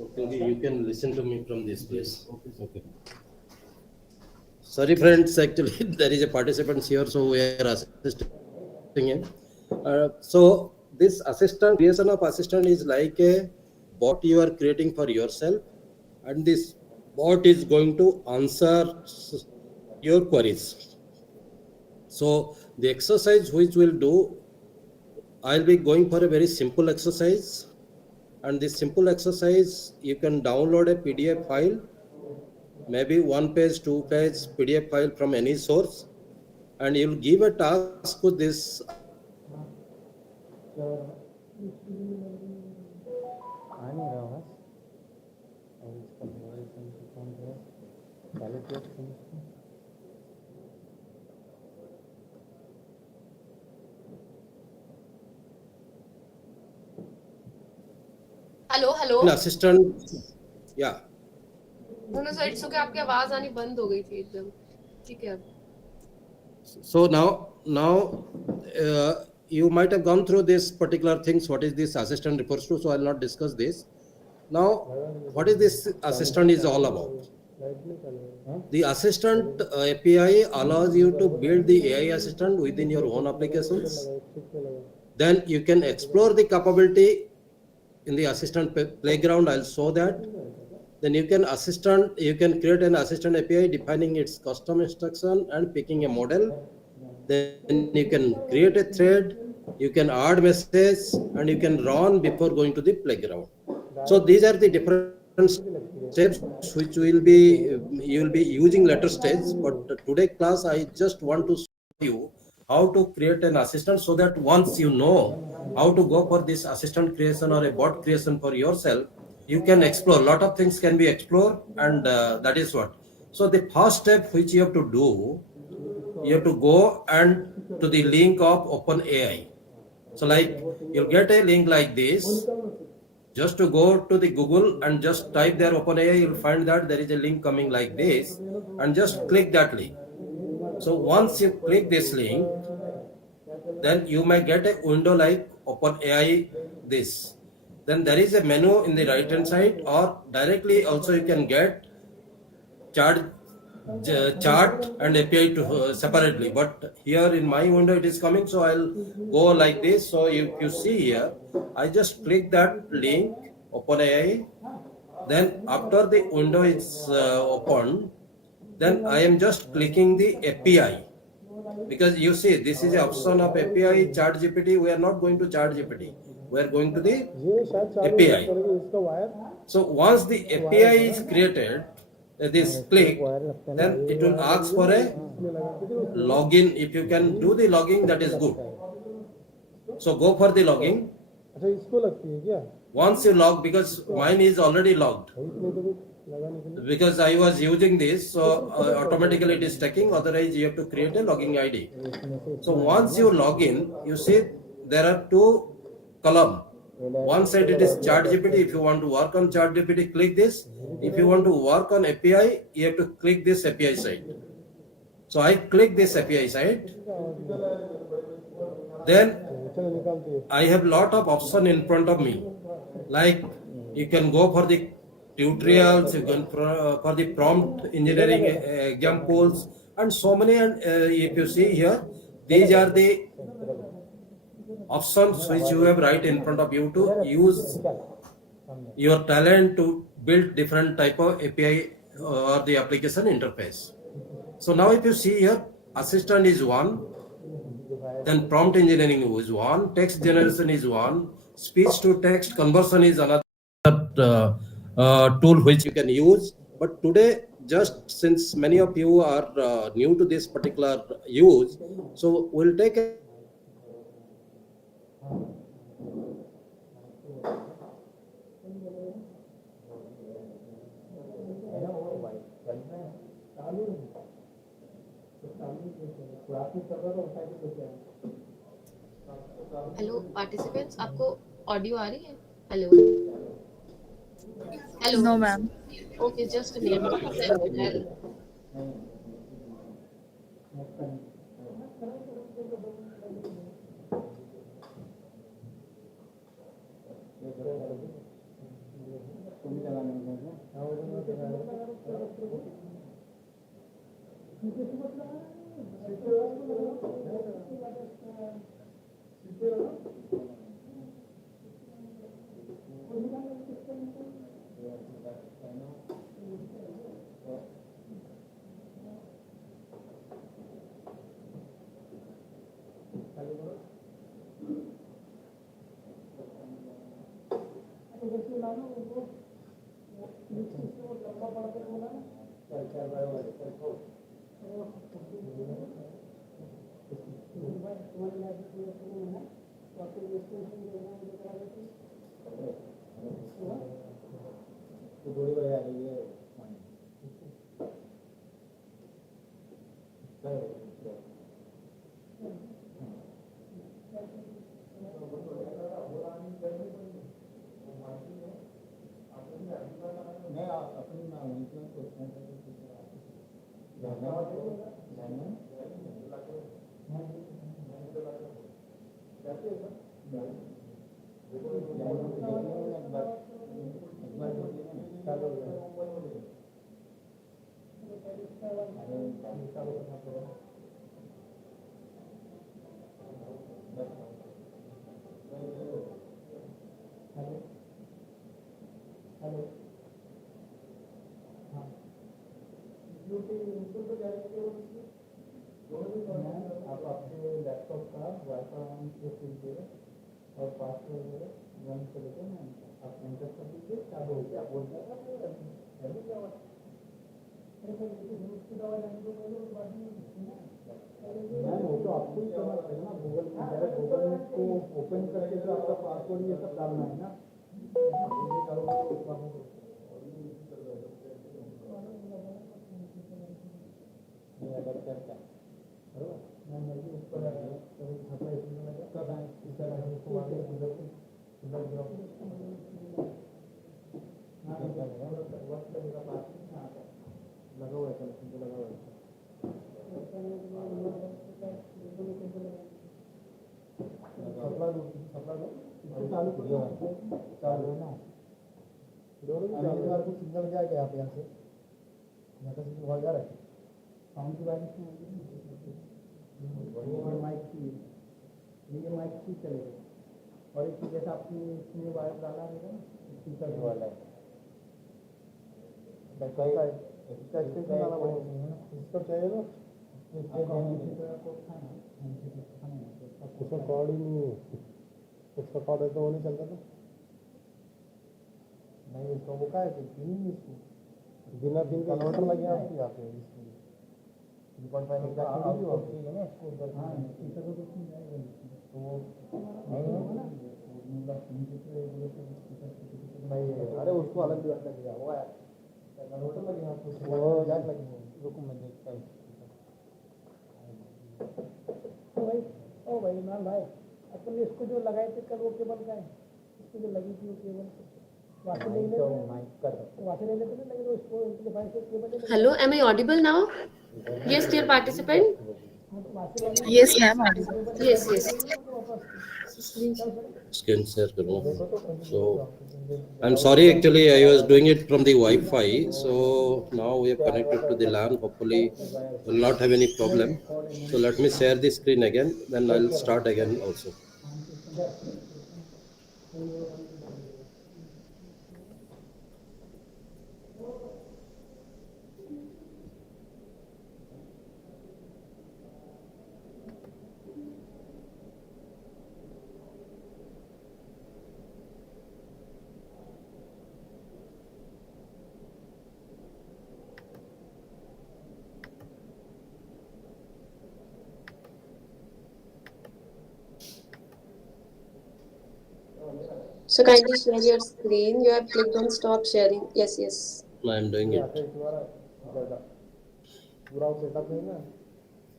Okay, you can listen to me from this place. Okay. Sorry, friends. Actually, there is a participant here, so we are assisting him. So this assistant creation of assistant is like a bot you are creating for yourself, and this bot is going to answer your queries. So the exercise which we'll do, I'll be going for a very simple exercise, and this simple exercise you can download a PDF file, maybe 1 page, 2 page PDF file from any source, and you'll give a task to this. Hello hello Assistant, yeah. दोनों side से आपकी आवाज आनी बंद हो गई थी एकदम. ठीक है. So now you might have gone through this particular things. What is this assistant refers to? So I'll not discuss this. Now, what is this assistant is all about? The assistant API allows you to build the AI assistant within your own applications. Then you can explore the capability in the assistant playground. I'll show that. Then you can create an assistant API defining its custom instruction and picking a model. Then you can create a thread, you can add message, and you can run before going to the playground. So these are the different steps which you will be using later stage. But today class I just want to show you how to create an assistant, so that once you know how to go for this assistant creation or a bot creation for yourself, you can explore. A lot of things can be explored, and that is what. So the first step which you have to do, you have to go and to the link of OpenAI. So like you'll get a link like this. Just to go to the Google and just type there OpenAI, you'll find that there is a link coming like this, and just click that link. So once you click this link, then you may get a window like OpenAI this. Then there is a menu in the right hand side, or directly also you can get chart and API to separately. But here in my window it is coming, so I'll go like this. So if you see here, I just click that link OpenAI. Then after the window is opened, then I am just clicking the API, because you see this is the option of API chat GPT. We are not going to chat GPT, we are going to the API. So once the API is created, this click, then it will ask for a login. If you can do the logging, that is good. So go for the logging. Once you log, because mine is already logged, because I was using this, so automatically it is taking. Otherwise you have to create a logging ID. So once you log in, you see there are two columns. One side it is chat GPT. If you want to work on chat GPT, click this. If you want to work on API, you have to click this API side. So I click this API side. Then I have lot of option in front of me. Like you can go for the tutorials, you can for the prompt engineering examples, and so many. And if you see here, these are the options which you have right in front of you to use your talent to build different type of API or the application interface. So now if you see here, assistant is one, then prompt engineering is one, text generation is one, speech to text conversion is another tool which you can use. But today, just since many of you are new to this particular use, so we'll take a hello participants, आपको audio आ रही है? Hello hello No, ma'am. Okay, just a minute. उसका cord ही नहीं है, उसका cord है तो वो नहीं चलता था। नहीं इसका वो का है बिना पिन का कन्वर्टर लगे हैं यहाँ पे इसमें 3.5 का चाहिए ना इसको उधर। हाँ इसका तो कुछ नहीं जाएगा तो नहीं नहीं अरे उसको अलग दिया गया वो है कन्वर्टर लगे हैं आपको वो जैक लगे हैं। रुको मैं देखता हूँ। ओ भाई इमरान भाई अपन ने इसको जो लगाए थे कल वो केबल का है, इसको जो लगी थी वो केबल वापस ले लेते वापस ले लेते लगे तो इसको एम्पलीफायर से केबल ले Hello, am I audible now? Yes, dear participant. Yes, ma'am. Audible. Yes, yes. Screen share करूँ. So I'm sorry, actually I was doing it from the Wi-Fi. So now we are connected to the LAN. Hopefully will not have any problem. So let me share the screen again. Then I'll start again also. So kindly share your screen. You have clicked on stop sharing. Yes, yes. I'm doing it. पूरा setup नहीं ना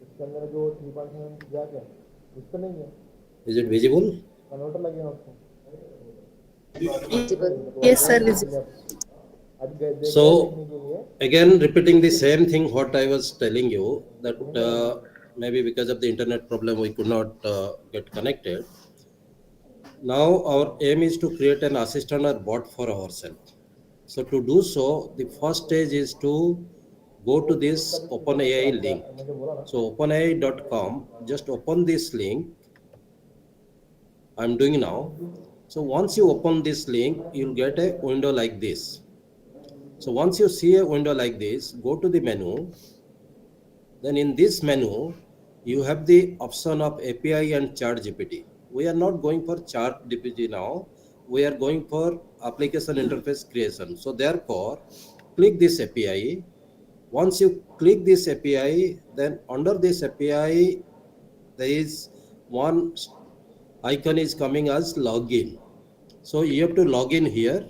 इसके अंदर जो 3.7 Jack है उस पर नहीं है। Is it visible? कन्वर्टर लगे हैं उसको Visible. Yes, sir. Visible. आज गए देखने So के लिए again repeating the same thing what I was telling you that maybe because of the internet problem we could not get connected. Now our aim is to create an assistant or bot for ourselves. So to do so, the first stage is to go to this OpenAI link. So openai.com, just open this link. I'm doing now. So once you open this link, you'll get a window like this. So once you see a window like this, go to the menu. Then in this menu, you have the option of API and Chat GPT. We are not going for Chat GPT now. We are going for application interface creation. So therefore, click this API. Once you click this API, then under this API, there is one icon is coming as login. So you have to log in here.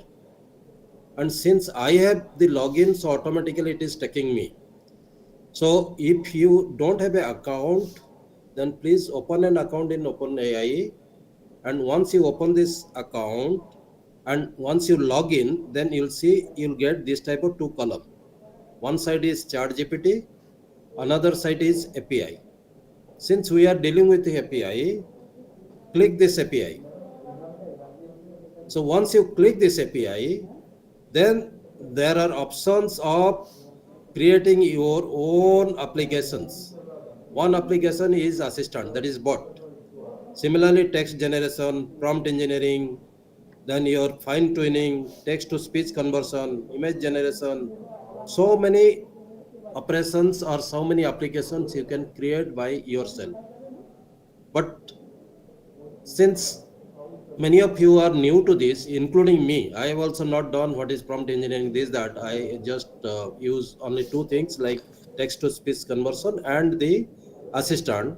And since I have the login, so automatically it is taking me. So if you don't have an account, then please open an account in OpenAI. And once you open this account and once you log in, then you'll see you'll get this type of two column. One side is ChatGPT, another side is API. Since we are dealing with the API, click this API. So once you click this API, then there are options of creating your own applications. One application is assistant, that is bot. Similarly, text generation, prompt engineering, then your fine tuning, text to speech conversion, image generation, so many operations or so many applications you can create by yourself. But since many of you are new to this, including me, I have also not done what is prompt engineering, this, that. I just use only two things like text to speech conversion and the assistant.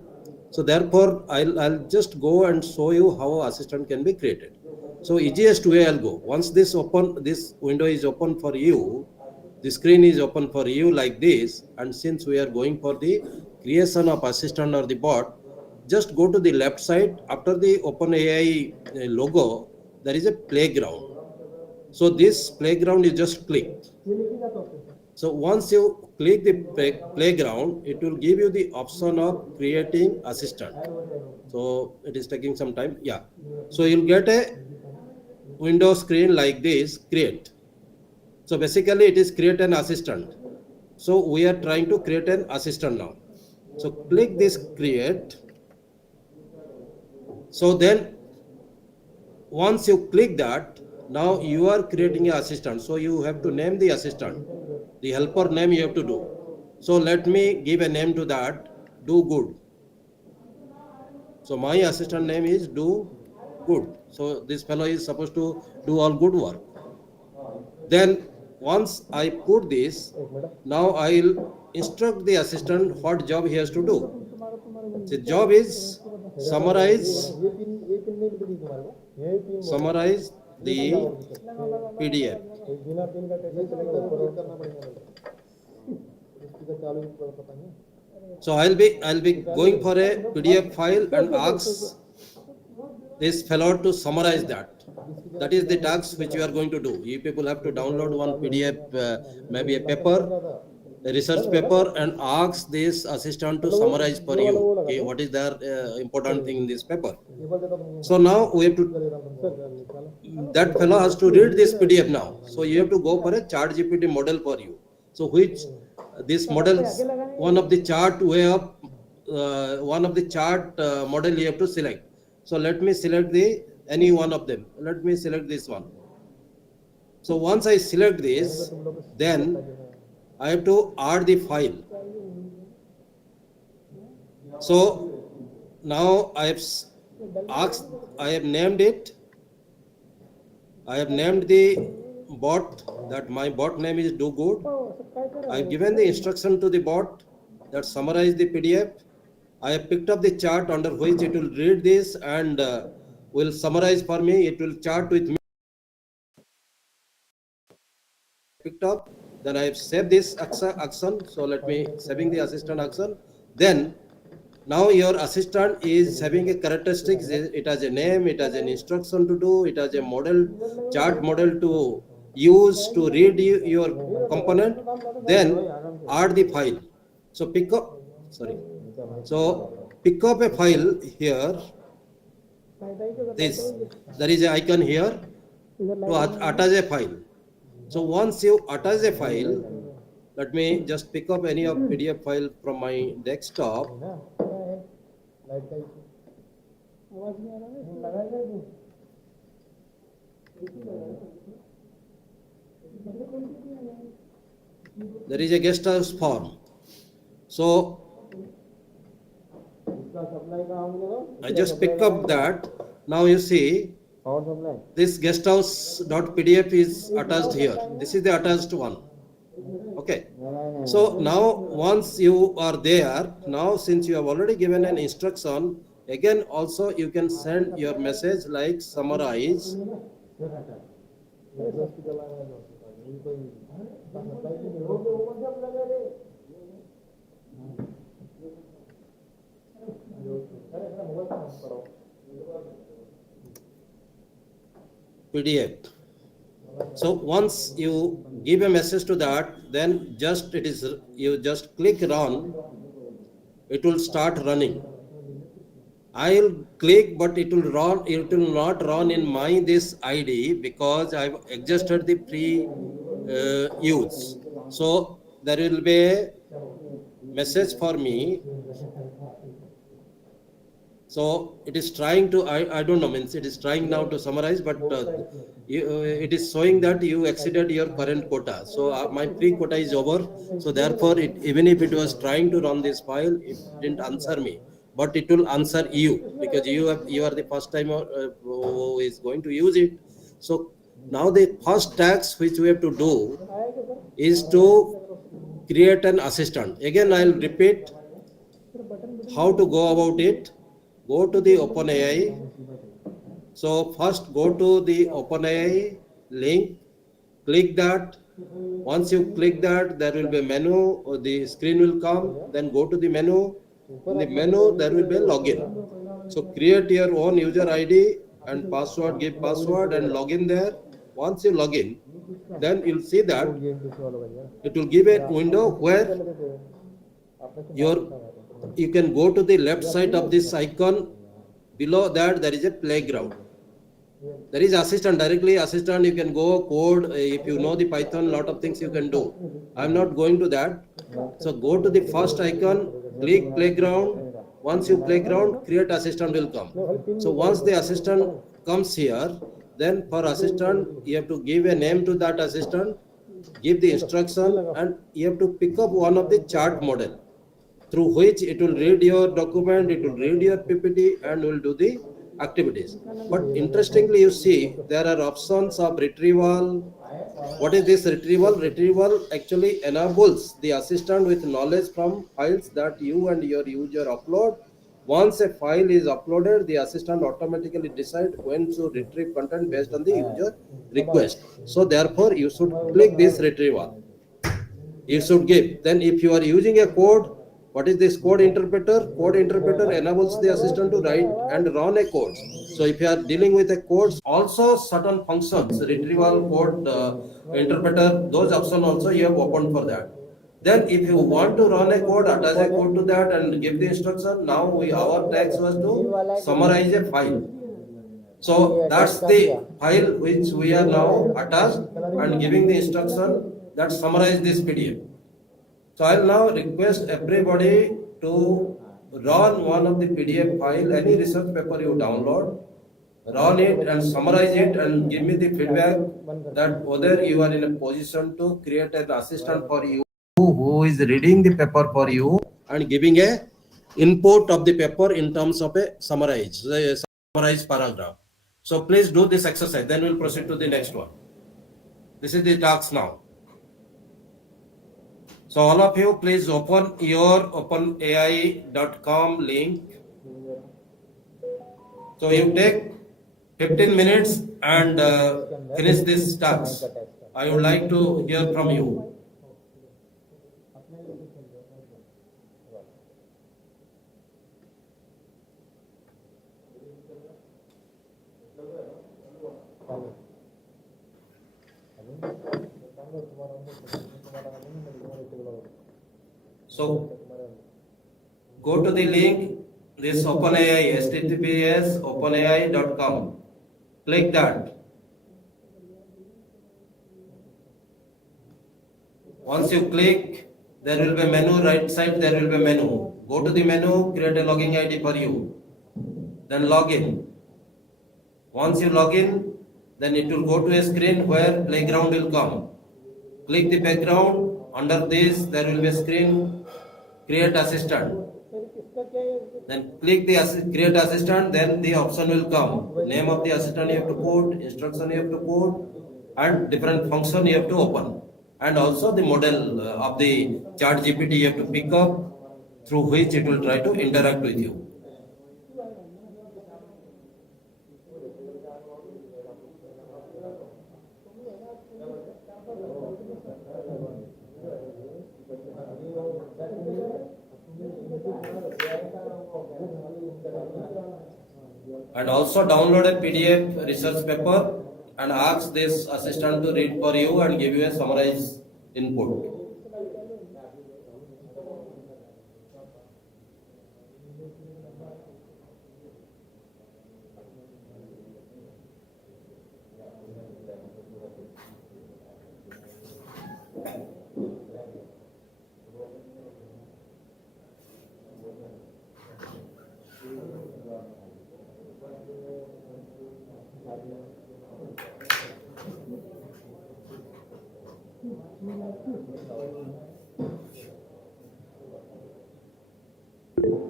So therefore, I'll just go and show you how assistant can be created. So easiest way I'll go. Once this window is open for you, the screen is open for you like this. And since we are going for the creation of assistant or the bot, just go to the left side. After the OpenAI logo, there is a playground. So this playground you just click. So once you click the playground, it will give you the option of creating assistant. So it is taking some time. Yeah. So you'll get a window screen like this, create. So basically it is create an assistant. So we are trying to create an assistant now. So click this create. So then once you click that, now you are creating an assistant. So you have to name the assistant. The helper name you have to do. So let me give a name to that, do good. So my assistant name is do good. So this fellow is supposed to do all good work. Then once I put this, now I will instruct the assistant what job he has to do. The job is summarize the PDF. बिना pin का कैसे चलेगा ऊपर करना पड़ेगा speaker चालू पता नहीं So I'll be going for a PDF file and ask this fellow to summarize that. That is the task which you are going to do. You people have to download one PDF, maybe a paper, a research paper, and ask this assistant to summarize for you. Okay, what is their important thing in this paper? So now we have to. That fellow has to read this PDF now. So you have to go for a ChatGPT model for you. So which this model, one of the chart way of one of the chart model you have to select. So let me select any one of them. Let me select this one. So once I select this, then I have to add the file. So now I have named it. I have named the bot, that my bot name is do good. I have given the instruction to the bot that summarize the PDF. I have picked up the chart under which it will read this and will summarize for me. It will chart with me. Picked up. Then I have saved this action. So let me saving the assistant action. Then now your assistant is having a characteristics. It has a name. It has an instruction to do. It has a model, chart model to use to read your component, then add the file. So pick up, sorry. So pick up a file here. This, there is an icon here to attach a file. So once you attach a file, let me just pick up any of PDF file from my desktop. Light का issue आवाज नहीं आ रहा है लगाएगा तू There is a guest house form. So इसका supply का हम लोग I just pick up that. Now you see और supply this guesthouse.pdf is attached here. This is the attached one. Okay. So now once you are there, now since you have already given an instruction, again also you can send your message like summarize. PDF. So once you give a message to that, then just it is you just click run, it will start running. I'll click, but it will run. It will not run in my this ID because I've adjusted the pre use. So there will be a message for me. So it is trying to, I don't know, means it is trying now to summarize, but it is showing that you exceeded your current quota. So my pre-quota is over. So therefore, even if it was trying to run this file, it didn't answer me. But it will answer you because you are the first time who is going to use it. So now the first task which we have to do is to create an assistant. Again, I'll repeat how to go about it. Go to the OpenAI. So first go to the OpenAI link, click that. Once you click that, there will be a menu or the screen will come. Then go to the menu. In the menu, there will be a login. So create your own user ID and password, give password and log in there. Once you log in, then you'll see that it will give a window where you can go to the left side of this icon. Below that there is a playground. There is assistant, directly assistant, you can go code. If you know the Python, lot of things you can do. I'm not going to that. So go to the first icon, click playground. Once you playground, create assistant will come. So once the assistant comes here, then for assistant, you have to give a name to that assistant, give the instruction, and you have to pick up one of the chart model through which it will read your document, it will read your PPT and will do the activities. But interestingly, you see there are options of retrieval. What is this retrieval? Retrieval actually enables the assistant with knowledge from files that you and your user upload. Once a file is uploaded, the assistant automatically decide when to retrieve content based on the user request. So therefore, you should click this retrieval. You should give. Then if you are using a code, what is this code interpreter? Code interpreter enables the assistant to write and run a code. So if you are dealing with a code, also certain functions, retrieval code interpreter, those options also you have opened for that. Then if you want to run a code, attach a code to that and give the instruction, now our task was to summarize a file. So that's the file which we are now attached and giving the instruction that summarize this PDF. So I'll now request everybody to run one of the PDF file, any research paper you download, run it and summarize it and give me the feedback that whether you are in a position to create an assistant for you who is reading the paper for you and giving a input of the paper in terms of a summarized paragraph. So please do this exercise, then we'll proceed to the next one. This is the task now. So all of you, please open your openai.com link. So you take 15 minutes and finish this task. I would like to hear from you. So go to the link, this OpenAI, https openai.com. Click that. Once you click, there will be a menu, right side there will be a menu. Go to the menu, create a login ID for you. Then log in. Once you log in, then it will go to a screen where playground will come. Click the background. Under this, there will be a screen, create assistant. Then click the create assistant, then the option will come. Name of the assistant you have to put, instruction you have to put, and different function you have to open. And also the model of the chat GPT you have to pick up, through which it will try to interact with you. And also download a PDF research paper and ask this assistant to read for you and give you a summarized input.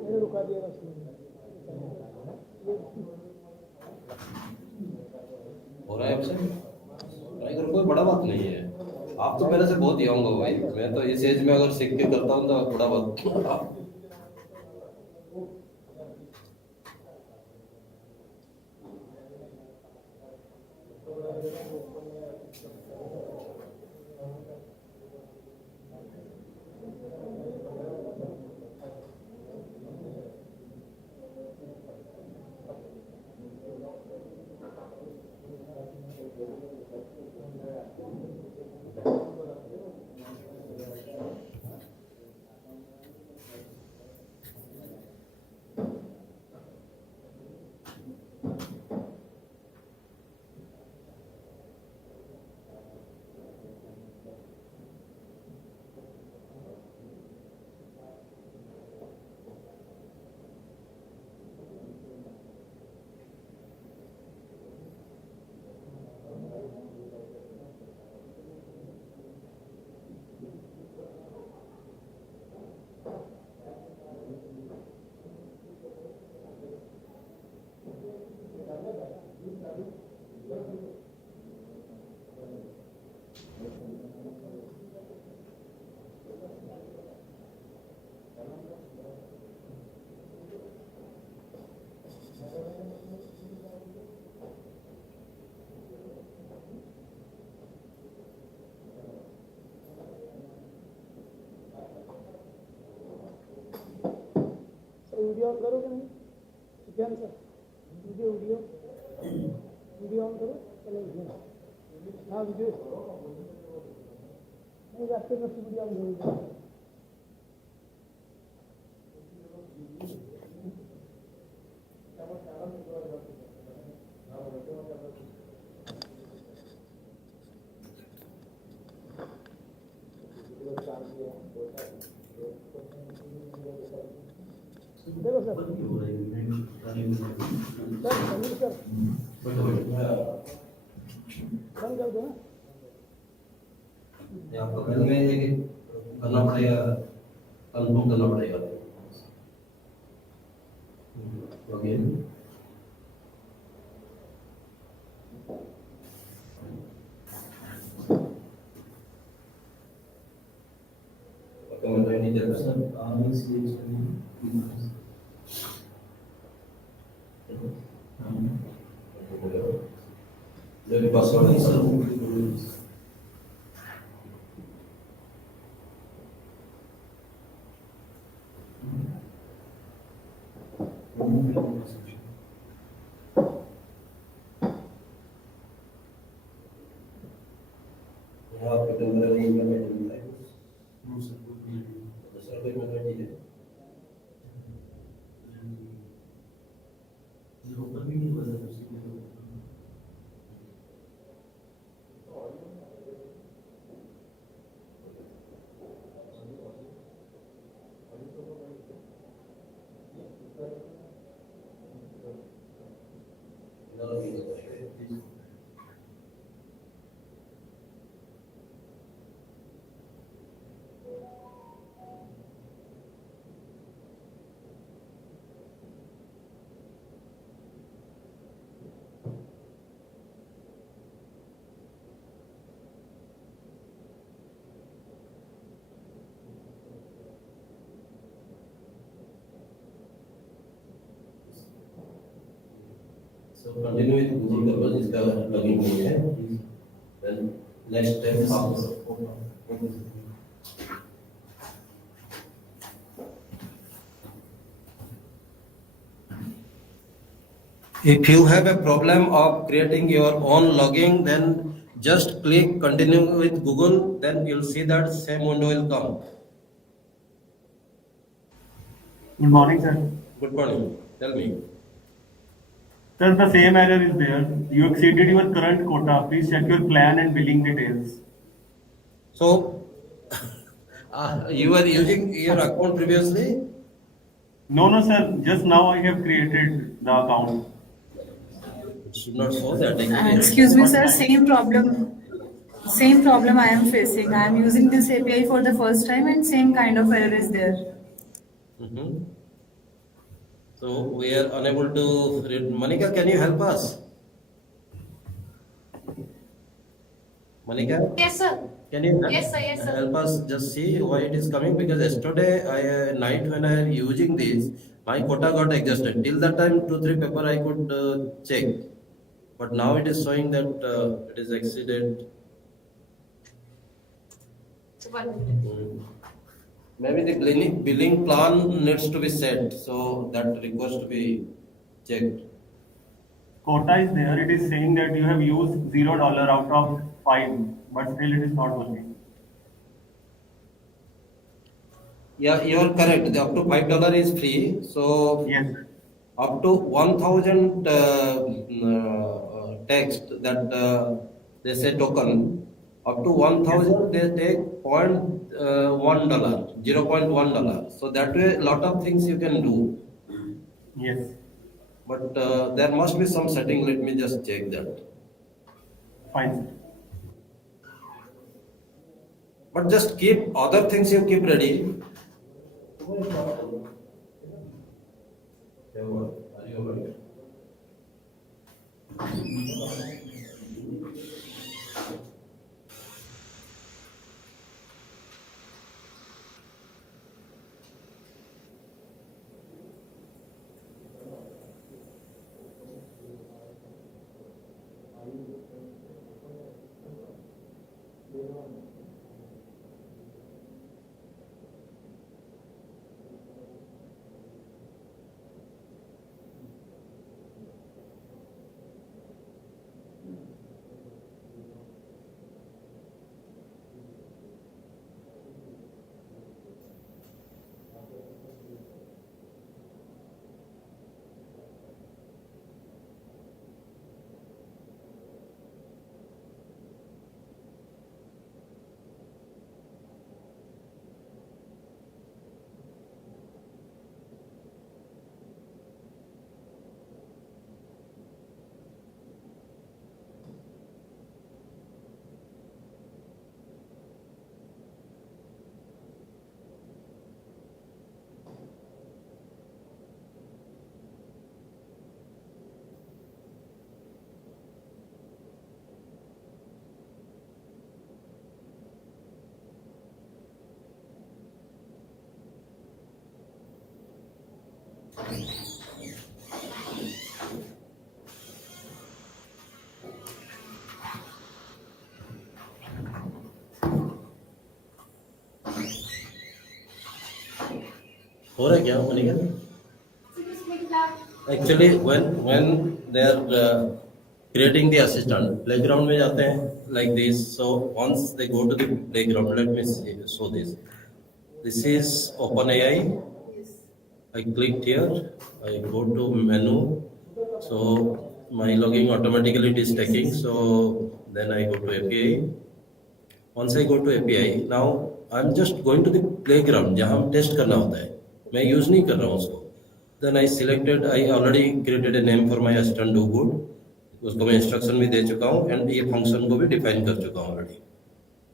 मैंने रुका दिया था उसने। हो रहा है आपसे try करो, कोई बड़ा बात नहीं है। आप तो मेरे से बहुत यंग हो भाई, मैं तो इस एज में अगर सीख के करता हूँ तो बड़ा बात। वीडियो ऑन करो कि नहीं? Sufiyan sir, video video video on करो। चलो हाँ वीडियो नहीं, रास्ते में वीडियो ऑन करो। देखो सर, सर सर बंद कर दो ना। आपको पहले में ये करना पड़ेगा, कंफर्म करना पड़ेगा। ओके कमेंट नहीं चल रहा जब पासवर्ड नहीं सर यहाँ पे कैमरा नहीं So continue with Google purpose इसका लॉगिन हो गया है. Then next step आप if you have a problem of creating your own logging, then just click continue with Google, then you'll see that same window will come. Good morning, sir. Good morning. Tell me. Sir, the same error is there. You exceeded your current quota. Please check your plan and billing details. So, you were using your account previously? No, no, sir. Just now I have created the account. It should not show that. Excuse me, sir. Same problem I am facing. I am using this API for the first time, and same kind of error is there. Mhm. So we are unable to read. Monica, can you help us? Monica, Yes, sir. can you Yes, sir. Yes, sir. help us just see why it is coming? Because yesterday night when I am using this, my quota got adjusted. Till that time, 2-3 paper I could check, but now it is showing that it is exceeded. So 1 minute. Mm. Maybe the billing plan needs to be set, so that requires to be checked. Quota is there. It is saying that you have used $0 out of 5, but still it is not working. Yeah, you are correct. The up to $5 is free. So Yes. up to 1,000 text that they say token. Up to 1,000 they take $0.1, $0.1. So that way, a lot of things you can do. Yes. But there must be some setting. Let me just check that. Fine, sir. But just keep other things you keep ready. हो रहा है क्या Manika? Actually, when they are creating the assistant, playground में जाते हैं, like this. So once they go to the playground, let me show this. This is OpenAI. I clicked here. I go to menu. So my logging automatically it is taking. So then I go to API. Once I go to API, now I'm just going to the playground जहाँ हम test करना होता है. मैं use नहीं कर रहा हूँ उसको. Then I selected. I already created a name for my assistant do good. उसको मैं इंस्ट्रक्शन भी दे चुका हूँ एंड ये फंक्शन को भी डिफाइन कर चुका हूँ ऑलरेडी.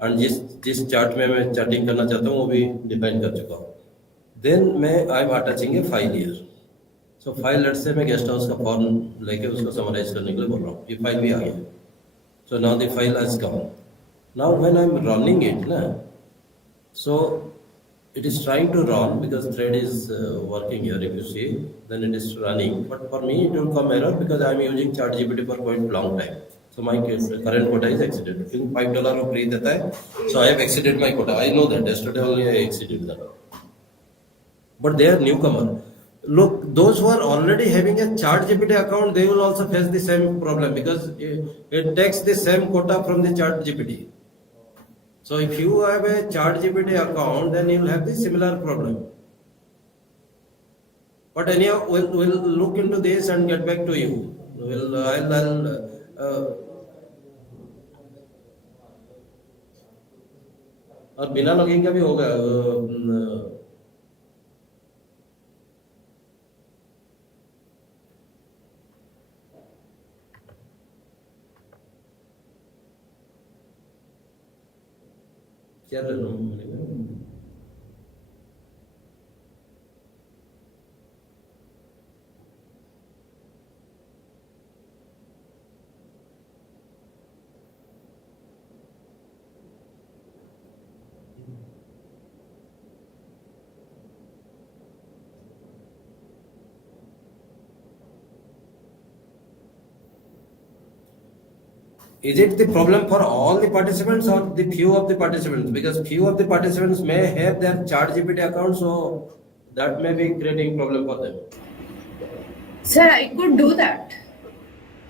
एंड जिस चार्ट में मैं चार्टिंग करना चाहता हूँ वो भी डिफाइन कर चुका हूँ. देन मैं I am attaching a file here. So file late से मैं गेस्ट हाउस का फॉर्म लेके उसको समराइज करने के लिए बोल रहा हूँ. ये फाइल भी आ गया. So now the file has come. Now when I'm running it, so it is trying to run because thread is working here. If you see, then it is running. But for me, it will come error because I'm using ChatGPT for quite long time. So my current quota is exceeded. $5 of free देता है. So I have exceeded my quota. I know that. Yesterday only I exceeded that. But they are newcomer. Look, those who are already having a ChatGPT account, they will also face the same problem because it takes the same quota from the ChatGPT. So if you have a ChatGPT account, then you will have the similar problem. But anyhow, we'll look into this and get back to you. और बिना logging का भी होगा. क्या करना है? Is it the problem for all the participants or the few of the participants? Because few of the participants may have their ChatGPT account, so that may be creating problem for them. Sir, I could do that.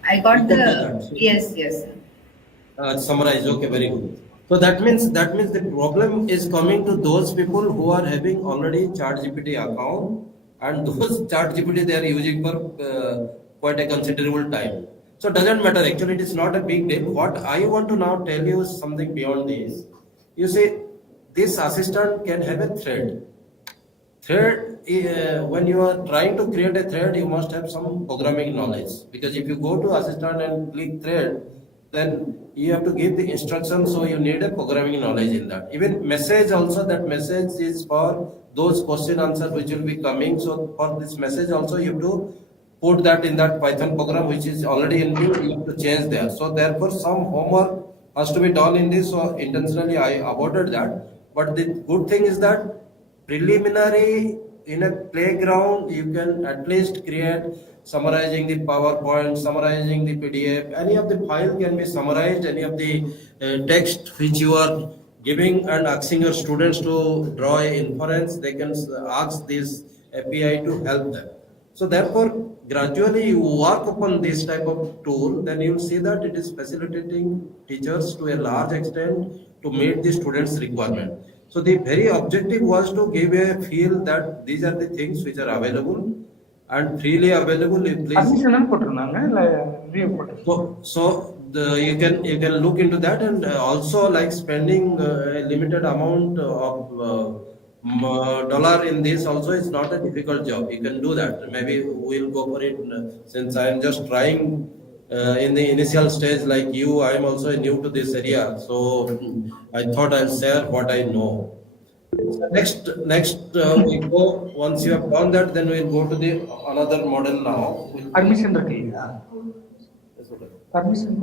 I got You could the do that. yes. Summarize. Okay, very good. So that means the problem is coming to those people who are having already ChatGPT account, and those ChatGPT they are using for quite a considerable time. So it doesn't matter. Actually, it is not a big deal. What I want to now tell you is something beyond this. You see, this assistant can have a thread. When you are trying to create a thread, you must have some programming knowledge. Because if you go to assistant and click thread, then you have to give the instructions, so you need a programming knowledge in that. Even message also, that message is for those question answer which will be coming. So for this message also, you have to put that in that Python program which is already in built, you have to change there. So therefore some homework has to be done in this. So intentionally I avoided that. But the good thing is that preliminary in a playground you can at least create summarizing the PowerPoint, summarizing the PDF. Any of the file can be summarized. Any of the text which you are giving and asking your students to draw a inference, they can ask this API to help them. So therefore, gradually you work upon this type of tool, then you will see that it is facilitating teachers to a large extent to meet the students' requirement. So the very objective was to give a feel that these are the things which are available and freely available. You please. You can look into that, and also like spending a limited amount of dollar in this also is not a difficult job. You can do that. Maybe we'll go for it since I am just trying in the initial stage like you. I am also new to this area, so I thought I'll share what I know. So next we go. Once you have done that, then we'll go to the another model now. Permission permission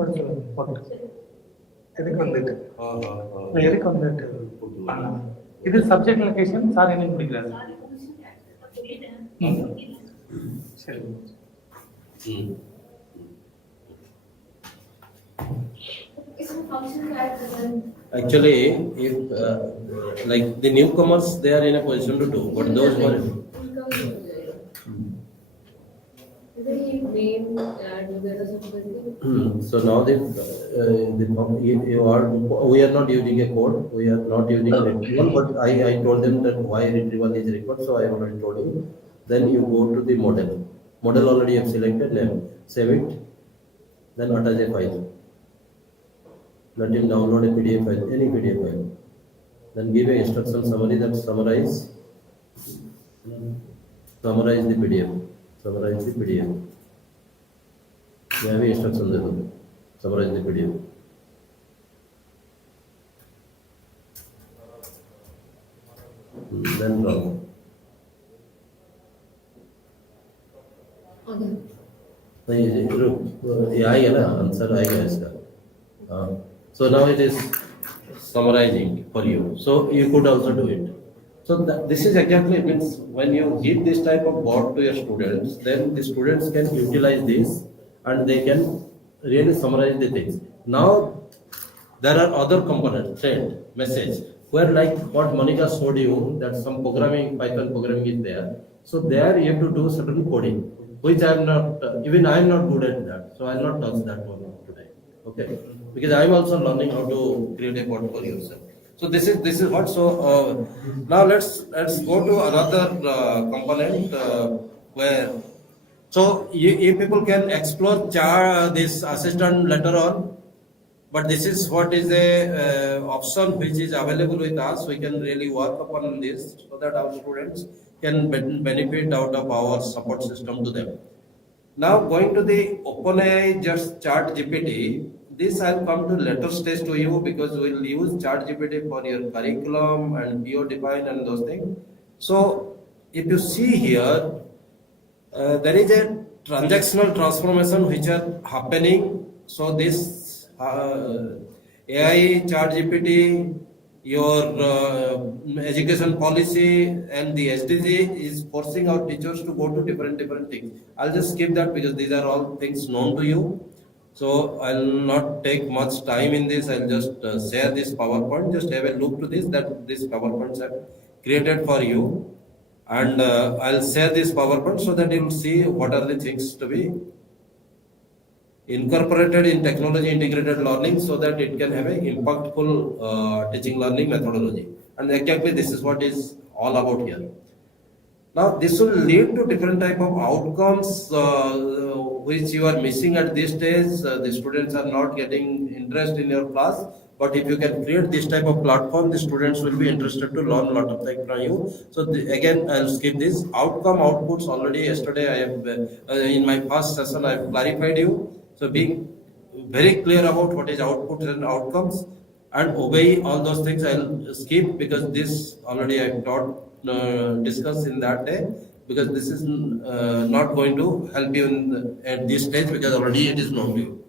இது subject location sir என்ன பிடிக்கிறாரு சரி Actually, if like the newcomers, they are in a position to do, but those who are so now we are not using a code, we are not using retrieval, but I told them that why retrieval is required, so I already told you. Then you go to the model. Model already have selected name, save it, then attach a file. Let him download a PDF file, any PDF file. Then give a instruction summary that summarize the PDF. Summarize the PDF. You have instruction there. Summarize the PDF. Then run. Okay. नहीं रुक ये आएगा ना answer आएगा इसका हाँ so now it is summarizing for you so you could also do it so this is exactly it means when you give this type of board to your students then the students can utilize this and they can really summarize the things now there are other components thread message where like what Monica showed you that some programming Python programming is there so there you have to do certain coding which I am not, even I am not good at that. So I will not touch that one today. Okay, because I am also learning how to create a code for yourself. So this is what. So now let's go to another component where so you people can explore this assistant later on. But this is what is a option which is available with us. We can really work upon this so that our students can benefit out of our support system to them. Now going to the OpenAI just Chat GPT, this I'll come to later stage to you because we'll use Chat GPT for your curriculum and PO define and those things. So if you see here, there is a transactional transformation which are happening. So this AI, Chat GPT, your education policy and the SDG is forcing our teachers to go to different things. I'll just skip that because these are all things known to you. So I'll not take much time in this. I'll just share this PowerPoint. Just have a look to this that this PowerPoints are created for you. And I'll share this PowerPoint so that you'll see what are the things to be incorporated in technology integrated learning so that it can have a impactful teaching learning methodology. And exactly this is what is all about here. Now this will lead to different type of outcomes which you are missing at this stage. The students are not getting interest in your class. But if you can create this type of platform, the students will be interested to learn a lot of things from you. So again, I'll skip this. Outcome outputs already yesterday I have in my first session I have clarified you. So being very clear about what is outputs and outcomes and obey all those things I'll skip because this already I taught discussed in that day because this is not going to help you at this stage because already it is known to you.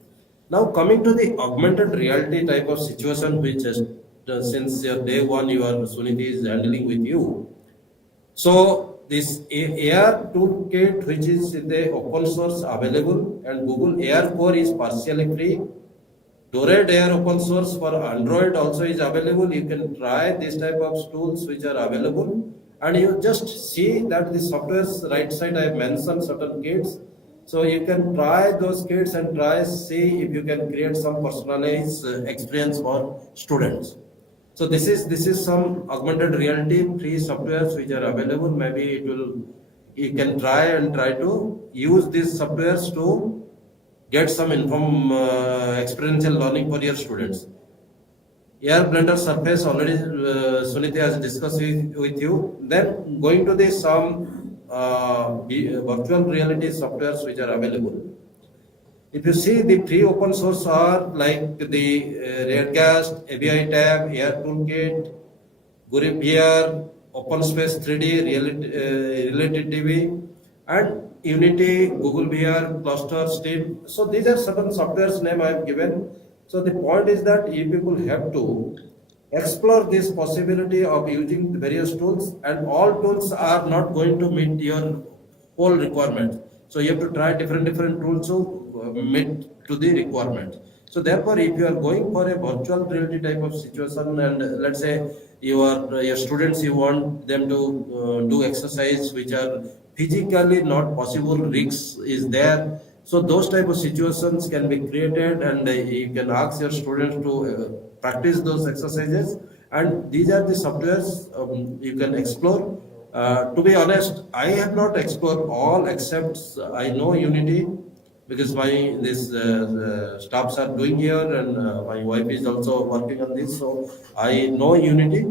Now coming to the augmented reality type of situation which is since your day one your Suniti is handling with you. So this AR toolkit which is in the open source available and Google AR Core is partially free. Dored AR open source for Android also is available. You can try this type of tools which are available and you just see that the software's right side I have mentioned certain kits. So you can try those kits and see if you can create some personalized experience for students. So this is some augmented reality free softwares which are available. Maybe you can try to use these softwares to get some experiential learning for your students. AR Blender Surface already Suniti has discussed with you. Then going to the some virtual reality softwares which are available. If you see the free open source are like the Redcast, ABI Tab, AR Toolkit, Guri VR, OpenSpace 3D, Related TV, and Unity, Google VR, Cluster, Steam. So these are certain softwares name I have given. So the point is that you people have to explore this possibility of using various tools and all tools are not going to meet your whole requirement. So you have to try different tools to meet to the requirement. So therefore, if you are going for a virtual reality type of situation, and let's say your students, you want them to do exercise which are physically not possible, risks is there. So those type of situations can be created, and you can ask your students to practice those exercises. And these are the softwares you can explore. To be honest, I have not explored all, except I know Unity, because my this staffs are doing here, and my wife is also working on this, so I know Unity.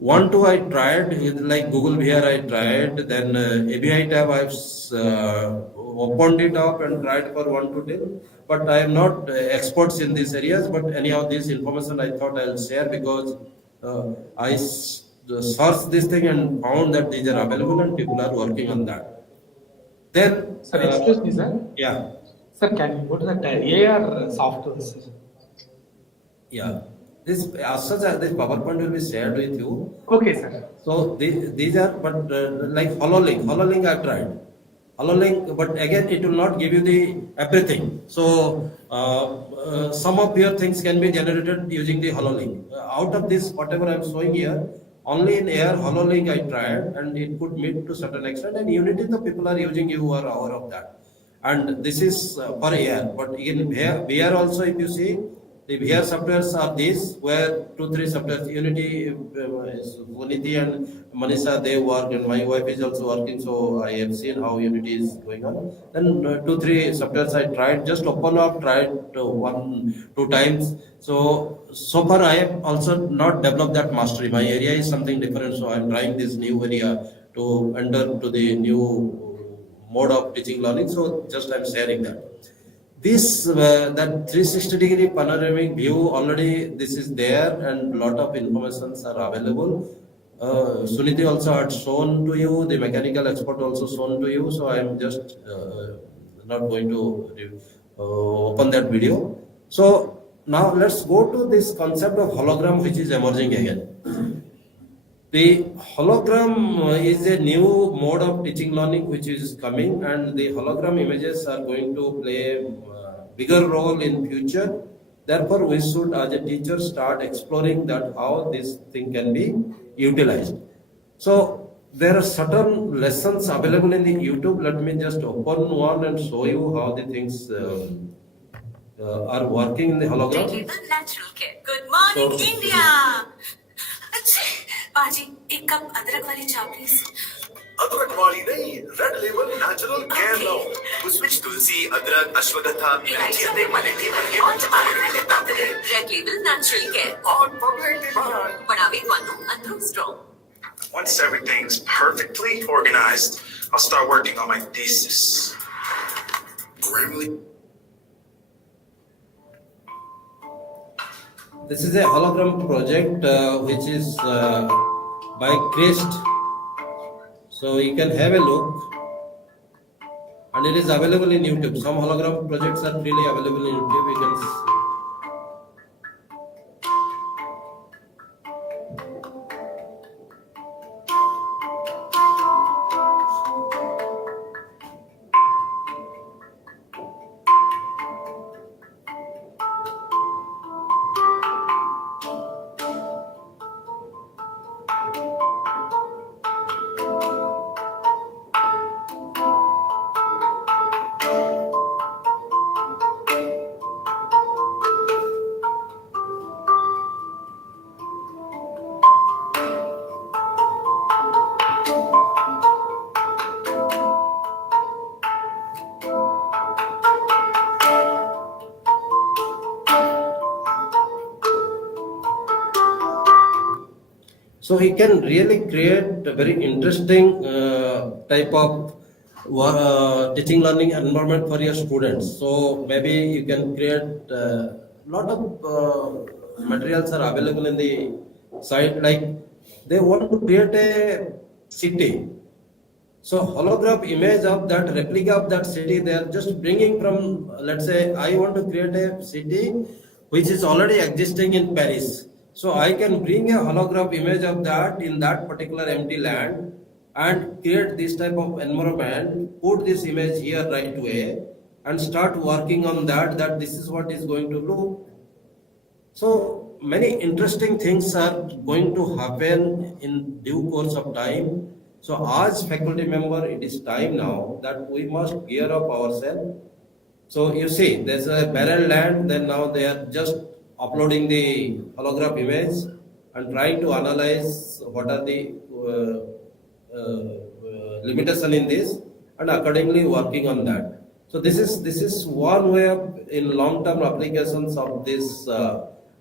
One, two, I tried, like Google VR, I tried. Then ABI tab, I've opened it up and tried for 1 to 10. But I am not experts in these areas. But anyhow, this information I thought I'll share, because searched this thing and found that these are available and people are working on that. Then, Sir, excuse me, sir. yeah, Sir, can you go to that AR software? yeah. This as such, this PowerPoint will be shared with you. Okay, sir. So these are, but like HoloLink I've tried. HoloLink, but again, it will not give you the everything. So some of your things can be generated using the HoloLink. Out of this, whatever I'm showing here, only in Air HoloLink I tried, and it could meet to certain extent. And Unity, the people are using, you are aware of that. And this is for Air. But in VR also, if you see, the VR softwares are these, where 2-3 softwares, Unity, Unity and Manisha, they work, and my wife is also working, so I have seen how Unity is going on. Then 2-3 softwares I tried, just open up, tried 1-2 times. So far I have also not developed that mastery. My area is something different, so I'm trying this new area to enter to the new mode of teaching learning. So just I'm sharing that. This that 360-degree panoramic view, already this is there, and lot of informations are available. Suniti also had shown to you, the mechanical expert also shown to you, so I am just not going to open that video. So now let's go to this concept of hologram, which is emerging again. The hologram is a new mode of teaching learning which is coming, and the hologram images are going to play a bigger role in future. Therefore, we should, as a teacher, start exploring that how this thing can be utilized. So there are certain lessons available in the YouTube. Let me just open one and show you how the things are working in the hologram. Natural care. Good morning, So- India. पाजी एक cup अदरक वाली चाय please अदरक वाली नहीं, red label natural care लो, उसमें तुलसी, अदरक, अश्वगंधा, इलायची दे मलेटी बन और चमारे ले ताते रेड लेबल नेचुरल केयर और पब्लिक डिमांड. बनावे वालों अंदर strong Once everything's perfectly organized, I'll start working on my thesis. Grimly. This is a hologram project which is by Christ. So you can have a look, and it is available in YouTube. Some hologram projects are freely available in YouTube. You can see. So he can really create a very interesting type of teaching learning environment for your students. So maybe you can create a lot of materials are available in the site. Like they want to create a city. So holograph image of that replica of that city, they are just bringing from, let's say I want to create a city which is already existing in Paris. So I can bring a holograph image of that in that particular empty land and create this type of environment, put this image here right away and start working on that this is what is going to look. So many interesting things are going to happen in due course of time. So as faculty member, it is time now that we must gear up ourselves So you see, there's a parent land, then now they are just uploading the holograph image and trying to analyze what are the limitation in this and accordingly working on that. So this is one way of in long-term applications of this.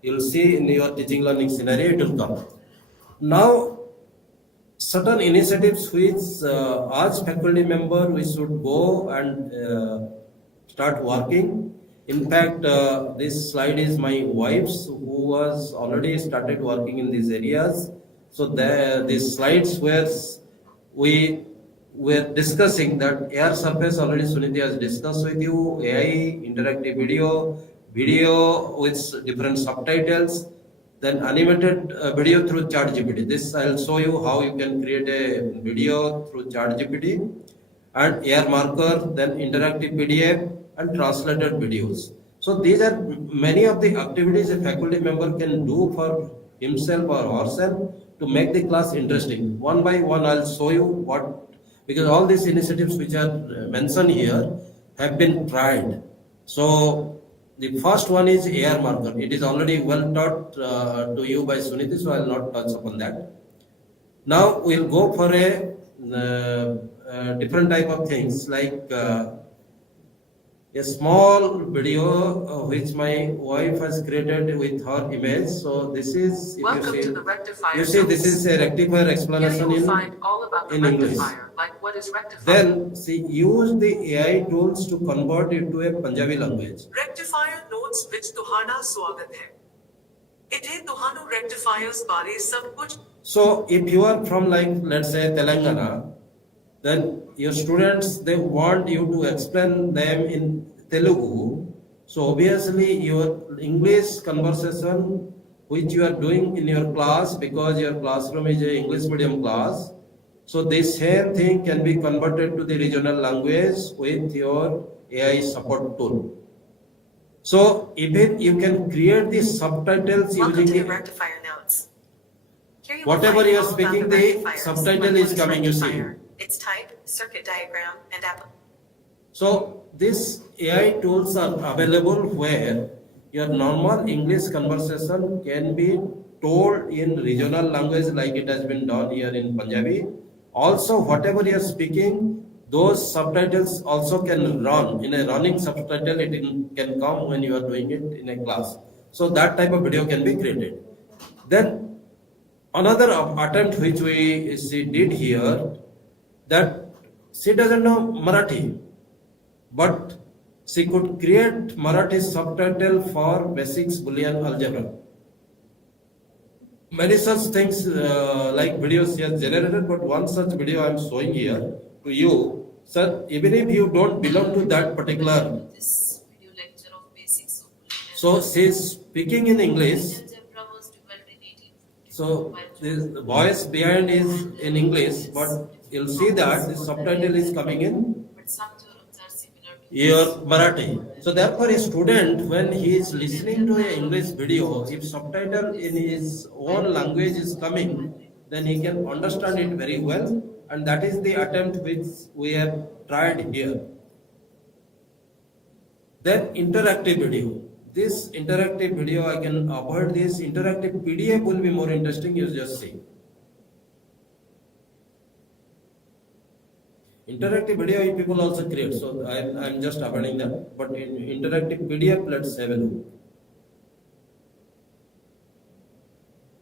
You'll see in your teaching learning scenario it will come. Now certain initiatives which as faculty member we should go and start working. In fact, this slide is my wife's who was already started working in these areas. So these slides where we were discussing that air surface already Suniti has discussed with you, AI, interactive video with different subtitles, then animated video through ChatGPT. This I'll show you how you can create a video through ChatGPT and AR marker, then interactive PDF and translated videos. So these are many of the activities a faculty member can do for himself or herself to make the class interesting. One by one, I'll show you what, because all these initiatives which are mentioned here have been tried. So the first one is AR marker. It is already well taught to you by Suniti, so I will not touch upon that. Now we'll go for a different type of things like a small video which my wife has created with her image. So this is, if Welcome you to see, the rectifier you see this notes. is a rectifier Here you explanation will find all about the in English. rectifier, like what is rectifier. Then see, use the AI tools to convert it to a Punjabi language. Rectifier notes ਵਿੱਚ ਤੁਹਾਡਾ ਸਵਾਗਤ ਹੈ। ਇੱਥੇ ਤੁਹਾਨੂੰ rectifiers ਬਾਰੇ ਸਭ ਕੁਝ So if you are from like let's say Telangana, then your students they want you to explain them in Telugu. So obviously your English conversation which you are doing in your class, because your classroom is a English medium class, so this same thing can be converted to the regional language with your AI support tool. So even you can create the subtitles Welcome using to the the rectifier notes. Here you will whatever find you are all about speaking, the the rectifiers, subtitle like is what coming, you see. rectifier, its type, circuit diagram, and application. So these AI tools are available where your normal English conversation can be told in regional language like it has been done here in Punjabi. Also, whatever you are speaking, those subtitles also can run in a running subtitle. It can come when you are doing it in a class. So that type of video can be created. Then another attempt which she did here, that she doesn't know Marathi, but she could create Marathi subtitle for basics Boolean algebra. Many such things like videos she has generated, but one such video I am showing here to you. Sir, even if you don't belong to that particular, This video lecture of basics of Boolean so she is speaking in English. algebra was developed in 1852 So the voice behind is in English, but you'll see that the subtitle is coming in but some theorems are similar to your Marathi. So therefore, a student when he is listening to an English video, if subtitle in his own language is coming, then he can understand it very well, and that is the attempt which we have tried here. Then interactive video. This interactive video, I can avoid this. Interactive PDF will be more interesting, you just see. Interactive video you people also create, so I'm just avoiding that. But in interactive PDF, let's have a look.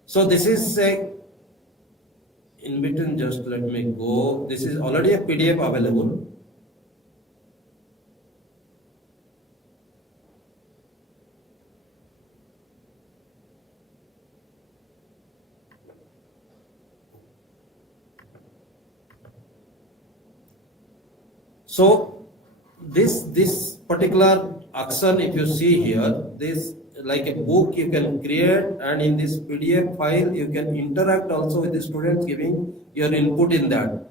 So this is a, in between, just let me go. This is already a PDF available. So this particular action, if you see here, this like a book you can create, and in this PDF file you can interact also with the students, giving your input in that.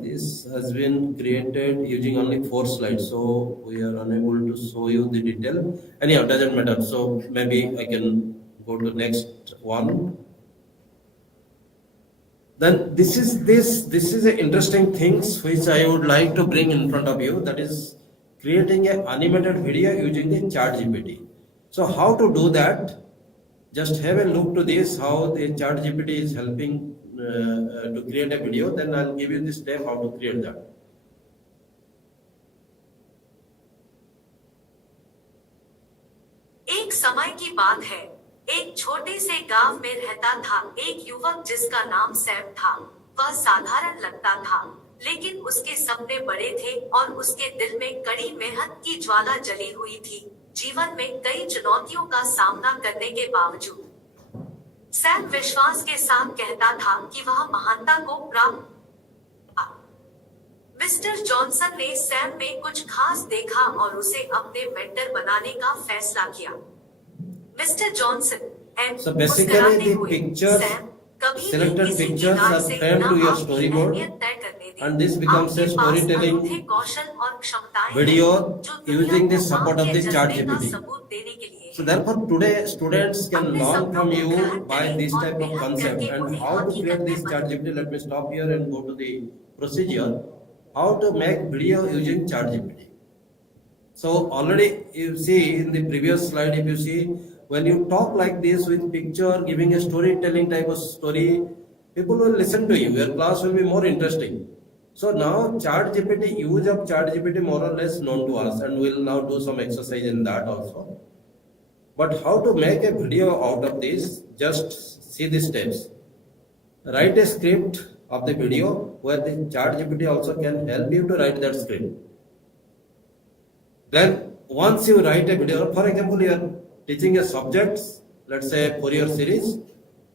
This has been created using only 4 slides, so we are unable to show you the detail. Anyhow, doesn't matter. So maybe I can go to next one. Then this is an interesting things which I would like to bring in front of you. That is creating an animated video using the ChatGPT. So how to do that? Just have a look to this, how the ChatGPT is helping to create a video. Then I'll give you the step how to create that. एक समय की बात है, एक छोटे से गांव में रहता था एक युवक जिसका नाम सैम था। वह साधारण लगता था, लेकिन उसके सपने बड़े थे और उसके दिल में कड़ी मेहनत की ज्वाला जली हुई थी। जीवन में कई चुनौतियों का सामना करने के बावजूद सैम विश्वास के साथ कहता था कि वह महानता को प्राप्त। मिस्टर जॉनसन ने सैम में कुछ खास देखा और उसे अपने मेंटर बनाने का फैसला किया। Mister Johnson and So basically the pictures, selected pictures are framed to your storyboard, and this becomes a storytelling video using the support of the ChatGPT. So therefore today students can learn from you by this type of concept. And how to create this ChatGPT, let me stop here and go to the procedure. How to make video using ChatGPT. So already you see in the previous slide, if you see, when you talk like this with picture, giving a storytelling type of story, people will listen to you. Your class will be more interesting. So now ChatGPT, use of ChatGPT more or less known to us, and we'll now do some exercise in that also. But how to make a video out of this? Just see the steps. Write a script of the video where the ChatGPT also can help you to write that script. Then once you write a video, for example, you are teaching a subject, let's say Fourier series.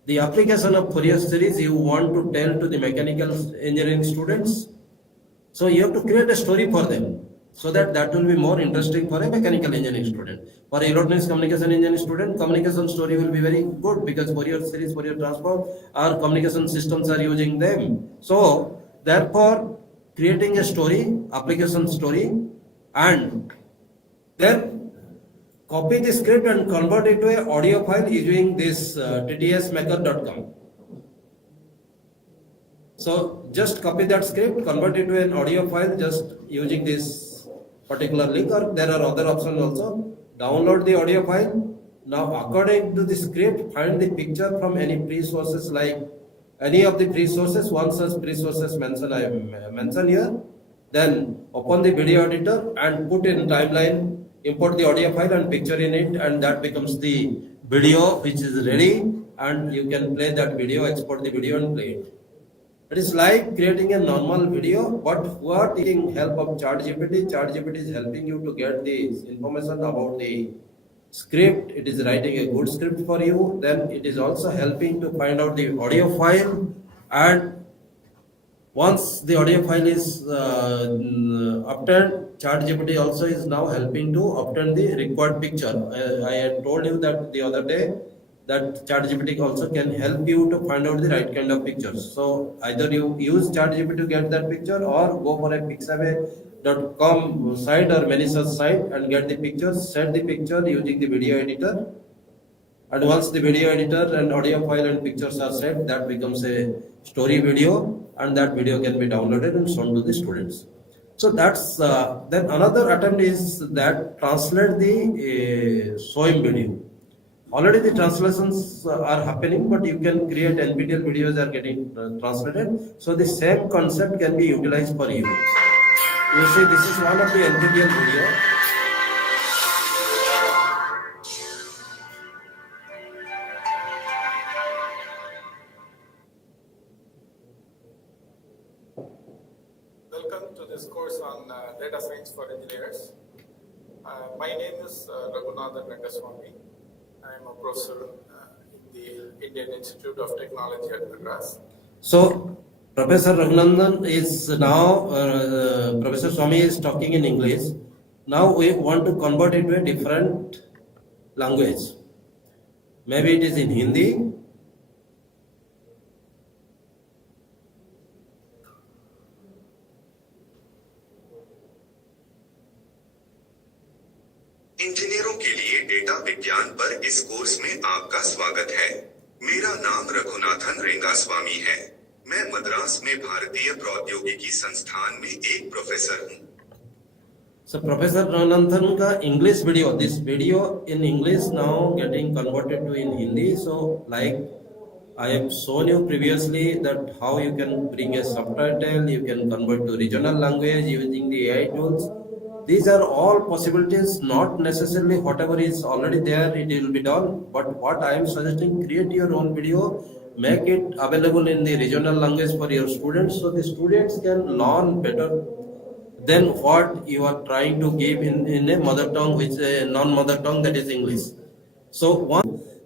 The application of Fourier series you want to tell to the mechanical engineering students. So you have to create a story for them, so that will be more interesting for a mechanical engineering student. For electronics communication engineering student, communication story will be very good because Fourier series, Fourier transform, our communication systems are using them. So therefore, creating a story, application story, and then copy the script and convert it to an audio file using this ttsmaker.com. So just copy that script, convert it to an audio file just using this particular link, or there are other options also. Download the audio file. Now according to the script, find the picture from any free sources, like any of the free sources. One such free sources mentioned, I mentioned here. Then open the video editor and put in timeline, import the audio file and picture in it, and that becomes the video which is ready, and you can play that video, export the video and play it. It is like creating a normal video, but what taking help of ChatGPT. ChatGPT is helping you to get the information about the script. It is writing a good script for you. Then it is also helping to find out the audio file, and once the audio file is obtained, ChatGPT also is now helping to obtain the required picture. I had told you that the other day that ChatGPT also can help you to find out the right kind of pictures. So either you use ChatGPT to get that picture, or go for a pixabay.com site or many such site and get the picture, set the picture using the video editor. And once the video editor and audio file and pictures are set, that becomes a story video, and that video can be downloaded and shown to the students. So that's then another attempt is that translate the showing video. Already the translations are happening, but you can create NPTEL videos are getting translated. So the same concept can be utilized for you. You see, this is one of the NPTEL video. Welcome to this course on data science for engineers. My name is Raghunathan Rangaswamy. I am a professor in the Indian Institute of Technology at Madras. So, Professor Raghunathan is now, Professor Swami is talking in English. Now we want to convert it to a different language. Maybe it is in Hindi. इंजीनियरों के लिए data विज्ञान पर इस course में आपका स्वागत है। मेरा नाम रघुनाथन रेंगास्वामी है। मैं मद्रास में भारतीय प्रौद्योगिकी संस्थान में एक प्रोफेसर हूँ। So Professor Rananthan ka English video, this video in English now getting converted to in Hindi. So like I have shown you previously that how you can bring a subtitle, you can convert to regional language using the AI tools. These are all possibilities, not necessarily whatever is already there, it will be done. But what I am suggesting, create your own video, make it available in the regional language for your students so the students can learn better than what you are trying to give in a mother tongue, which is a non-mother tongue, that is English. So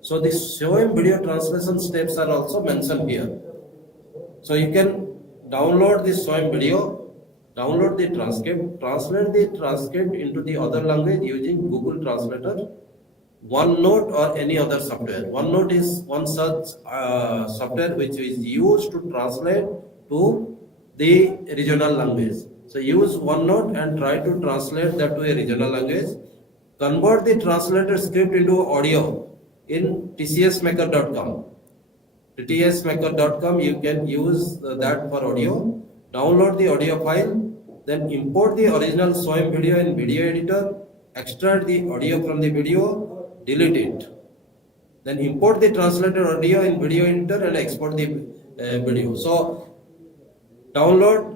the showing video translation steps are also mentioned here. So you can download the showing video, download the transcript, translate the transcript into the other language using Google Translator, OneNote or any other software. OneNote is one such software which is used to translate to the regional language. So use OneNote and try to translate that to a regional language. Convert the translated script into audio in tcsmaker.com. tcsmaker.com, you can use that for audio. Download the audio file, then import the original SOIM video in video editor, extract the audio from the video, delete it. Then import the translated audio in video editor and export the video. So download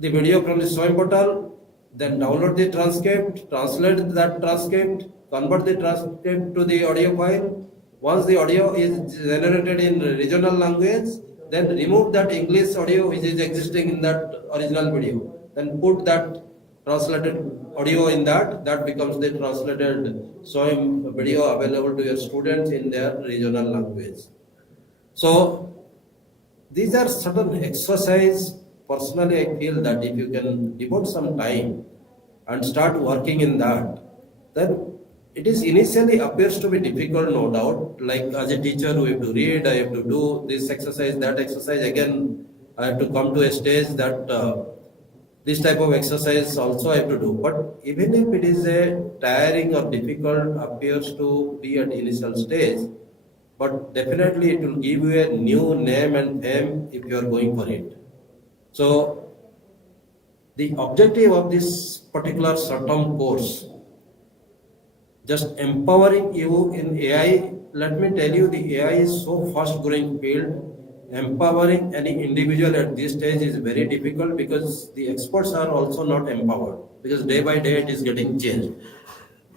the video from the SOIM portal, then download the transcript, translate that transcript, convert the transcript to the audio file. Once the audio is generated in regional language, then remove that English audio which is existing in that original video. Then put that translated audio in that becomes the translated SOIM video available to your students in their regional language. So these are certain exercise. Personally, I feel that if you can devote some time and start working in that, then it is initially appears to be difficult, no doubt. Like as a teacher, we have to read, I have to do this exercise, that exercise. Again, I have to come to a stage that this type of exercise also I have to do. But even if it is a tiring or difficult, appears to be at initial stage, but definitely it will give you a new name and fame if you are going for it. So the objective of this particular short-term course, just empowering you in AI. Let me tell you, the AI is so fast growing field. Empowering any individual at this stage is very difficult because the experts are also not empowered, because day by day it is getting changed.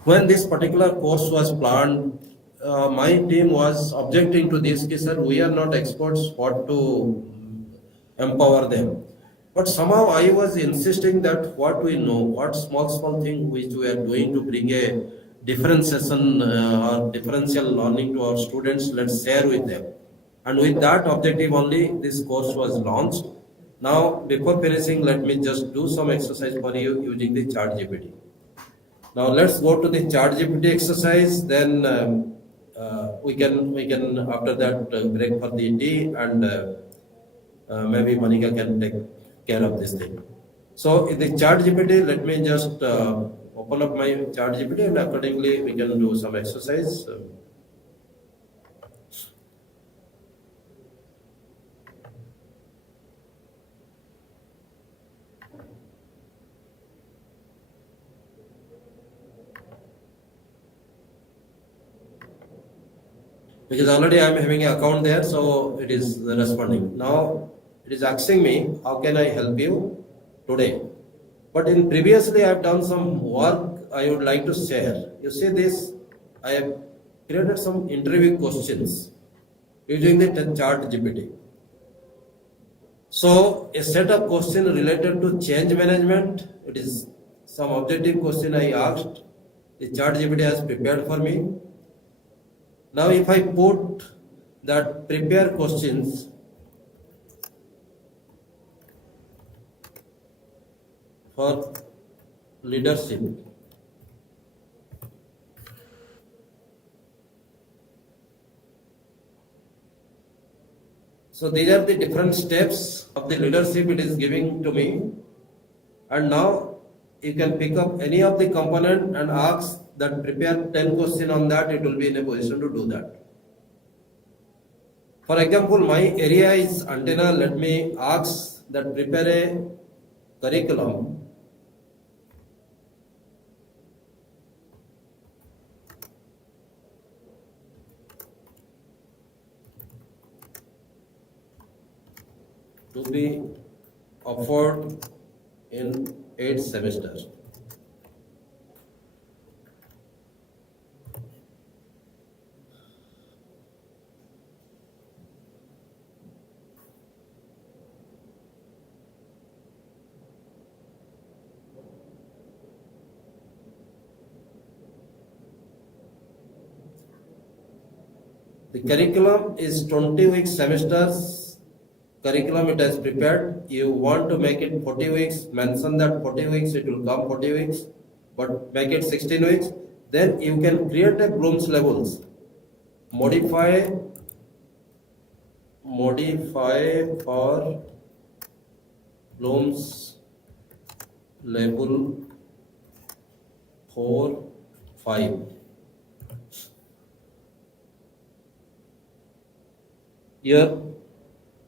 When this particular course was planned, my team was objecting to this, sir, we are not experts, what to empower them. But somehow I was insisting that what we know, what small thing which we are doing to bring a differentiation or differential learning to our students, let's share with them. And with that objective only, this course was launched. Now, before finishing, let me just do some exercise for you using the ChatGPT. Now, let's go to the ChatGPT exercise. Then we can after that break for the tea, and maybe Monica can take care of this thing. So in the ChatGPT, let me just open up my ChatGPT, and accordingly we can do some exercise. Because already I am having an account there, so it is responding. Now it is asking me, how can I help you today? But in previously I have done some work I would like to share. You see this, I have created some interview questions using the ChatGPT. So a set of questions related to change management, it is some objective question I asked, the ChatGPT has prepared for me. Now if I put that prepare questions for leadership, so these are the different steps of the leadership it is giving to me. And now you can pick up any of the component and ask that prepare 10 questions on that, it will be in a position to do that. For example, my area is antenna. Let me ask that prepare a curriculum to be offered in 8 semesters. The curriculum is 20 week semesters. Curriculum it has prepared. You want to make it 40 weeks, mention that 40 weeks, it will come 40 weeks, but make it 16 weeks. Then you can create a Bloom's levels. Modify for Bloom's level 4, 5. Here,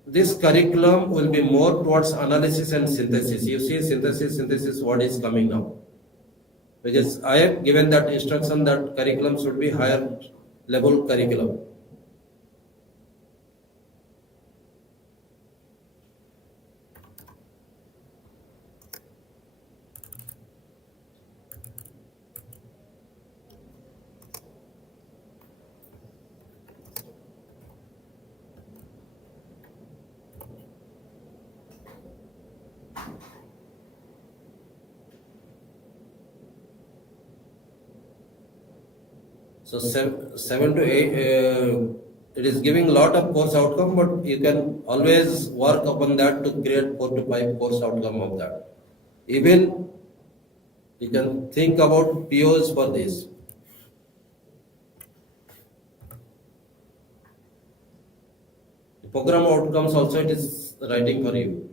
this curriculum will be more towards analysis and synthesis. You see synthesis, what is coming now. Because I have given that instruction that curriculum should be higher level curriculum. So 7 to 8, it is giving a lot of course outcome, but you can always work upon that to create 4 to 5 course outcome of that. Even you can think about POs for this. The program outcomes also it is writing for you.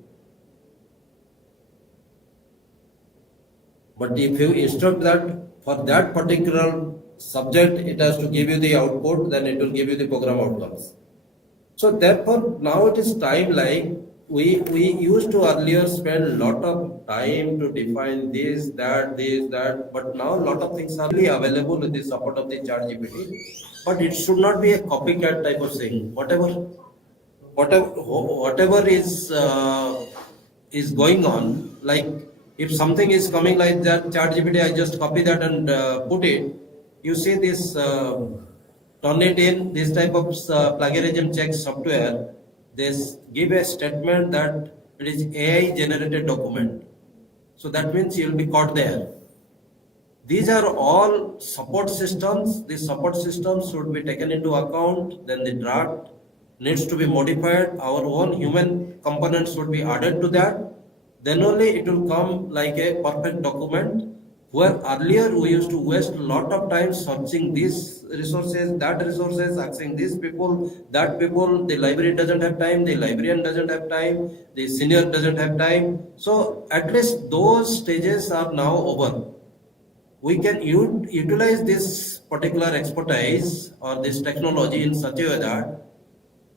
But if you instruct that for that particular subject, it has to give you the output, then it will give you the program outcomes. So therefore, now it is time like we used to earlier spend a lot of time to define this, that, but now a lot of things are really available with the support of the ChatGPT. But it should not be a copycat type of thing. Whatever is going on, like if something is coming like that, ChatGPT, I just copy that and put it. You see this Turnitin, this type of plagiarism check software, they give a statement that it is AI generated document. So that means you will be caught there. These are all support systems. These support systems should be taken into account. Then the draft needs to be modified. Our own human components should be added to that. Then only it will come like a perfect document. Where earlier we used to waste a lot of time searching these resources, that resources, asking these people, that people, the library doesn't have time, the librarian doesn't have time, the senior doesn't have time. So at least those stages are now over. We can utilize this particular expertise or this technology in such a way that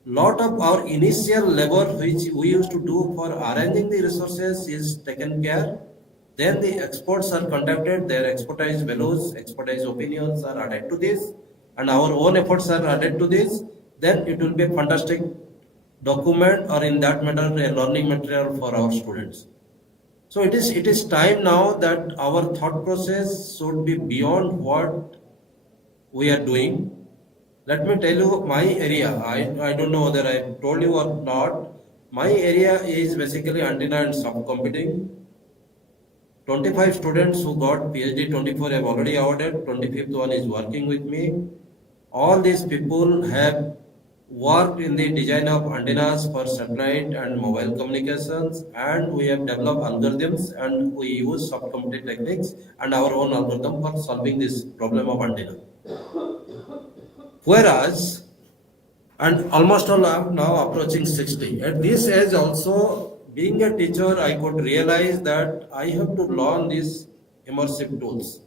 lot of our initial labor which we used to do for arranging the resources is taken care. Then the experts are conducted, their expertise values, expertise opinions are added to this, and our own efforts are added to this. Then it will be a fantastic document, or in that matter, a learning material for our students. So it is time now that our thought process should be beyond what we are doing. Let me tell you my area. I don't know whether I told you or not. My area is basically antenna and subcomputing. 25 students who got PhD, 24 have already awarded, 25th one is working with me. All these people have worked in the design of antennas for satellite and mobile communications, and we have developed algorithms and we use subcomputing techniques and our own algorithm for solving this problem of antenna. Whereas, and almost all are now approaching 60. At this age also, being a teacher, I could realize that I have to learn these immersive tools.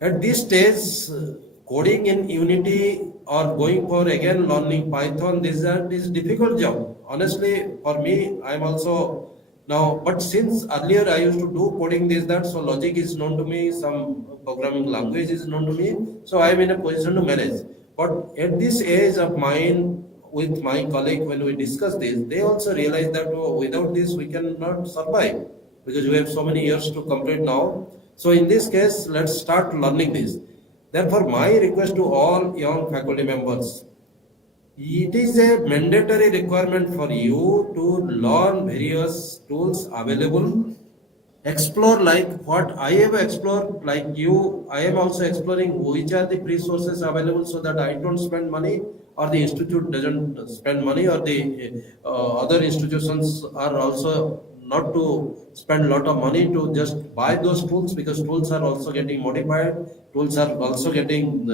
At this stage, coding in Unity or going for again learning Python, this is difficult job. Honestly, for me, I'm also now, but since earlier I used to do coding this, that, so logic is known to me, some programming language is known to me, so I'm in a position to manage. But at this age of mine, with my colleague when we discussed this, they also realized that without this we cannot survive because we have so many years to complete now. So in this case, let's start learning this. Therefore, my request to all young faculty members, it is a mandatory requirement for you to learn various tools available. Explore like what I have explored, like you, I am also exploring which are the resources available so that I don't spend money or the institute doesn't spend money or the other institutions are also not to spend a lot of money to just buy those tools because tools are also getting modified, tools are also getting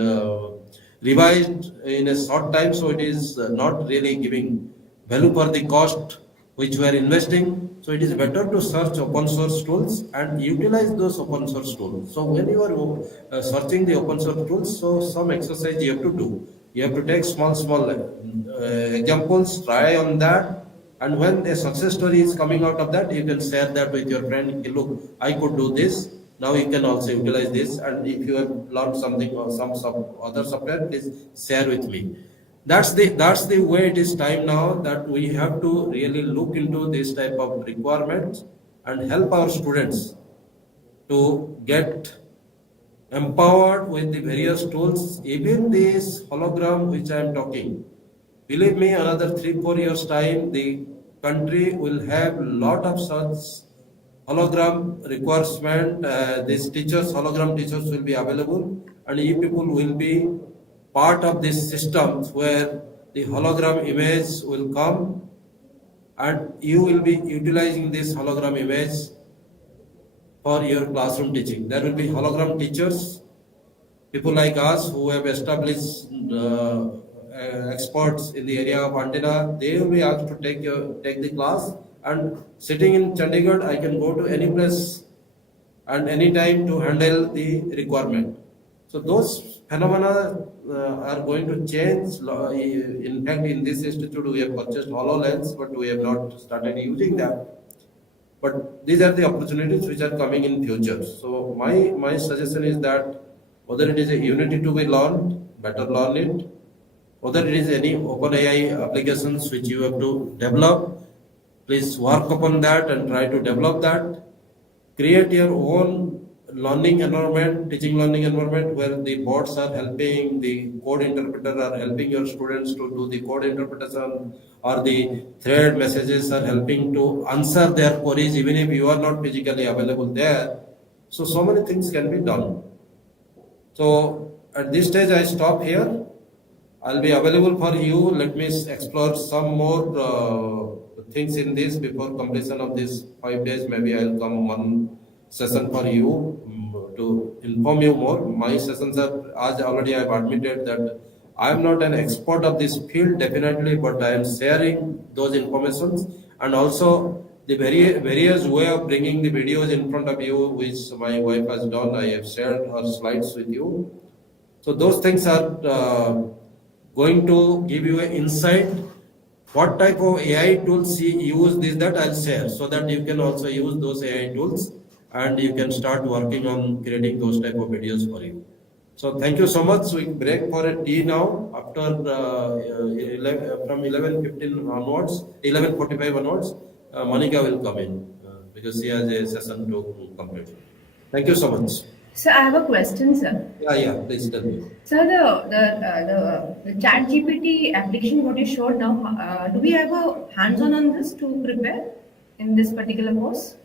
revised in a short time, so it is not really giving value for the cost which we are investing. So it is better to search open source tools and utilize those open source tools. So when you are searching the open source tools, so some exercise you have to do. You have to take small examples, try on that, and when a success story is coming out of that, you can share that with your friend. Okay, look, I could do this. Now you can also utilize this, and if you have learned something or some other software, please share with me. That's the way it is time now that we have to really look into this type of requirements and help our students to get empowered with the various tools. Even this hologram which I am talking, believe me, another 3-4 years time, the country will have lot of such hologram requirement. These teachers, hologram teachers will be available, and you people will be part of this system where the hologram image will come and you will be utilizing this hologram image for your classroom teaching. There will be hologram teachers, people like us who have established experts in the area of antenna. They will be asked to take the class, and sitting in Chandigarh, I can go to any place and any time to handle the requirement. So those phenomena are going to change. In fact, in this institute, we have purchased HoloLens, but we have not started using that. But these are the opportunities which are coming in future. So my suggestion is that whether it is a Unity to be learned, better learn it. Whether it is any OpenAI applications which you have to develop, please work upon that and try to develop that. Create your own learning environment, teaching learning environment where the bots are helping, the code interpreter are helping your students to do the code interpretation, or the thread messages are helping to answer their queries even if you are not physically available there. So many things can be done. So at this stage I stop here. I'll be available for you. Let me explore some more things in this before completion of this 5 days. Maybe I'll come one session for you to inform you more. My sessions are, as already I've admitted that I'm not an expert of this field definitely, but I am sharing those informations, and also the various way of bringing the videos in front of you, which my wife has done. I have shared her slides with you. So those things are going to give you an insight. What type of AI tools you use, this that I'll share, so that you can also use those AI tools and you can start working on creating those type of videos for you. So thank you so much. We break for a tea now. After from 11:15 onwards, 11:45 onwards, Monica will come in because she has a session to complete. Thank you so much. So I have a question, sir. Yeah, please tell me. So the Chat GPT application what you showed now, do we have a hands-on on this to prepare in this particular course?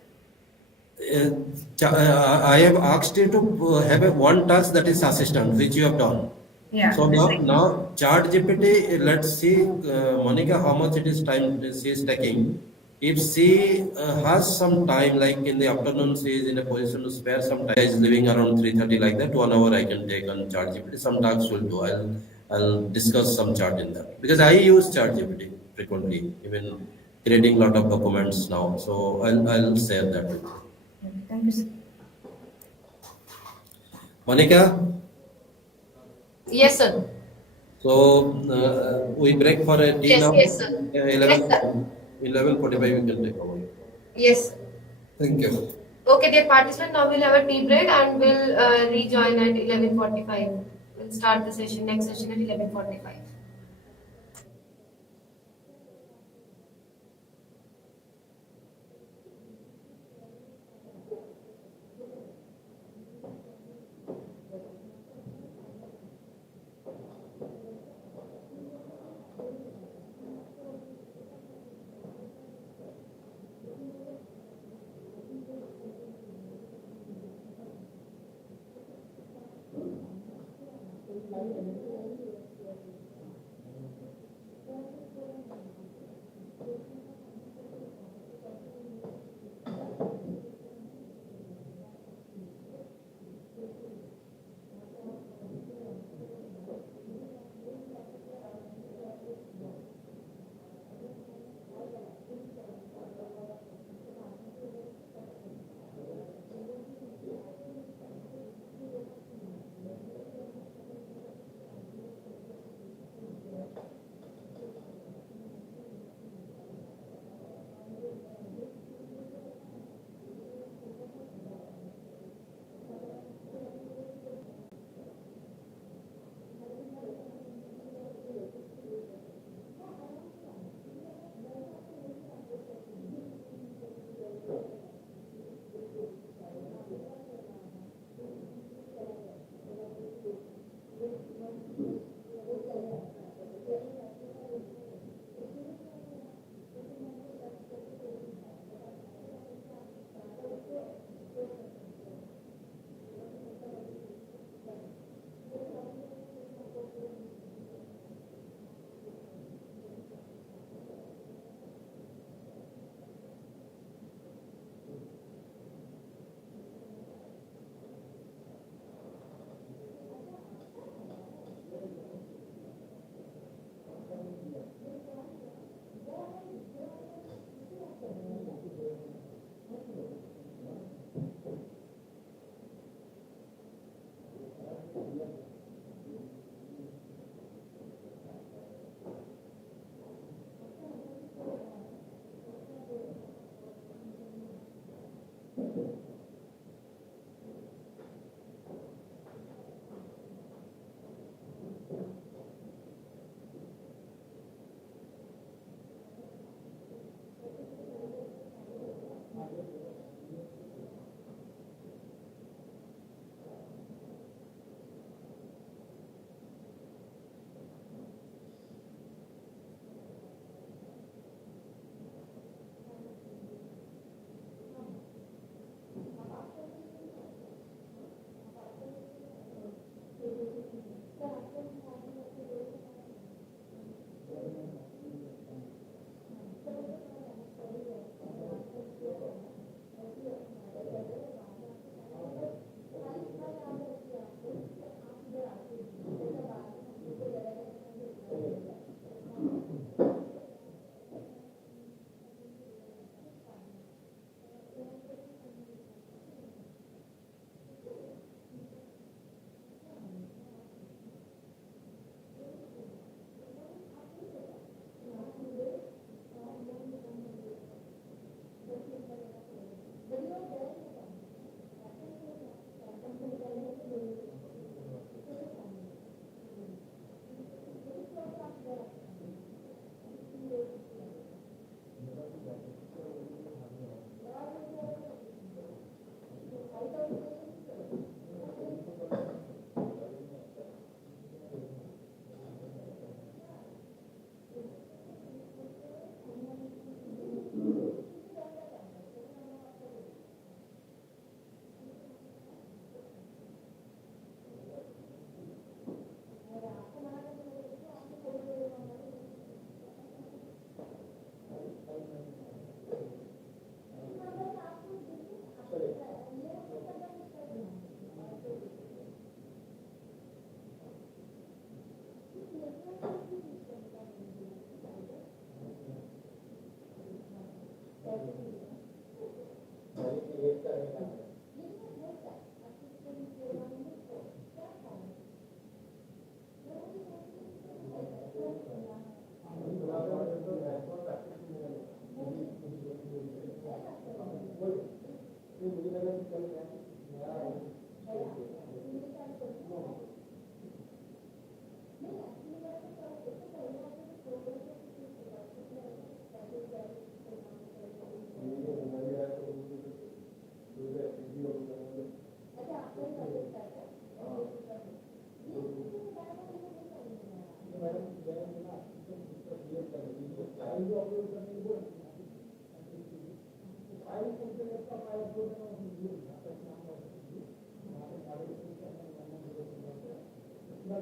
I have asked you to have a one task, that is assistant, which you have done. Yeah. So now Chat GPT, let's see, Monica, how much it is time she is taking. If she has some time, like in the afternoon, she is in a position to spare some time. Is living around 3:30 like that. 1 hour I can take on Chat GPT. Some tasks will do. I'll discuss some chart in that because I use Chat GPT frequently, even creating a lot of documents now. So I'll share that with you. Thank you, sir. Monica. Yes, sir. So we break for a tea now. Yes, sir. 11:45 we can take over. Yes. Thank you. Okay, dear participant, now we'll have a tea break and we'll rejoin at 11:45. We'll start the session, next session at 11:45.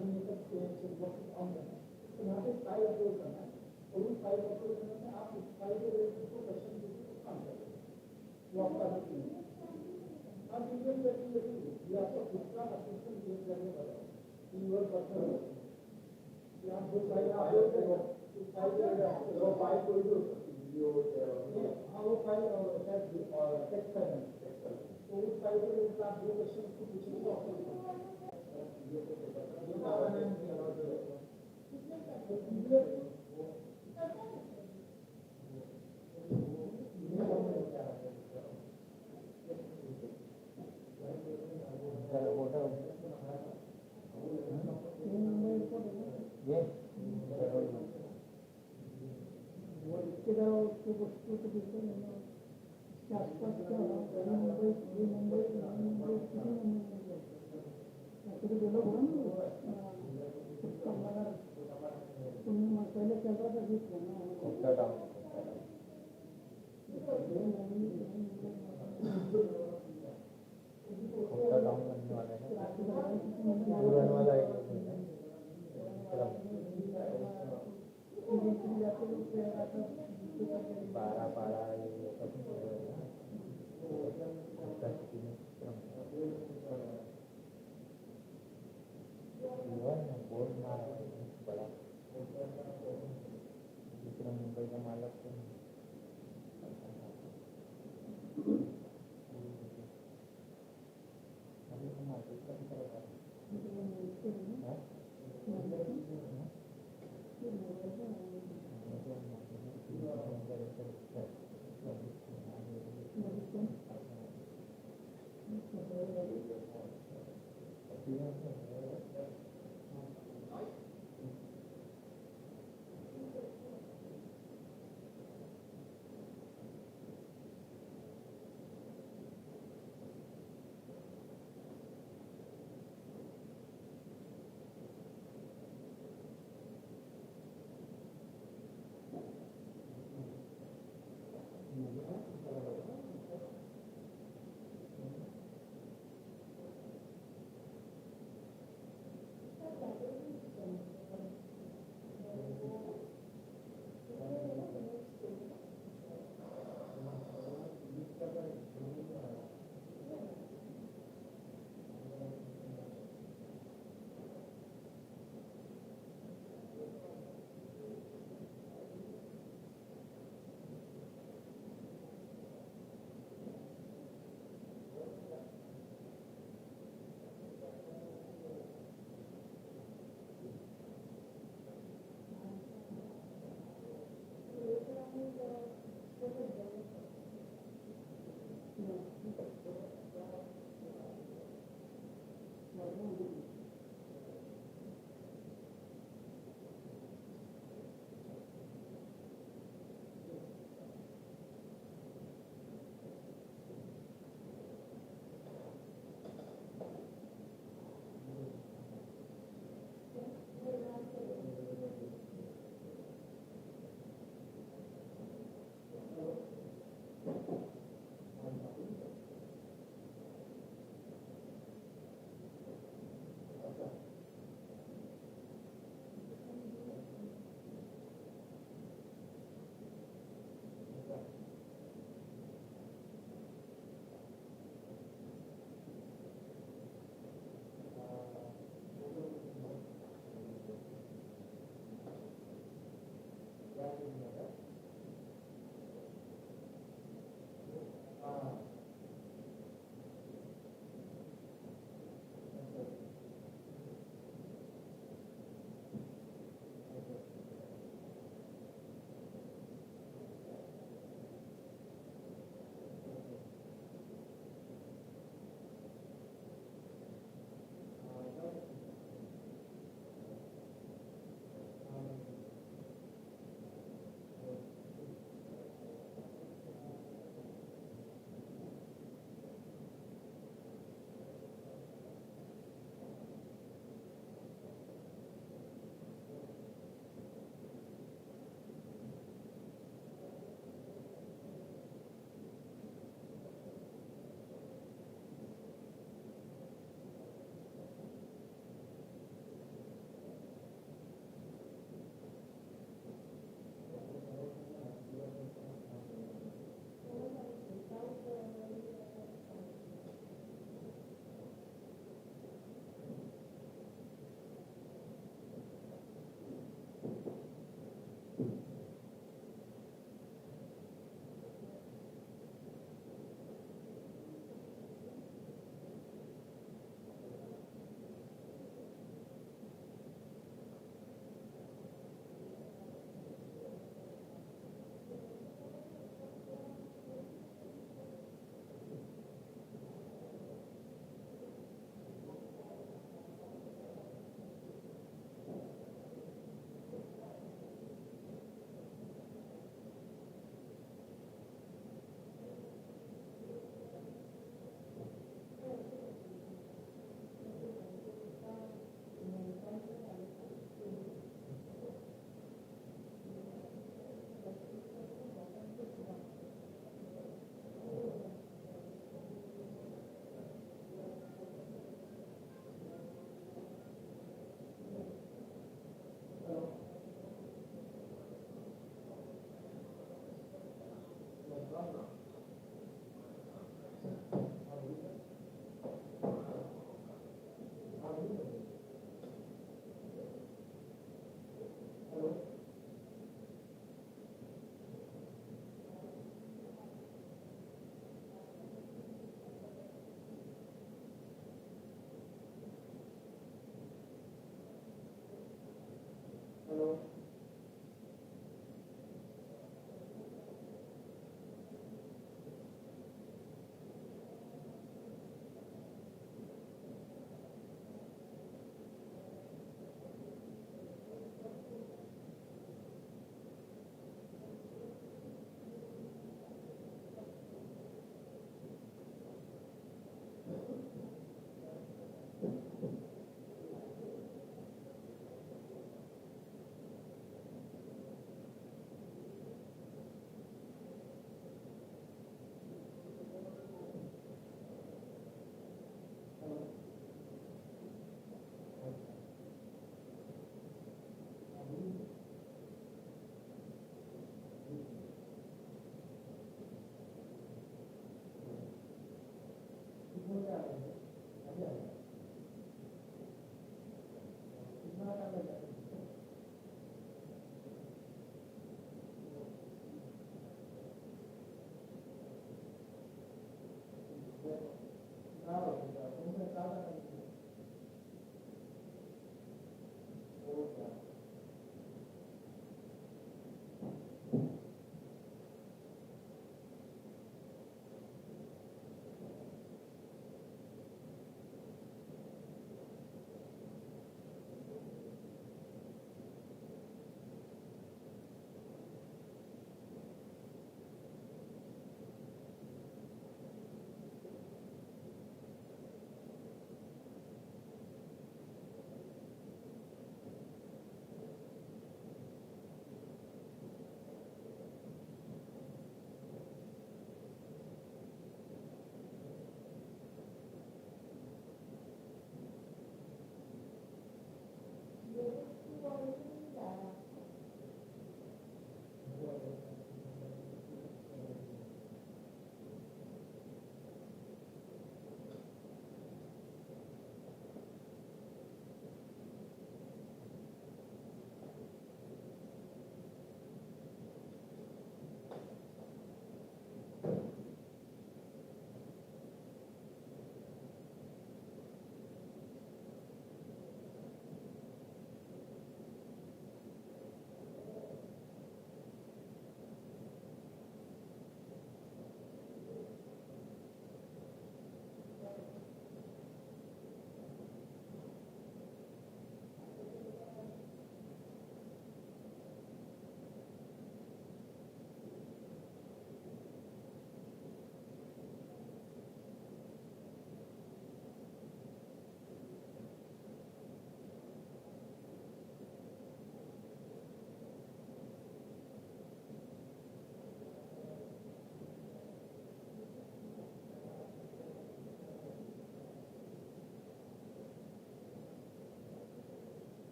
मिलकर checkbox on करना है, तो यहाँ पे file upload करना है, और उस फाइल अपलोड करने में आप उस फाइल के रिलेटेड को क्वेश्चन दीजिए, काम करेंगे, वो आपका रूटीन है। आप ईमेल करेंगे, ये आपका खुद का असिस्टेंट क्रिएट करने वाला है, यूर पर्सनल, आप जो फाइल अपलोड करेंगे, उस फाइल के वो फाइल कोई भी हो सकती है, वीडियो, हाँ वो फाइल और टेक्स्ट फाइल है, तो उस फाइल के रिलेटेड आप जो क्वेश्चन उसको पूछेंगे तो आपको इसके द्वारा उसको वस्तु को देखते हैं इसके आसपास क्या हो रहा है, मुंबई किसी नंबर एक्चुअली जो लोग होगा ना उसका हमारा पहले चल रहा था बीच में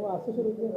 वो आज से शुरू किया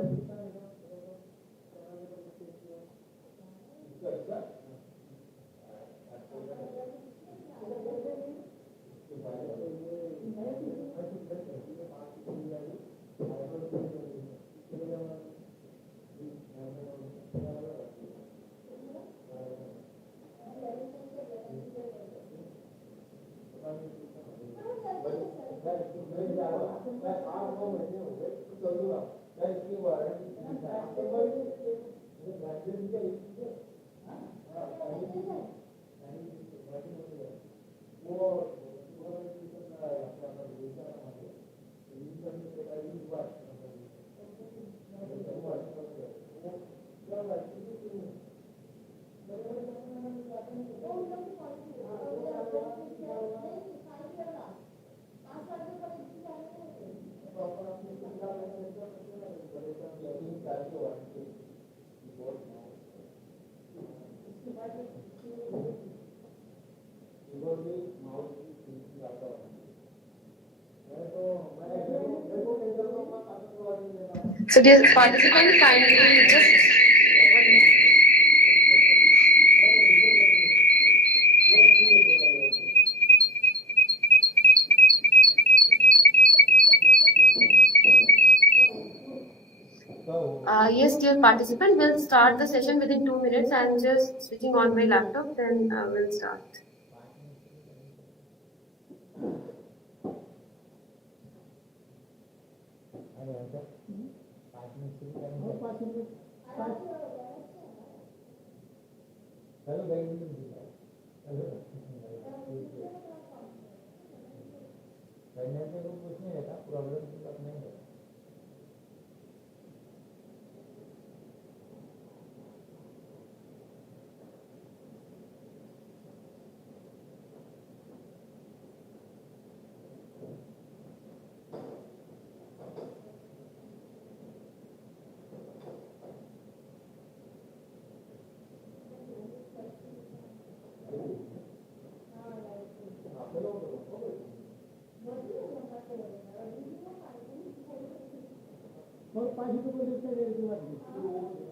So dear participants, kindly just yes, dear participant, we'll start the session within 2 minutes. I'm just switching on my laptop, then we'll start. और 5 रुपये देते हैं मेरे दिमाग में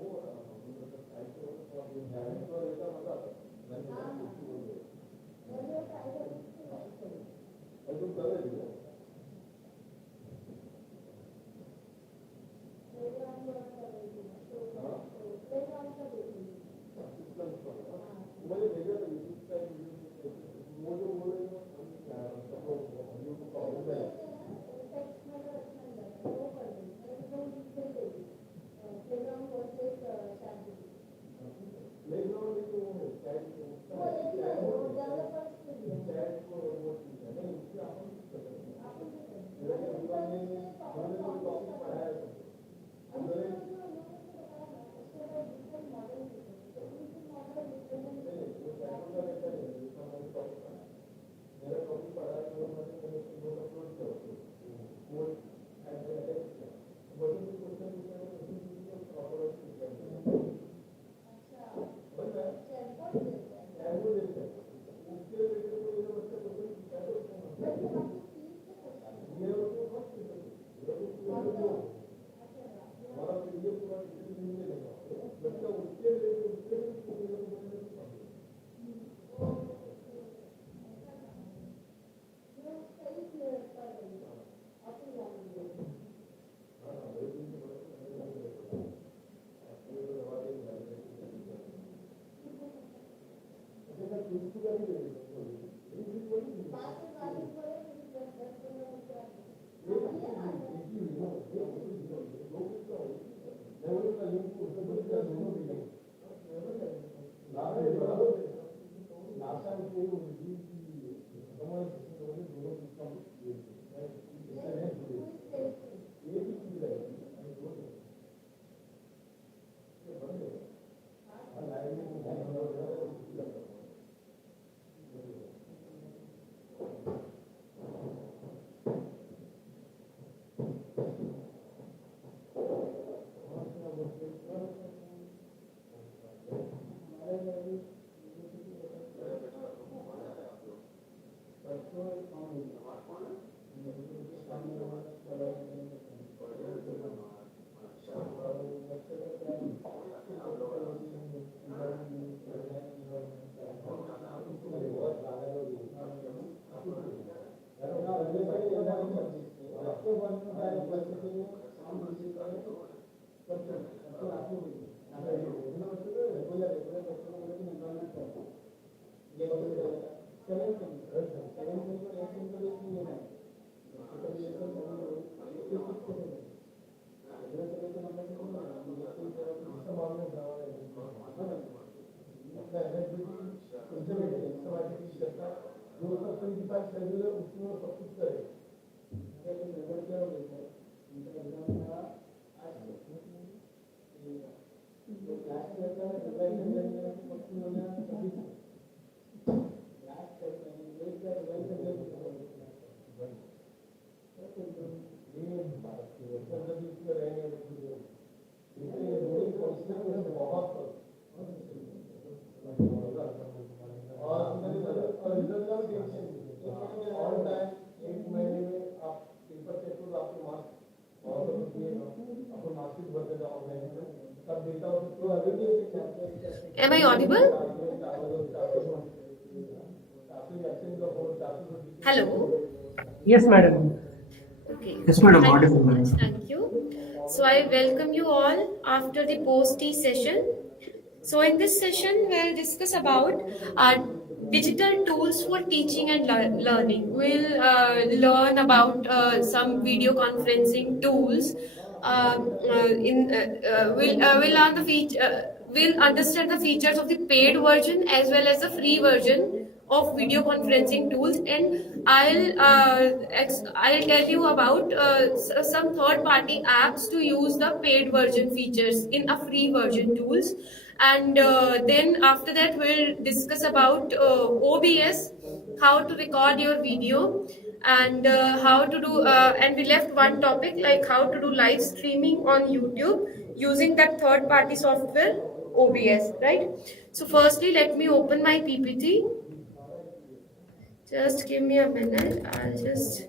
Am I audible? Hello. Yes, madam. Okay. Yes, madam, Thank you so audible, much. madam. Thank you. So I welcome you all after the post-tea session. So in this session, we'll discuss about our digital tools for teaching and learning. We'll learn about some video conferencing tools. We'll learn the we'll understand the features of the paid version as well as the free version of video conferencing tools, and I'll tell you about some third party apps to use the paid version features in a free version tools. And then after that we'll discuss about OBS, how to record your video, and how to do and we left one topic like how to do live streaming on YouTube using that third party software OBS, right? So firstly, let me open my PPT. Just give me a minute. I'll just.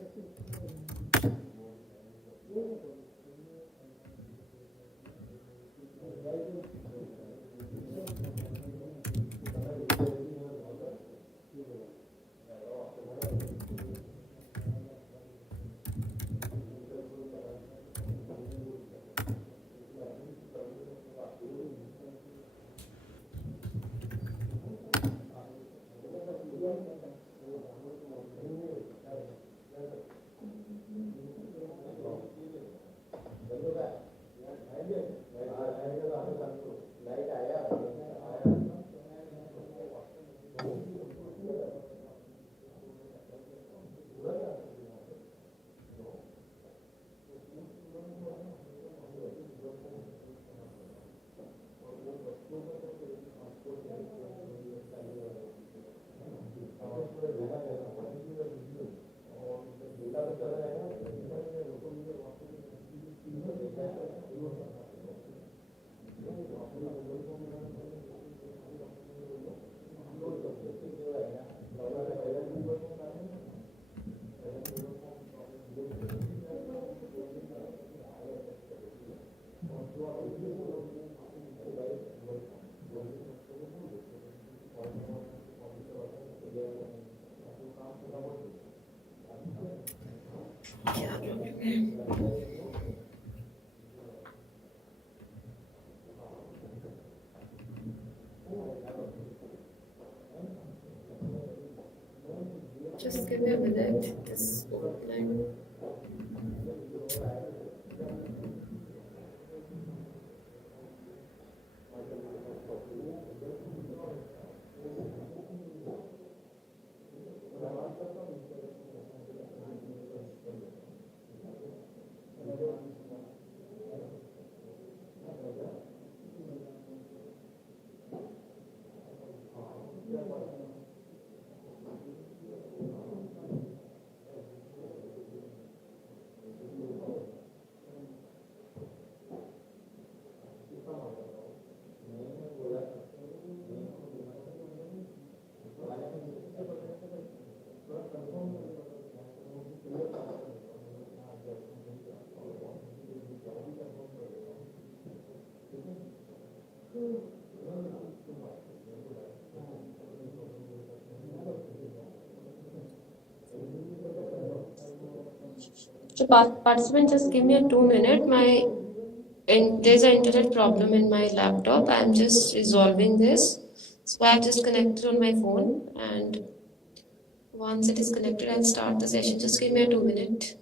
Just give me a minute. This opening. participant, just give me a 2 minute. There's an internet problem in my laptop. I'm just resolving this. So I've just connected on my phone, and once it is connected, I'll start the session. Just give me a 2 minute.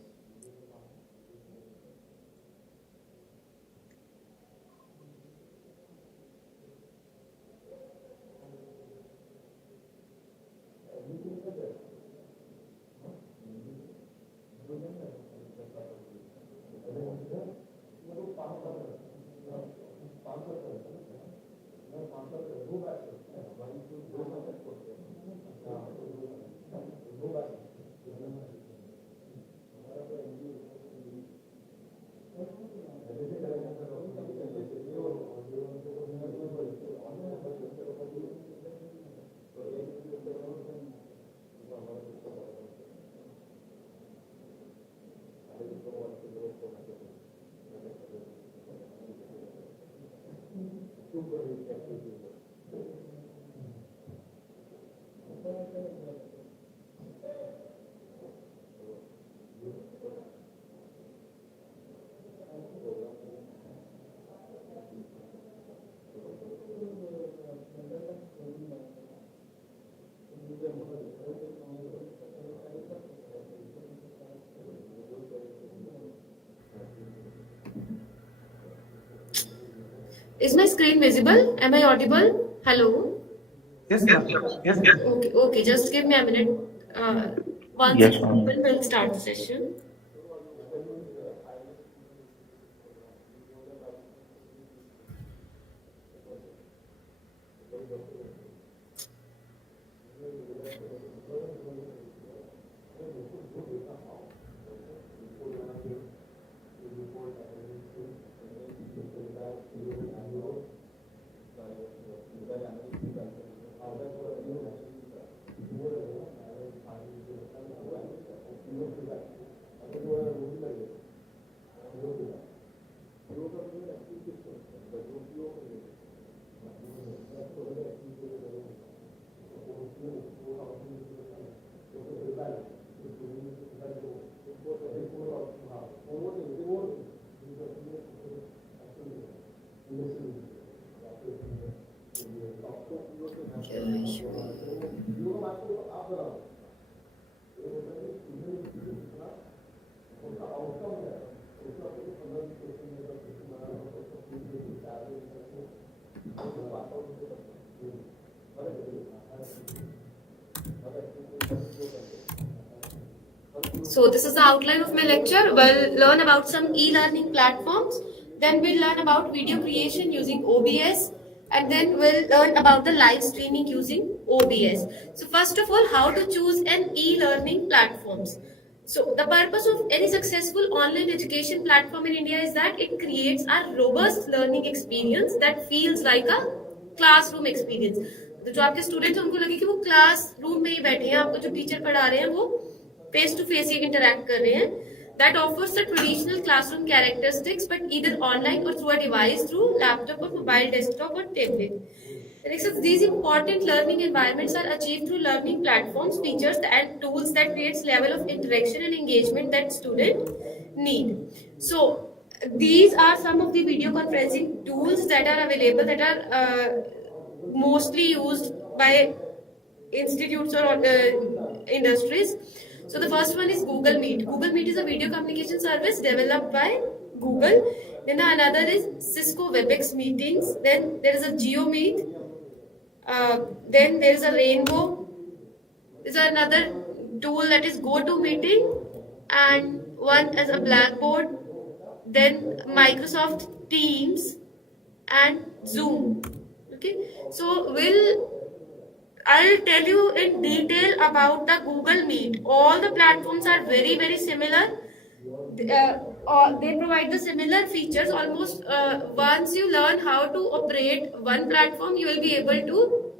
Is my screen visible? Am I audible? Hello? Yes, ma'am. Yes, ma'am. Okay, just give me a minute. Once Yes, it's ma'am. open, we'll start the session. So this is the outline of my lecture. We'll learn about some e-learning platforms. Then we'll learn about video creation using OBS. And then we'll learn about the live streaming using OBS. So first of all, how to choose an e-learning platforms. So the purpose of any successful online education platform in India is that it creates a robust learning experience that feels like a classroom experience. तो जो आपके student हैं उनको लगे कि वो class room में ही बैठे हैं, आपको जो टीचर पढ़ा रहे हैं वो फेस टू फेस ही इंटरैक्ट कर रहे हैं. That offers the traditional classroom characteristics, but either online or through a device, through laptop or mobile desktop or tablet. These important learning environments are achieved through learning platforms, features, and tools that creates level of interaction and engagement that student need. So these are some of the video conferencing tools that are available, that are mostly used by institutes or industries. So the first one is Google Meet. Google Meet is a video communication service developed by Google. Then another is Cisco WebEx meetings. Then there is a GeoMeet. Then there is a Rainbow. There's another tool that is GoToMeeting, and one as a Blackboard. Then Microsoft Teams and Zoom. Okay, so I'll tell you in detail about the Google Meet. All the platforms are very, very similar. They provide the similar features. Almost once you learn how to operate one platform, you will be able to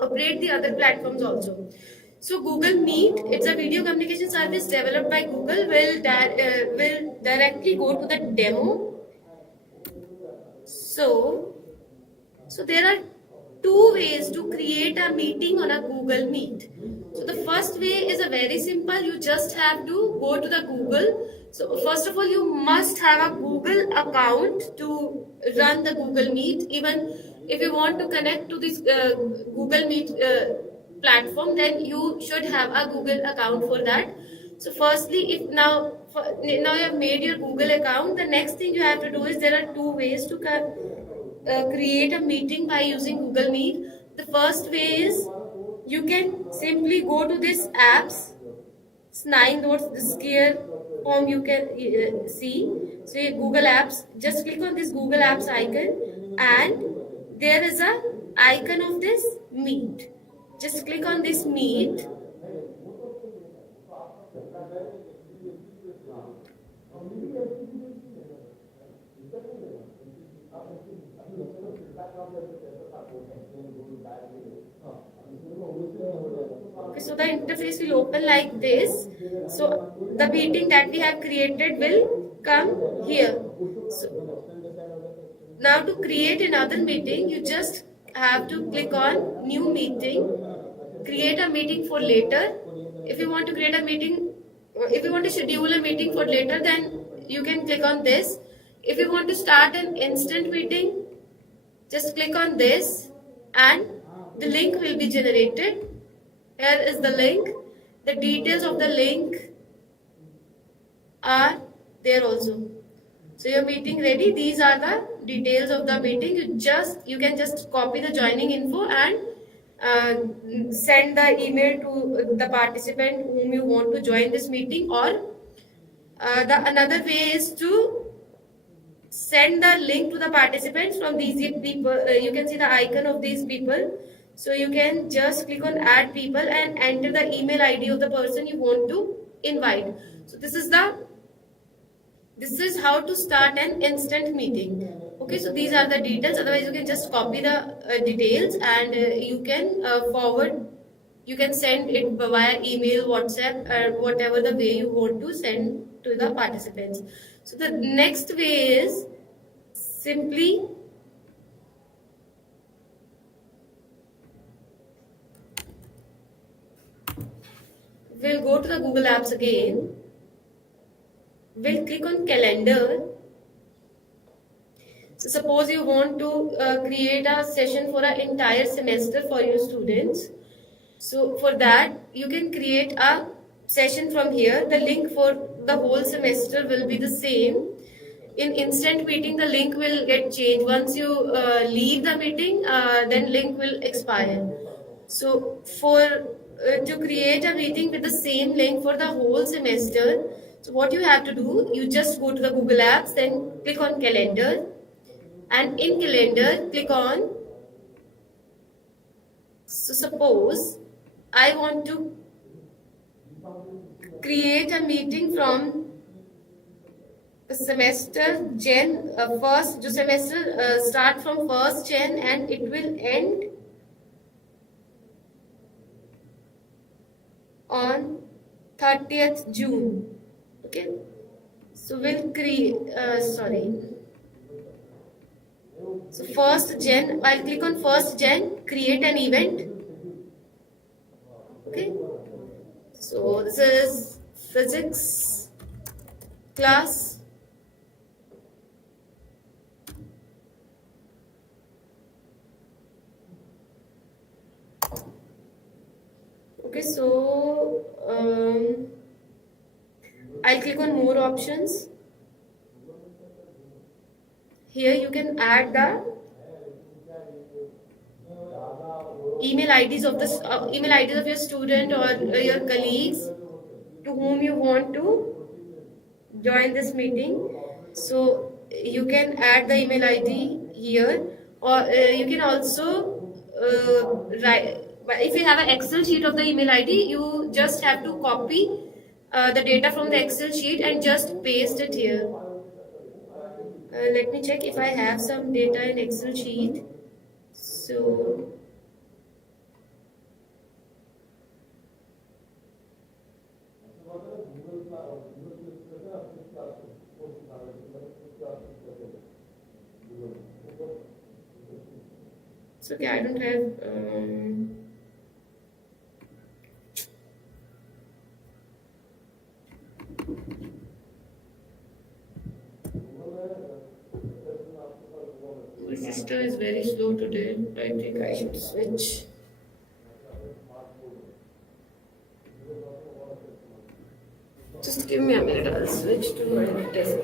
operate the other platforms also. So Google Meet, it's a video communication service developed by Google. Will directly go to the demo. So there are two ways to create a meeting on a Google Meet. So the first way is a very simple. You just have to go to the Google, So first of all, you must have a Google account to run the Google Meet. Even if you want to connect to this Google Meet platform, then you should have a Google account for that. So firstly, if now you have made your Google account, the next thing you have to do is there are two ways to create a meeting by using Google Meet. The first way is you can simply go to this apps. It's 9 dots, the square form you can see. So Google Apps, just click on this Google Apps icon, and there is a icon of this Meet. Just click on this Meet. Okay, so the interface will open like this. So the meeting that we have created will come here. So now to create another meeting, you just have to click on new meeting, create a meeting for later. If you want to create a meeting, if you want to schedule a meeting for later, then you can click on this. If you want to start an instant meeting, just click on this and the link will be generated. Here is the link. The details of the link are there also. So your meeting ready. These are the details of the meeting. You can just copy the joining info and send the email to the participant whom you want to join this meeting, or the another way is to send the link to the participants from these people. You can see the icon of these people. So you can just click on add people and enter the email ID of the person you want to invite. So this is how to start an instant meeting. Okay, so these are the details. Otherwise, you can just copy the details and you can forward. You can send it via email, WhatsApp, or whatever the way you want to send to the participants. So the next way is simply we'll go to the Google Apps again. We'll click on calendar. So suppose you want to create a session for an entire semester for your students. So for that, you can create a session from here. The link for the whole semester will be the same. In instant meeting, the link will get changed. Once you leave the meeting, then link will expire. So for to create a meeting with the same link for the whole semester, so what you have to do, you just go to the Google Apps, then click on calendar, and in calendar click on, so suppose I want to create a meeting from semester Jan first, जो semester start from 1st Jan and it will end on 30th June. Okay, so we'll create so 1st Jan, I'll click on 1st Jan, create an event. Okay, so this is physics class. Okay, so I'll click on more options. Here you can add the email IDs of your student or your colleagues to whom you want to join this meeting. So you can add the email ID here, or you can also write. But if you have an Excel sheet of the email ID, you just have to copy the data from the Excel sheet and just paste it here. Let me check if I have some data in Excel sheet. So it's okay, I don't have My system is very slow today. I think I should switch. Just give me a minute. I'll switch to test.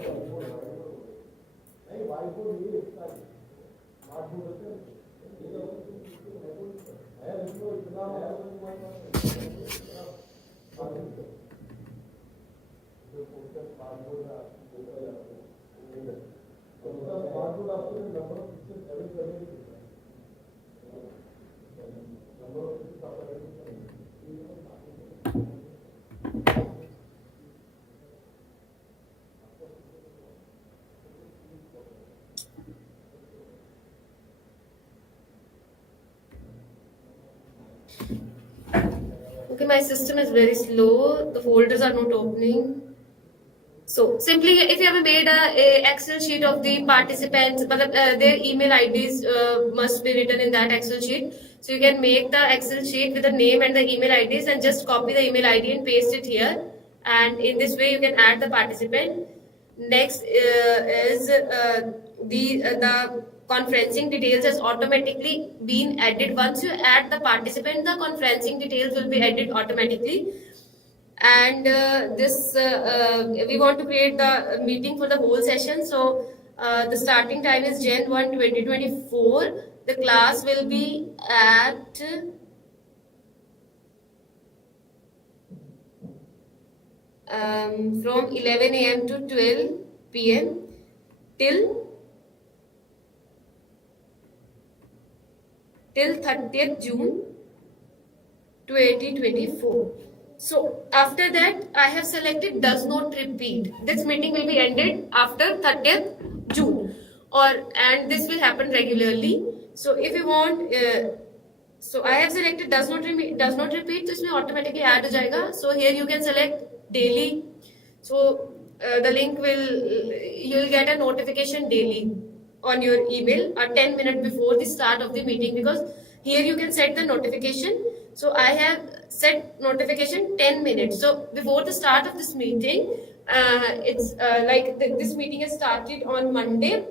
Okay, my system is very slow. The folders are not opening. So simply, if you have made a Excel sheet of the participants, but their email IDs must be written in that Excel sheet. So you can make the Excel sheet with the name and the email IDs and just copy the email ID and paste it here. And in this way, you can add the participant. Next is the conferencing details has automatically been added. Once you add the participant, the conferencing details will be added automatically. And we want to create the meeting for the whole session. So the starting time is Jan 1 2024. The class will be at from 11 a.m. to 12 p.m. till 30th June 2024. So after that, I have selected does not repeat. This meeting will be ended after 30th June, and this will happen regularly. So if you want, so I have selected does not repeat. तो इसमें automatically add हो जाएगा. So here you can select daily. So the link you'll get a notification daily on your email 10 minutes before the start of the meeting, because here you can set the notification. So I have set notification 10 minutes. So before the start of this meeting, it's this meeting has started on Monday.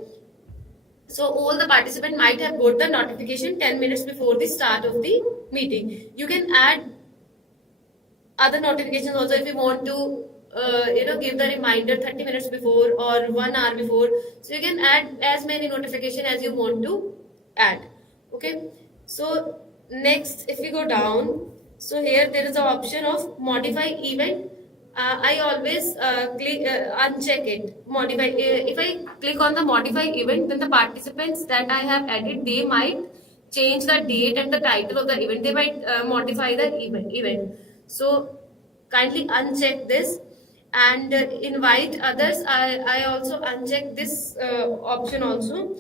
So all the participants might have got the notification 10 minutes before the start of the meeting. You can add other notifications also if you want to give the reminder 30 minutes before or 1 hour before. So you can add as many notifications as you want to add. Okay, so next, if we go down, so here there is an option of modify event. I always uncheck it, modify. If I click on the modify event, then the participants that I have added, they might change the date and the title of the event. They might modify the event. So kindly uncheck this and invite others. I also uncheck this option also.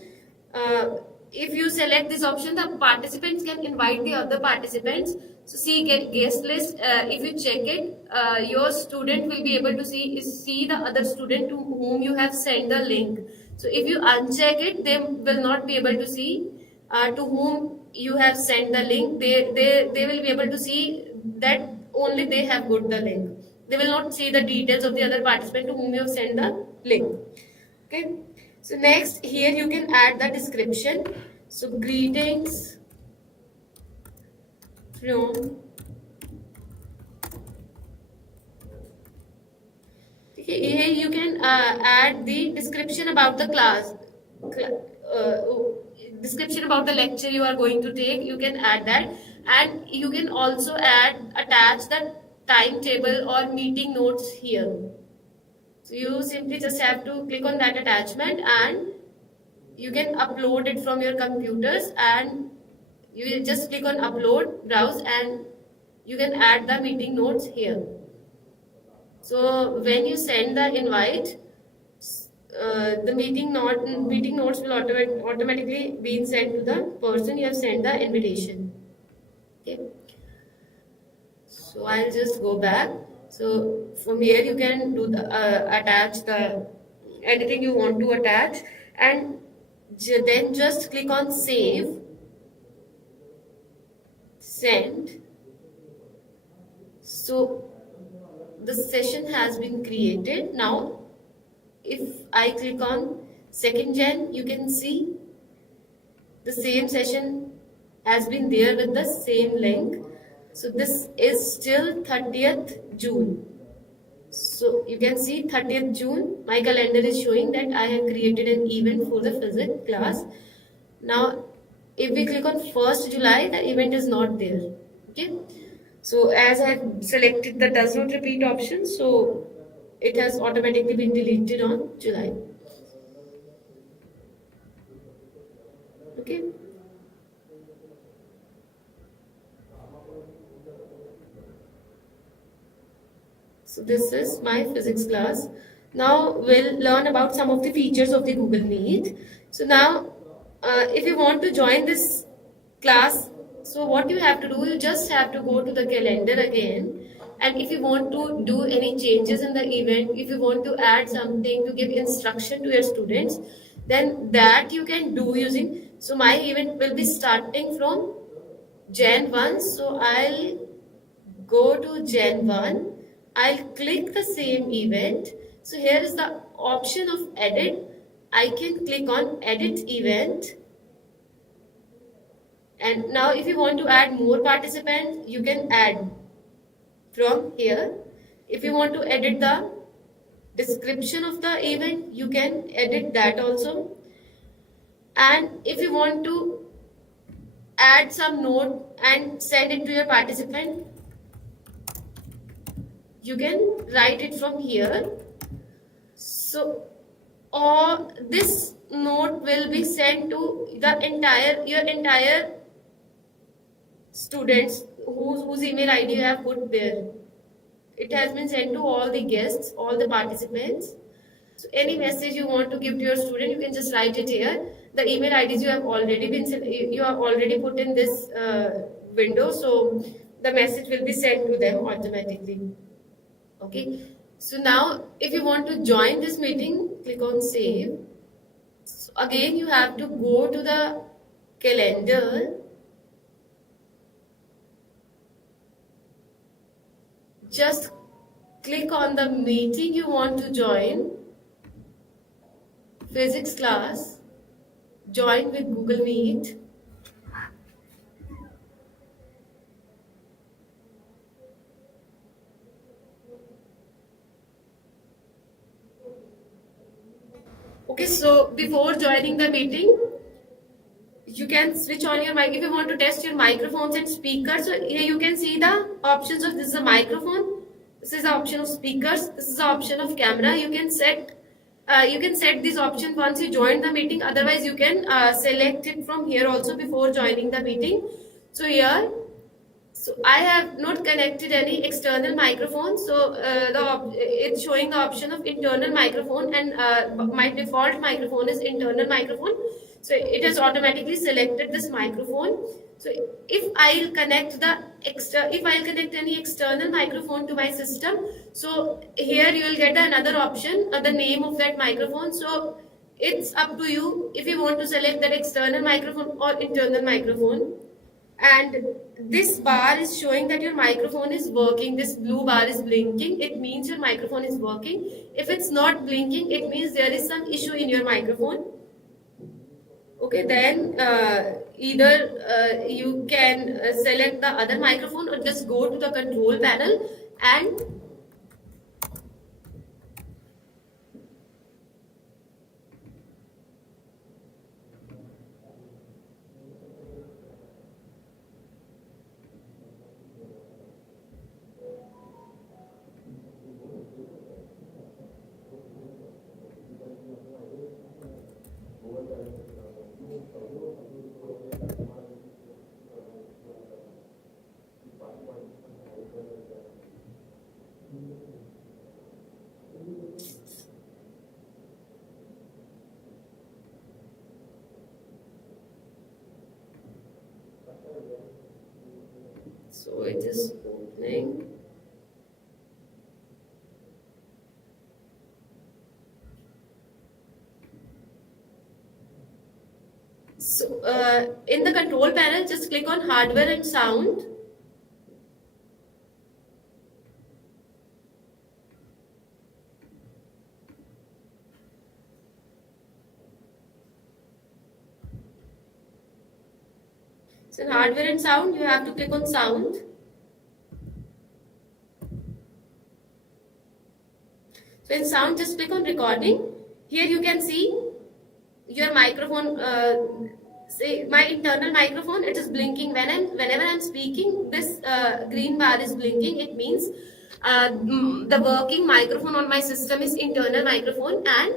If you select this option, the participants can invite the other participants. So see, get guest list. If you check it, your student will be able to see the other student to whom you have sent the link. So if you uncheck it, they will not be able to see to whom you have sent the link. They will be able to see that only they have got the link. They will not see the details of the other participant to whom you have sent the link. Okay. So next, here you can add the description. So greetings from here you can add the description about the class, description about the lecture you are going to take. You can add that, and you can also attach the timetable or meeting notes here. So you simply just have to click on that attachment and you can upload it from your computers, and you just click on upload, browse, and you can add the meeting notes here. So when you send the invite, the meeting notes will automatically be sent to the person you have sent the invitation. Okay. So I'll just go back. So from here you can do the attach the anything you want to attach, and then just click on save, send. So the session has been created. Now if I click on 2nd Jan, you can see the same session has been there with the same link. So this is still 30th June. So you can see 30th June, my calendar is showing that I have created an event for the physics class. Now, if we click on 1st July, the event is not there. Okay. So as I have selected the does not repeat option, so it has automatically been deleted on July. Okay. So this is my physics class. Now we'll learn about some of the features of the Google Meet. So now, if you want to join this class, so what you have to do, you just have to go to the calendar again. And if you want to do any changes in the event, if you want to add something to give instruction to your students, then that you can do using. So my event will be starting from Jan 1. So I'll go to Gen 1. I'll click the same event. So here is the option of edit. I can click on edit event. And now if you want to add more participants, you can add from here. If you want to edit the description of the event, you can edit that also. And if you want to add some note and send it to your participant, you can write it from here. So, or this note will be sent to your entire students whose email ID you have put there. It has been sent to all the guests, all the participants. So any message you want to give to your student, you can just write it here. The email IDs you have already put in this window, so the message will be sent to them automatically. Okay. So now, if you want to join this meeting, click on save. So again, you have to go to the calendar. Just click on the meeting you want to join. Physics class. Join with Google Meet. Okay, so before joining the meeting, you can switch on your mic if you want to test your microphones and speakers. So here you can see the options of this is a microphone, this is the option of speakers, this is the option of camera. You can set these options once you join the meeting. Otherwise, you can select it from here also before joining the meeting. So here, so I have not connected any external microphone. So it's showing the option of internal microphone, and my default microphone is internal microphone. So it has automatically selected this microphone. So if I'll connect any external microphone to my system, so here you will get another option, the name of that microphone. So it's up to you if you want to select that external microphone or internal microphone. And this bar is showing that your microphone is working. This blue bar is blinking. It means your microphone is working. If it's not blinking, it means there is some issue in your microphone. Okay, then either you can select the other microphone or just go to the control panel and so it is opening. So in the control panel, just click on hardware and sound. So in hardware and sound, you have to click on sound. So in sound, just click on recording. Here you can see your microphone. Say my internal microphone, it is blinking whenever I'm speaking. This green bar is blinking. It means the working microphone on my system is internal microphone, and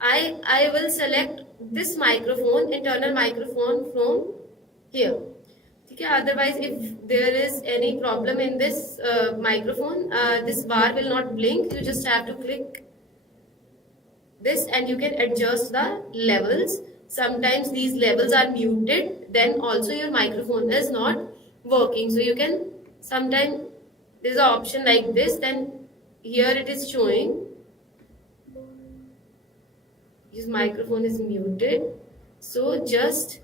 I will select this microphone, internal microphone from here. Okay, otherwise, if there is any problem in this microphone, this bar will not blink. You just have to click this and you can adjust the levels. Sometimes these levels are muted, then also your microphone is not working. So you can sometimes there's an option like this, then here it is showing his microphone is muted. So just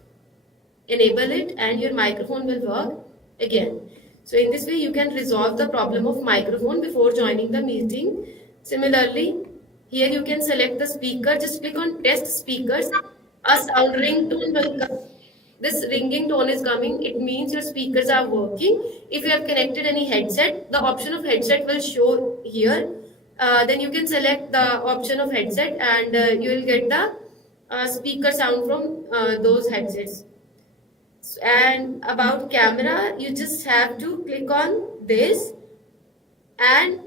enable it and your microphone will work again. So in this way you can resolve the problem of microphone before joining the meeting. Similarly, here you can select the speaker, just click on test speakers. A sound ringtone will come. This ringing tone is coming, it means your speakers are working. If you have connected any headset, the option of headset will show here. Then you can select the option of headset and you will get the speaker sound from those headsets. And about camera, you just have to click on this, and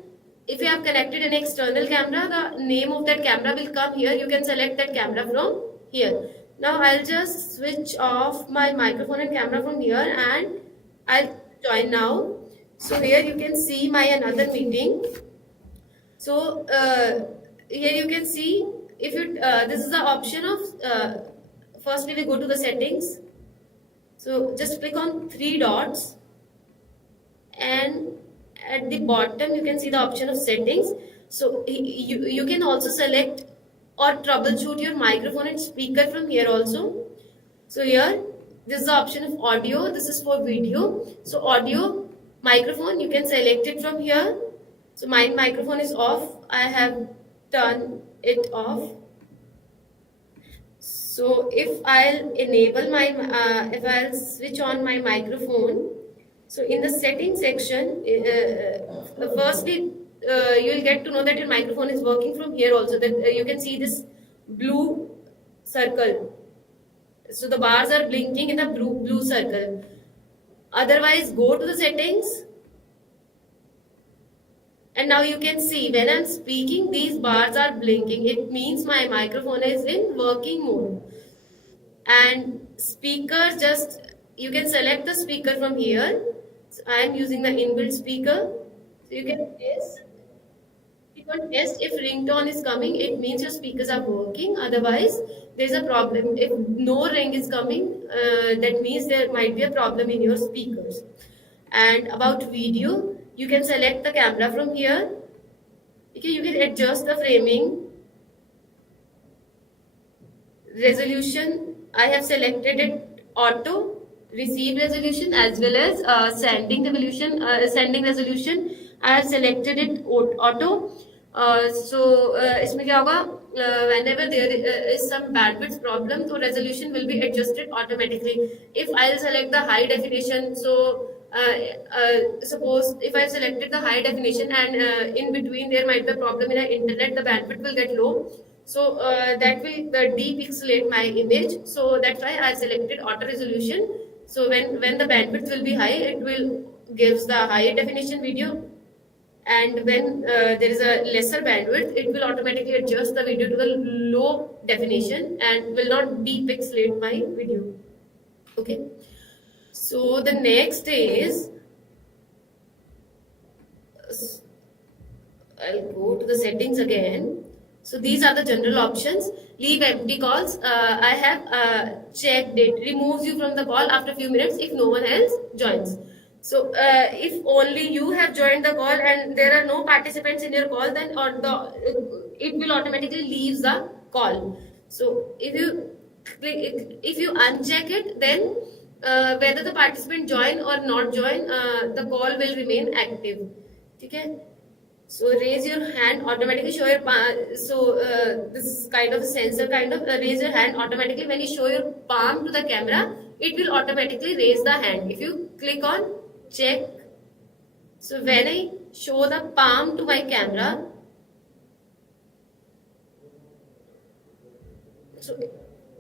if you have connected an external camera, the name of that camera will come here. You can select that camera from here. Now I'll just switch off my microphone and camera from here and I'll join now. So here you can see my another meeting. So here you can see, if you this is the option of firstly we go to the settings. So just click on three dots and at the bottom you can see the option of settings. So you can also select or troubleshoot your microphone and speaker from here also. So here this is the option of audio, this is for video. So audio microphone you can select it from here. So my microphone is off, I have turned it off. So if I'll enable my, if I'll switch on my microphone, so in the settings section, firstly, you'll get to know that your microphone is working from here also, that you can see this blue circle. So the bars are blinking in the blue circle. Otherwise, go to the settings. And now you can see when I'm speaking, these bars are blinking. It means my microphone is in working mode. And speakers, just you can select the speaker from here. So I am using the inbuilt speaker. So you can test. You can test if ringtone is coming, it means your speakers are working. Otherwise, there's a problem. If no ring is coming, that means there might be a problem in your speakers. And about video, you can select the camera from here. Okay, you can adjust the framing, resolution. I have selected it auto, receive resolution as well as sending resolution. I have selected it auto. So इसमें क्या होगा? Whenever there is some bandwidth problem, so resolution will be adjusted automatically. If I'll select the high definition, so suppose if I selected the high definition and in between there might be a problem in the internet, the bandwidth will get low. So that will depixelate my image. So that's why I selected auto resolution. So when the bandwidth will be high, it will gives the high definition video. And when there is a lesser bandwidth, it will automatically adjust the video to the low definition and will not depixelate my video. Okay. So the next is, I'll go to the settings again. So these are the general options. Leave empty calls. I have checked it. Removes you from the call after a few minutes if no one else joins. So if only you have joined the call and there are no participants in your call, then it will automatically leave the call. So if you uncheck it, then whether the participant join or not join, the call will remain active. Okay. So raise your hand, automatically show your palm. So this kind of sensor kind of raise your hand automatically. When you show your palm to the camera, it will automatically raise the hand. If you click on check, so when I show the palm to my camera, so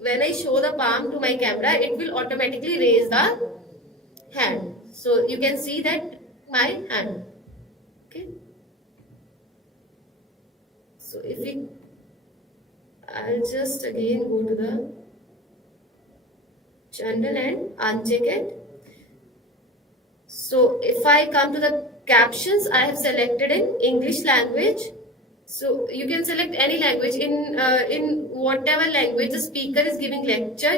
when I show the palm to my camera, it will automatically raise the hand. So you can see that my hand. Okay. So if we, I'll just again go to the channel and uncheck it. So if I come to the captions, I have selected in English language. So you can select any language in whatever language the speaker is giving lecture.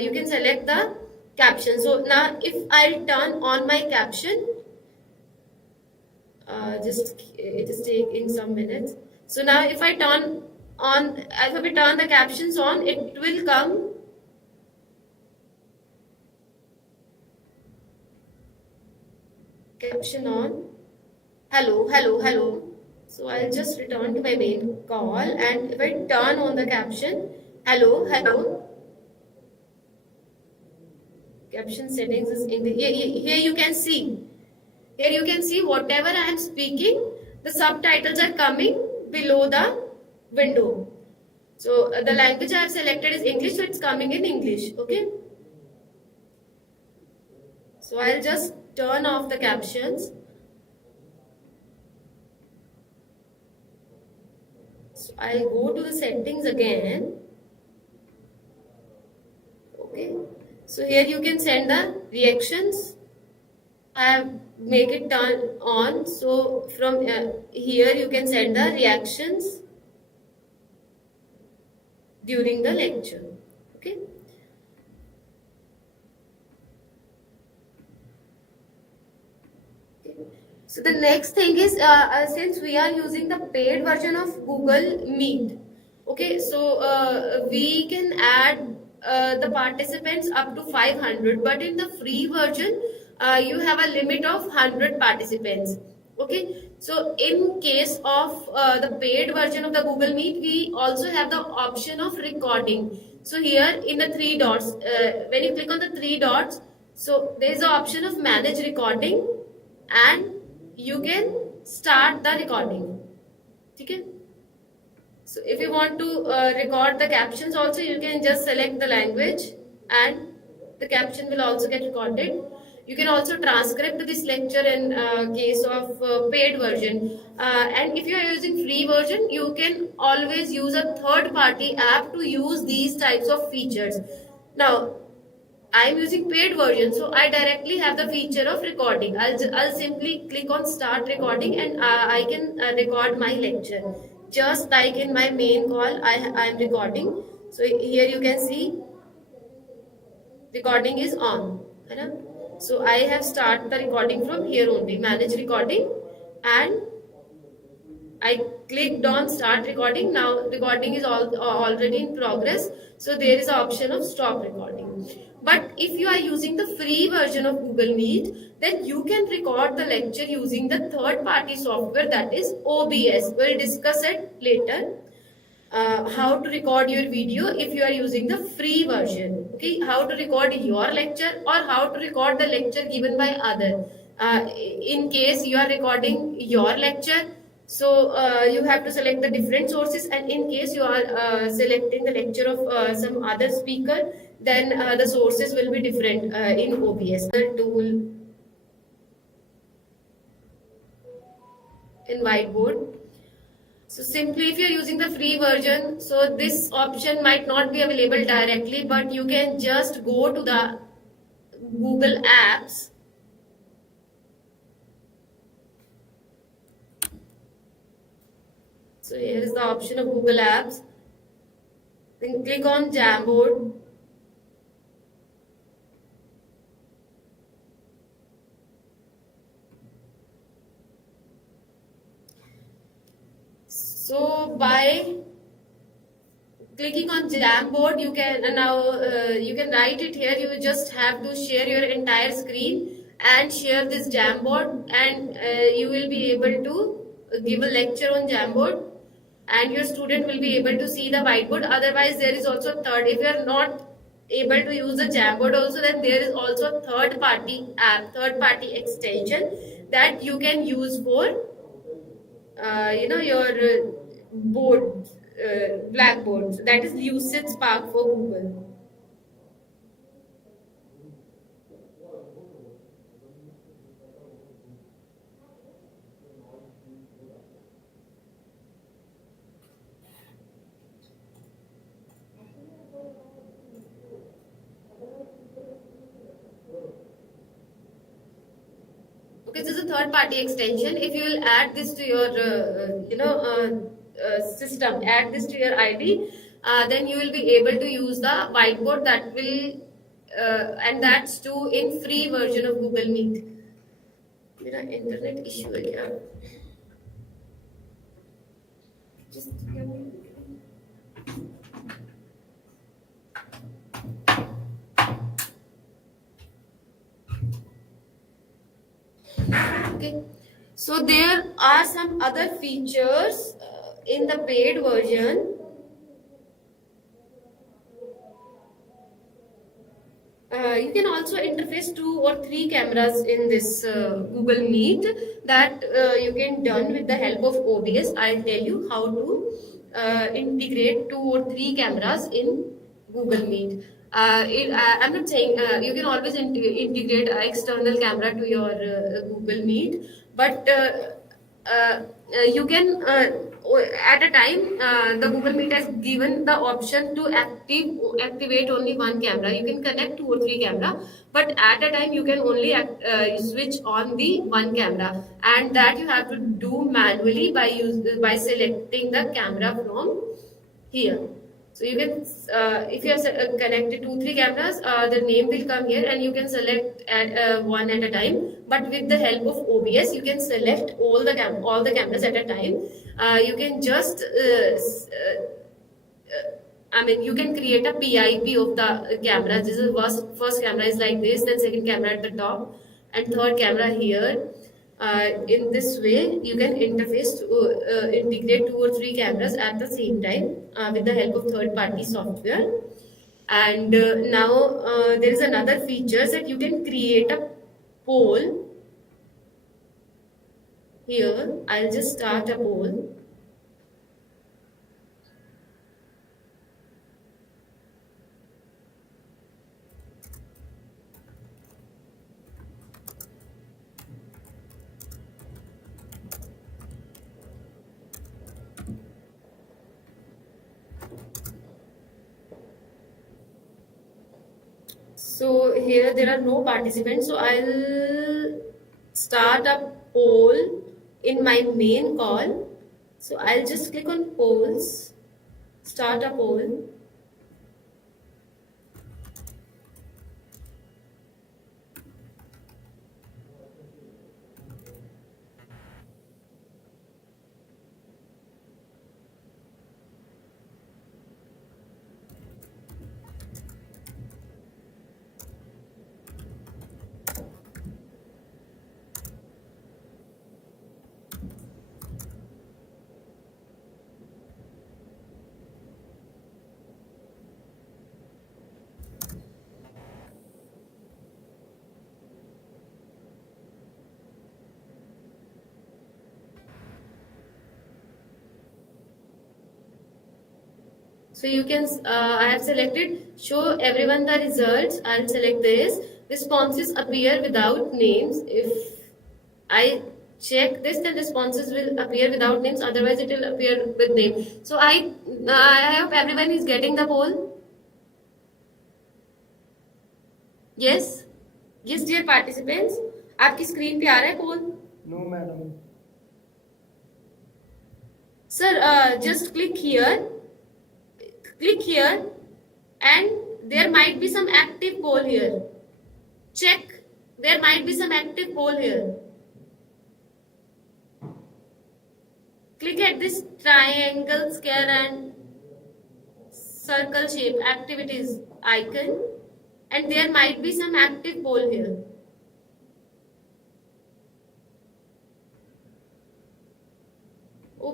You can select the caption. So now if I'll turn on my caption, it is taking some minutes. So now if I turn on, if I turn the captions on, it will come. Caption on. Hello, hello, hello. So I'll just return to my main call, and if I turn on the caption, hello, hello. Caption settings is in the here you can see. Here you can see whatever I am speaking, the subtitles are coming below the window. So the language I have selected is English, so it's coming in English. Okay. So I'll just turn off the captions. So I'll go to the settings again. Okay. So here you can send the reactions. I have make it turn on. So from here you can send the reactions during the lecture. Okay. So the next thing is since we are using the paid version of Google Meet, okay, so we can add the participants up to 500, but in the free version you have a limit of 100 participants. Okay, so in case of the paid version of the Google Meet, we also have the option of recording. So here in the three dots, when you click on the three dots, so there is the option of manage recording, and you can start the recording. Okay. So if you want to record the captions also, you can just select the language and the caption will also get recorded. You can also transcribe this lecture in case of paid version. And if you are using free version, you can always use a third party app to use these types of features. Now, I am using paid version, so I directly have the feature of recording. I'll simply click on start recording, and I can record my lecture. Just like in my main call, I am recording. So here you can see recording is on. Right? So I have start the recording from here only, manage recording, and I clicked on start recording. Now recording is already in progress. So there is an option of stop recording. But if you are using the free version of Google Meet, then you can record the lecture using the third party software, that is OBS. We'll discuss it later. How to record your video if you are using the free version. Okay, how to record your lecture or how to record the lecture given by other. In case you are recording your lecture, so you have to select the different sources, and in case you are selecting the lecture of some other speaker, then the sources will be different in OBS. The tool in whiteboard. So simply if you're using the free version, so this option might not be available directly, but you can just go to the Google Apps. So here is the option of Google Apps. Then click on Jamboard. So by clicking on Jamboard, you can now you can write it here. You just have to share your entire screen and share this Jamboard, and you will be able to give a lecture on Jamboard, and your student will be able to see the whiteboard. Otherwise, there is also a third. If you are not able to use the Jamboard also, then there is also a third party app, third party extension that you can use for your board, blackboard. That is Lucid Spark for Google. Okay, this is a third party extension. If you will add this to your system, add this to your ID, then you will be able to use the whiteboard. That will and that's too in free version of Google Meet. मेरा internet issue है क्या? Okay, so there are some other features in the paid version. You can also interface 2 or 3 cameras in this Google Meet that you can done with the help of OBS. I'll tell you how to integrate 2 or 3 cameras in Google Meet. I'm not saying you can always integrate an external camera to your Google Meet, but you can at a time the Google Meet has given the option to activate only one camera. You can connect 2 or 3 camera, but at a time you can only switch on the one camera, and that you have to do manually by selecting the camera from here. So you can, if you are connected 2-3 cameras, the name will come here, and you can select one at a time. But with the help of OBS, you can select all the cameras at a time. You can just, you can create a PIP of the cameras. This is first camera is like this, then second camera at the top, and third camera here. In this way, you can interface to integrate 2 or 3 cameras at the same time with the help of third-party software. And now there is another feature that you can create a poll. Here, I'll just start a poll. So here there are no participants, so I'll start a poll in my main call. So I'll just click on polls, start a poll. So you can, I have selected show everyone the results. I'll select this. Responses appear without names. If I check this, then responses will appear without names. Otherwise, it will appear with name. So I hope everyone is getting the poll. Yes, yes, dear participants. आपकी screen पे आ रहा है poll? No, madam. Sir, just click here. Click here, and there might be some active poll here. Check, there might be some active poll here. Click at this triangle, square and circle shape activities icon, and there might be some active poll here.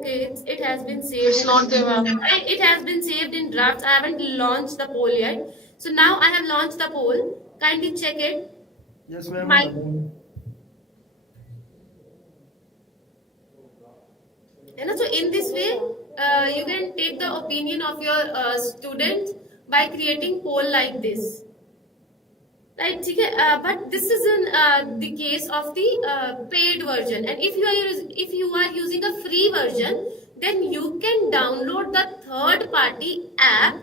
Okay, it has been saved. It's not there, ma'am. It has been saved in drafts. I haven't launched the poll yet. So now I have launched the poll. Kindly check it. Yes, ma'am. My, so in this way, you can take the opinion of your students by creating poll like this. Right, okay, but this is in the case of the paid version, and if you are using a free version, then you can download the third party app,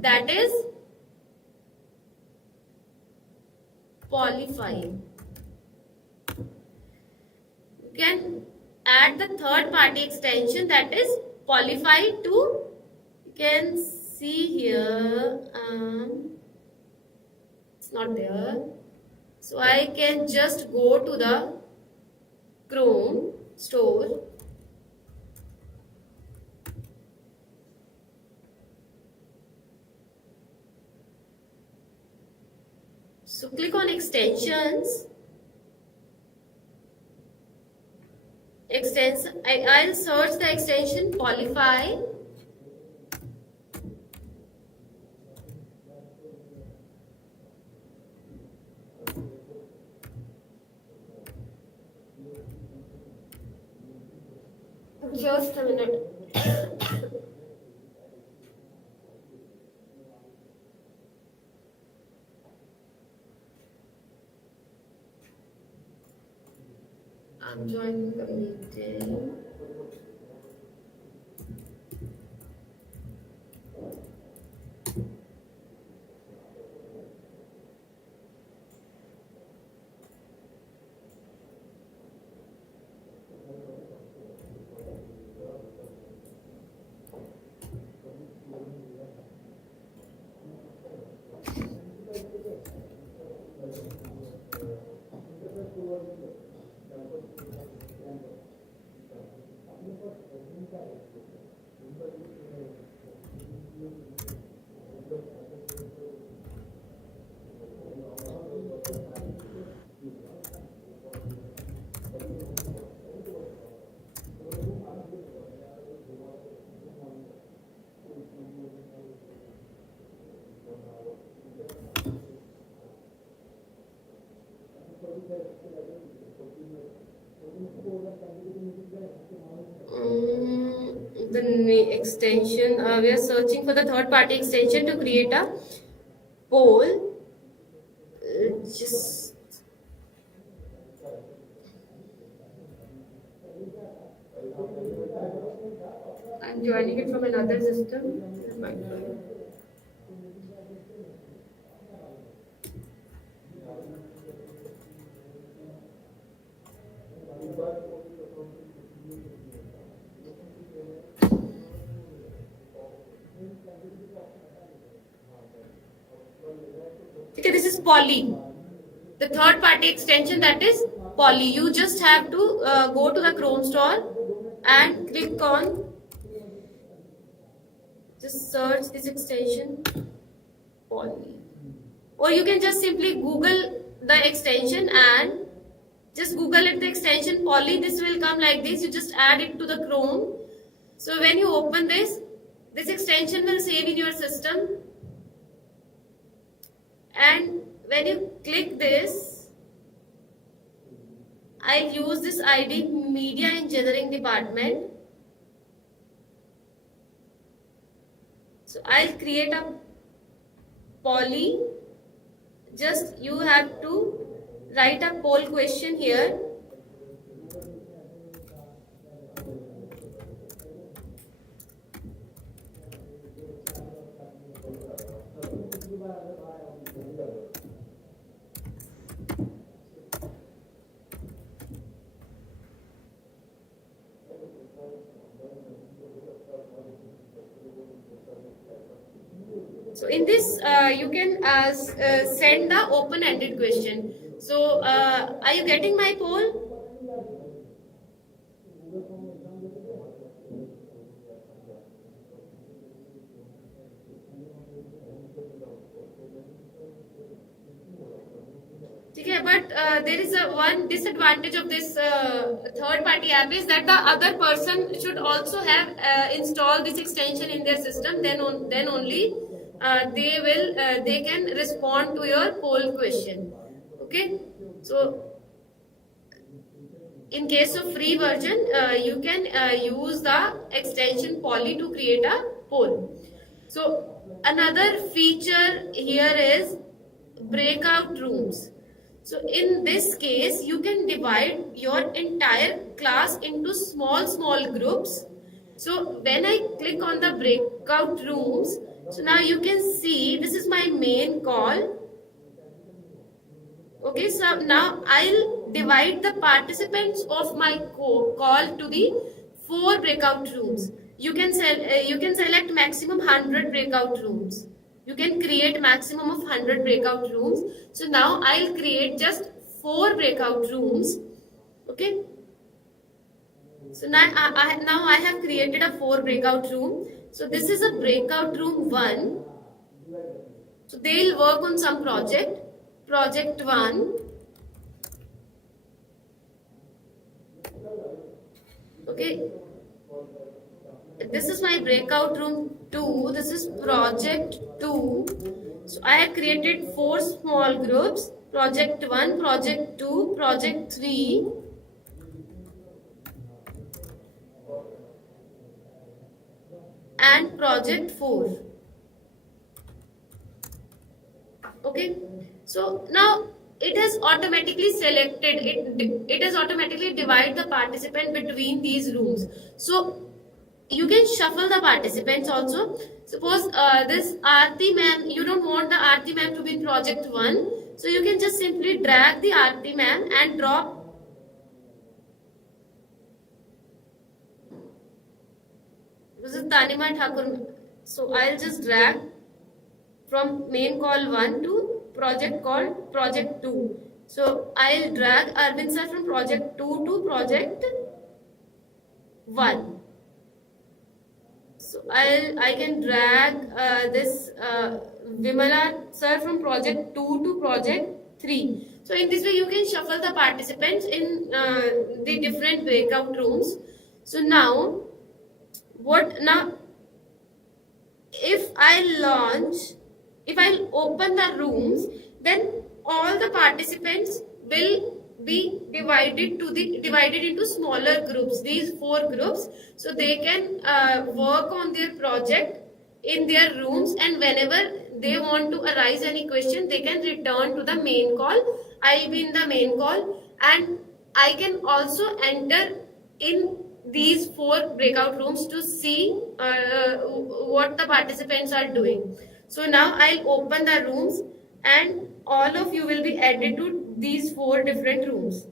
that is Polyfy. You can add the third party extension, that is Polyfy, to, you can see here, it's not there. So I can just go to the Chrome store. So click on extensions. I'll search the extension Polyfy. Just a minute. I'm joining the meeting. The extension, we are searching for the third party extension to create a poll. Just I'm joining it from another system. Okay, this is Poly. The third party extension, that is Poly. You just have to go to the Chrome store and click on, just search this extension Poly, or you can just simply Google the extension and just Google it, the extension Poly. This will come like this. You just add it to the Chrome. So when you open this extension will save in your system, and when you click this, I'll use this ID, Media Engineering Department. So I'll create a Poly. Just you have to write a poll question here. So in this, you can send the open-ended question. So are you getting my poll? Okay, but there is a one disadvantage of this third party app is that the other person should also have installed this extension in their system. Then only they can respond to your poll question. Okay, so in case of free version, you can use the extension poly to create a poll. So another feature here is breakout rooms. So in this case, you can divide your entire class into small groups. So when I click on the breakout rooms, so now you can see this is my main call. Okay, so now I'll divide the participants of my call to the 4 breakout rooms. You can select maximum 100 breakout rooms. You can create maximum of 100 breakout rooms. So now I'll create just 4 breakout rooms. Okay. So now I have created a 4 breakout room. So this is a breakout room 1. So they'll work on some project. Project 1. Okay, this is my breakout room 2. This is project 2. So I have created 4 small groups: project 1, project 2, project 3, and project 4. Okay, so now it has automatically selected it has automatically divided the participant between these rooms. So you can shuffle the participants also. Suppose this Aarti ma'am, you don't want the Aarti ma'am to be in project 1, so you can just simply drag the Aarti ma'am and drop. This is Tanima Thakur. So I'll just drag from main call 1 to project called project 2. So I'll drag Arvind sir from project 2 to project 1. So I can drag this Vimala sir from project 2 to project 3. So in this way you can shuffle the participants in the different breakout rooms. So now if if I open the rooms, then all the participants will be divided into smaller groups, these 4 groups, so they can work on their project in their rooms, and whenever they want to arise any question, they can return to the main call. I'll be in the main call, and I can also enter in these 4 breakout rooms to see what the participants are doing. So now I'll open the rooms, and all of you will be added to these 4 different rooms.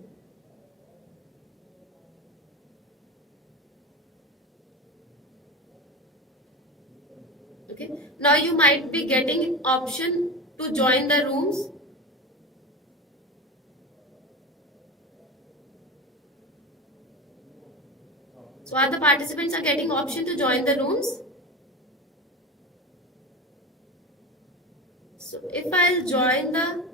Okay, now you might be getting option to join the rooms. So are the participants are getting option to join the rooms? So if I'll join the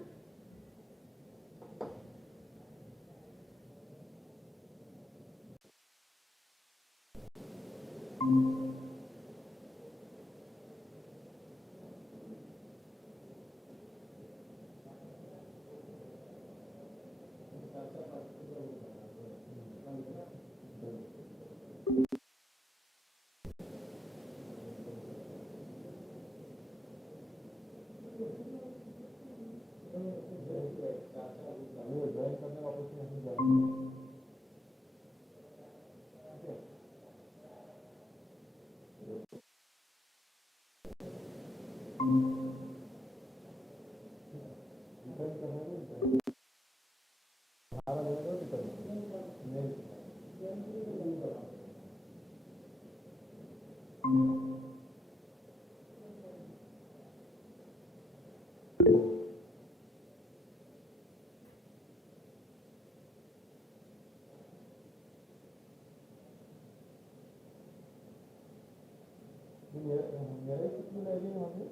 मेरा system है वहाँ पे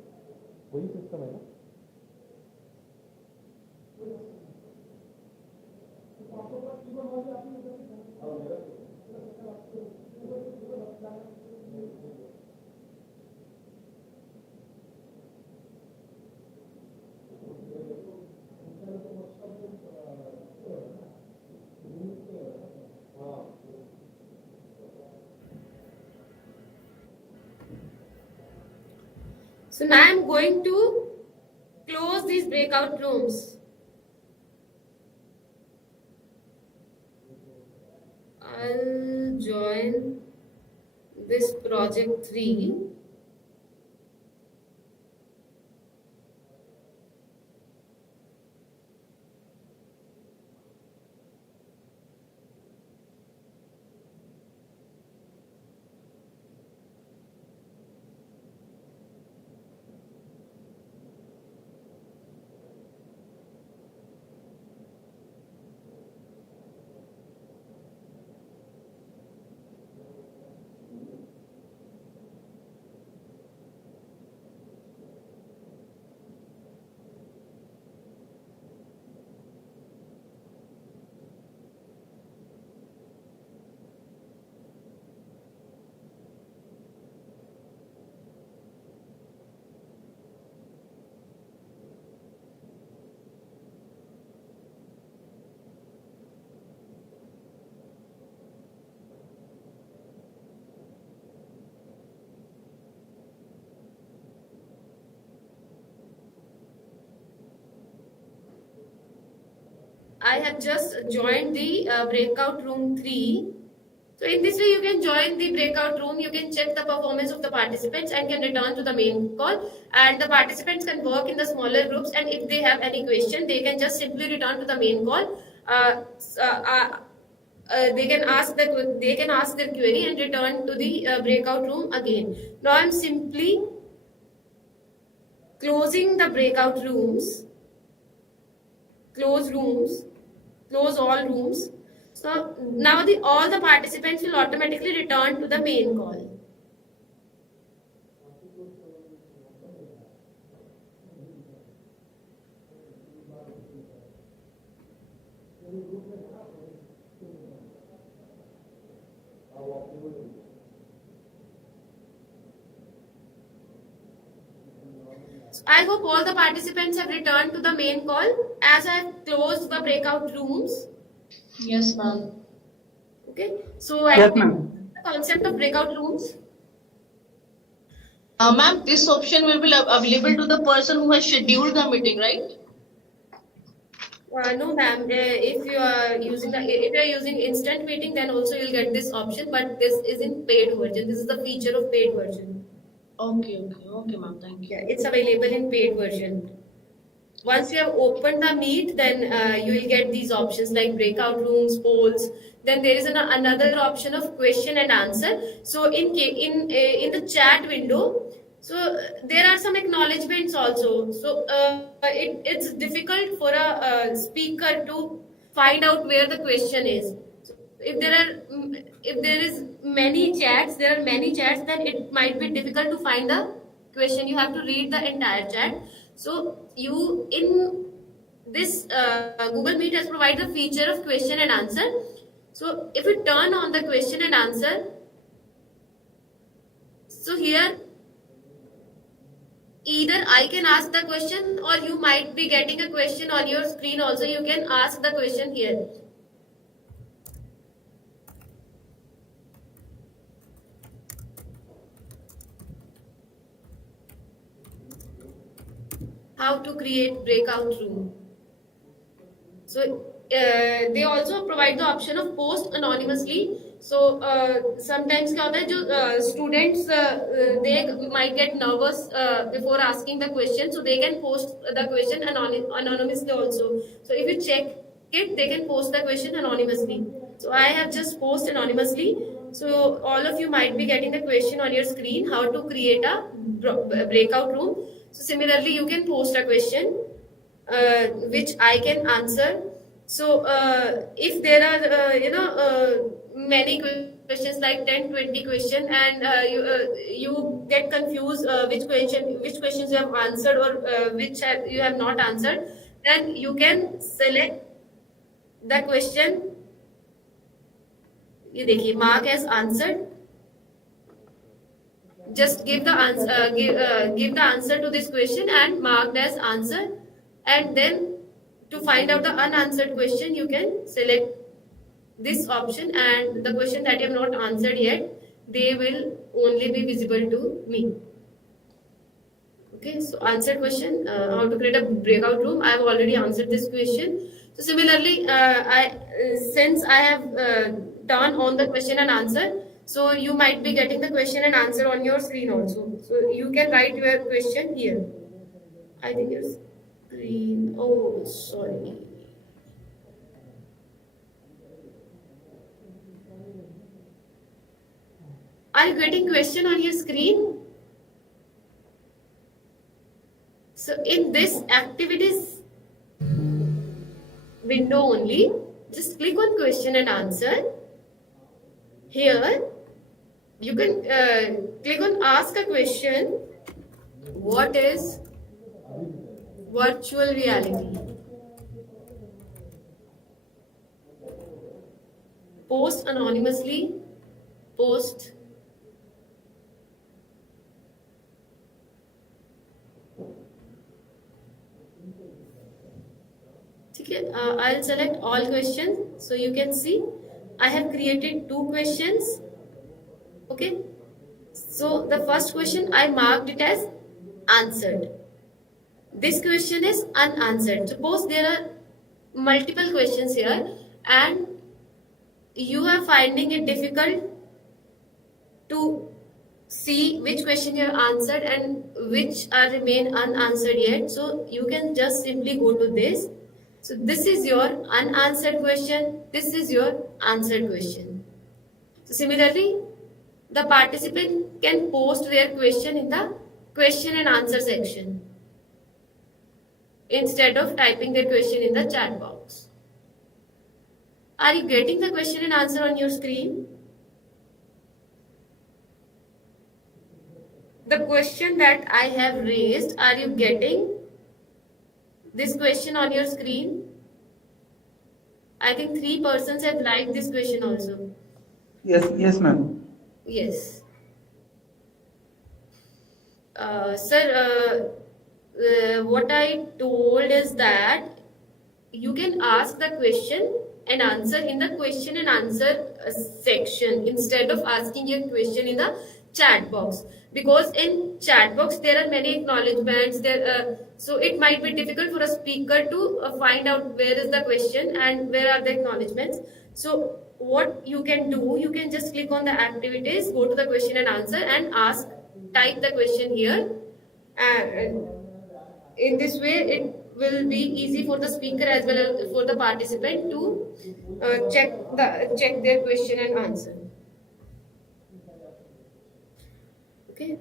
वही system है ना So now I'm going to close these breakout rooms. I'll join this project 3. I have just joined the breakout room 3. So in this way, you can join the breakout room, you can check the performance of the participants and can return to the main call. And the participants can work in the smaller groups, and if they have any question, they can just simply return to the main call. They can ask their query and return to the breakout room again. Now I'm simply closing the breakout rooms, close rooms, close all rooms. So now all the participants will automatically return to the main call. I hope all the participants have returned to the main call as I have closed the breakout rooms. Yes, ma'am. Okay, so I Yes, think ma'am. the concept of breakout rooms. Ma'am, this option will be available to the person who has scheduled the meeting, right? No, ma'am. If you are using instant meeting, then also you'll get this option. But this is in paid version. This is the feature of paid version. Okay, ma'am. Thank you. Yeah, it's available in paid version. Once you have opened the meet, then you will get these options like breakout rooms, polls. Then there is another option of question and answer. So in the chat window, so there are some acknowledgements also. So it's difficult for a speaker to find out where the question is. So if there is many chats, there are many chats, then it might be difficult to find the question. You have to read the entire chat. So you in this Google Meet has provided the feature of question and answer. So if you turn on the question and answer, so here either I can ask the question or you might be getting a question on your screen also. You can ask the question here. How to create breakout room. So they also provide the option of post anonymously. So sometimes क्या होता है जो students they might get nervous before asking the question, so they can post the question anonymously also. So if you check it, they can post the question anonymously. So I have just post anonymously. So all of you might be getting the question on your screen, how to create a breakout room. So similarly, you can post a question which I can answer. So if there are many questions like 10, 20 questions, and you get confused which questions you have answered or you have not answered, then you can select the question, ये देखिए, mark as answered. Just give the answer, give the answer to this question and marked as answer, and then to find out the unanswered question, you can select this option, and the question that you have not answered yet, they will only be visible to me. Okay, so answered question, how to create a breakout room. I have already answered this question. So similarly, since I have done on the question and answer, so you might be getting the question and answer on your screen also. So you can write your question here. I think your screen. Oh, sorry. Are you getting question on your screen? So in this activities window only, just click on question and answer. Here you can click on ask a question. What is virtual reality? Post anonymously, post. Okay, I'll select all questions, so you can see I have created 2 questions. Okay, so the first question I marked it as answered. This question is unanswered. Suppose there are multiple questions here and you are finding it difficult to see which question you have answered and which are remain unanswered yet. So you can just simply go to this. So this is your unanswered question. This is your answered question. So similarly, the participant can post their question in the question and answer section instead of typing their question in the chat box. Are you getting the question and answer on your screen? The question that I have raised, are you getting this question on your screen? I think 3 persons have liked this question also. Yes, ma'am. Yes. Sir, what I told is that you can ask the question and answer in the question and answer section instead of asking your question in the chat box, because in chat box there are many acknowledgements there, so it might be difficult for a speaker to find out where is the question and where are the acknowledgements. So what you can do, you can just click on the activities, go to the question and answer and ask, type the question here, and in this way it will be easy for the speaker as well as for the participant to check their question and answer. Okay,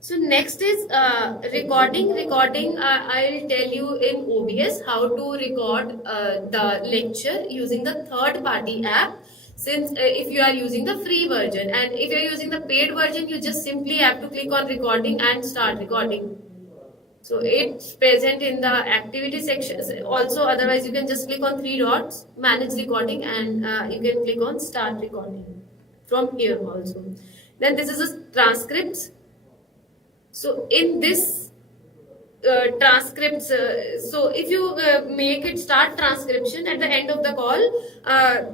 so next is recording. I'll tell you in OBS how to record the lecture using the third party app, since if you are using the free version, and if you are using the paid version, you just simply have to click on recording and start recording. So it's present in the activity section also. Otherwise, you can just click on 3 dots, manage recording, and you can click on start recording from here also. Then this is a transcripts. So in this transcripts, so if you make it start transcription at the end of the call,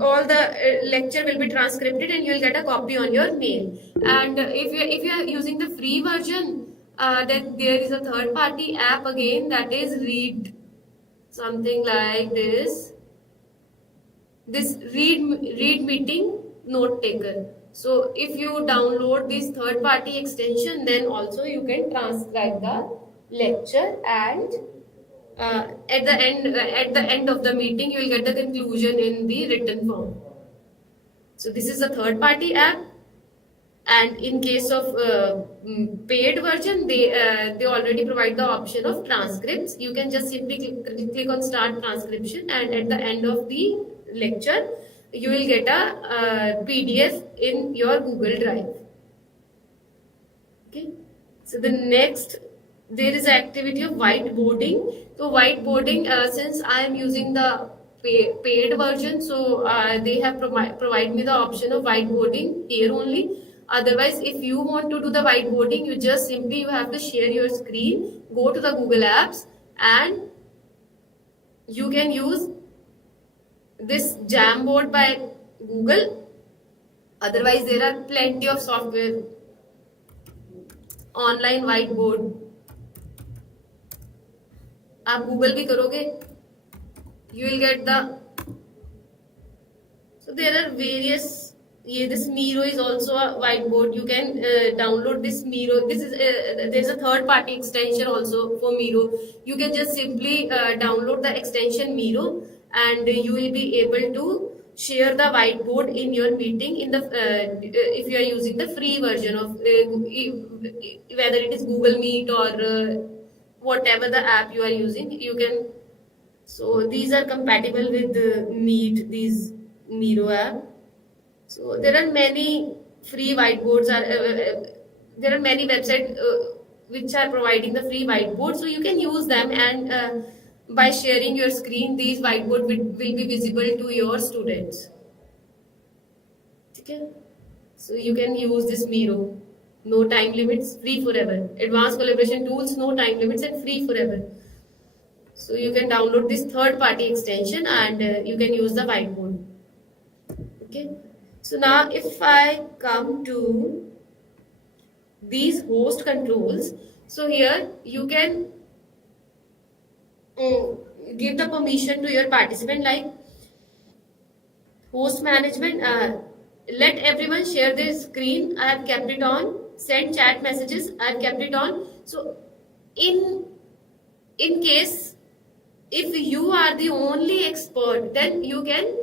all the lecture will be transcribed and you will get a copy on your mail. And if you are using the free version, then there is a third party app again, that is read, something like this read meeting note taker. So if you download this third party extension, then also you can transcribe the lecture, and at the end of the meeting you will get the conclusion in the written form. So this is a third party app. And in case of paid version, they already provide the option of transcripts. You can just simply click on start transcription, and at the end of the lecture you will get a PDF in your Google Drive. Okay, so the next, there is activity of whiteboarding. So whiteboarding, since I am using the paid version, so they have provide me the option of whiteboarding here only. Otherwise, if you want to do the whiteboarding, you just simply you have to share your screen, go to the Google Apps, and you can use this Jamboard by Google. Otherwise, there are plenty of software, online whiteboard. आप Google भी करोगे, you will get the. So there are various. Yeah, this Miro is also a whiteboard. You can download this Miro. This is there is a third-party extension also for Miro. You can just simply download the extension Miro, and you will be able to share the whiteboard in your meeting in the if you are using the free version of whether it is Google Meet or whatever the app you are using. You can. So these are compatible with Meet. These Miro app. So there are many free whiteboards. There are many websites which are providing the free whiteboard, so you can use them, and by sharing your screen, these whiteboard will be visible to your students. Okay? So you can use this Miro. No time limits, free forever. Advanced collaboration tools, no time limits, and free forever. So you can download this third-party extension, and you can use the whiteboard. Okay. So now if I come to these host controls, so here you can give the permission to your participant, like host management, let everyone share their screen, I have kept it on. Send chat messages, I have kept it on. So in case if you are the only expert, then you can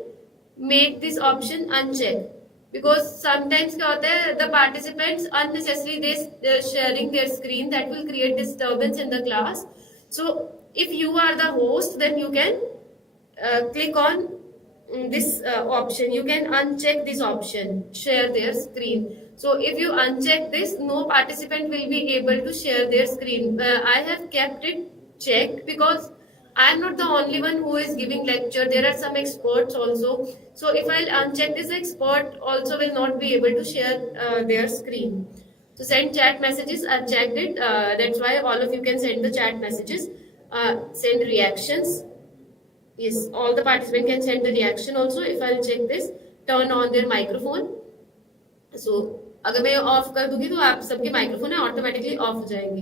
make this option unchecked, because sometimes क्या होता है, the participants unnecessarily they sharing their screen, that will create disturbance in the class. So if you are the host, then you can click on this option. You can uncheck this option, share their screen. So if you uncheck this, no participant will be able to share their screen. I have kept it checked because I am not the only one who is giving lecture. There are some experts also. So if I'll uncheck this, expert also will not be able to share their screen. So send chat messages, I've checked it. That's why all of you can send the chat messages. Send reactions. Yes, all the participants can send the reaction also. If I'll check this, turn on their microphone. So अगर मैं of कर दूंगी तो आप सबके microphone है automatically off हो जाएंगे,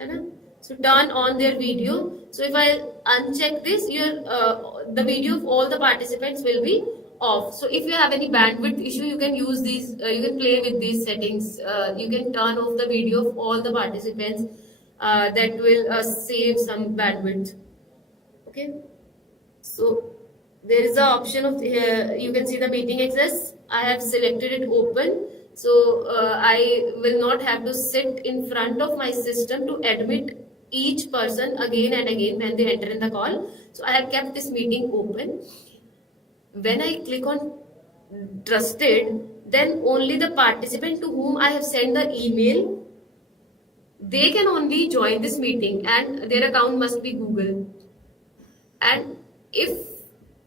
है ना? So turn on their video. So if I uncheck this, the video of all the participants will be off. So if you have any bandwidth issue, you can use these. You can play with these settings. You can turn off the video of all the participants. That will save some bandwidth. Okay. So there is the option of you can see the meeting access. I have selected it open. So I will not have to sit in front of my system to admit each person again and again when they enter in the call. So I have kept this meeting open. When I click on trusted, then only the participant to whom I have sent the email, they can only join this meeting, and their account must be Google. And if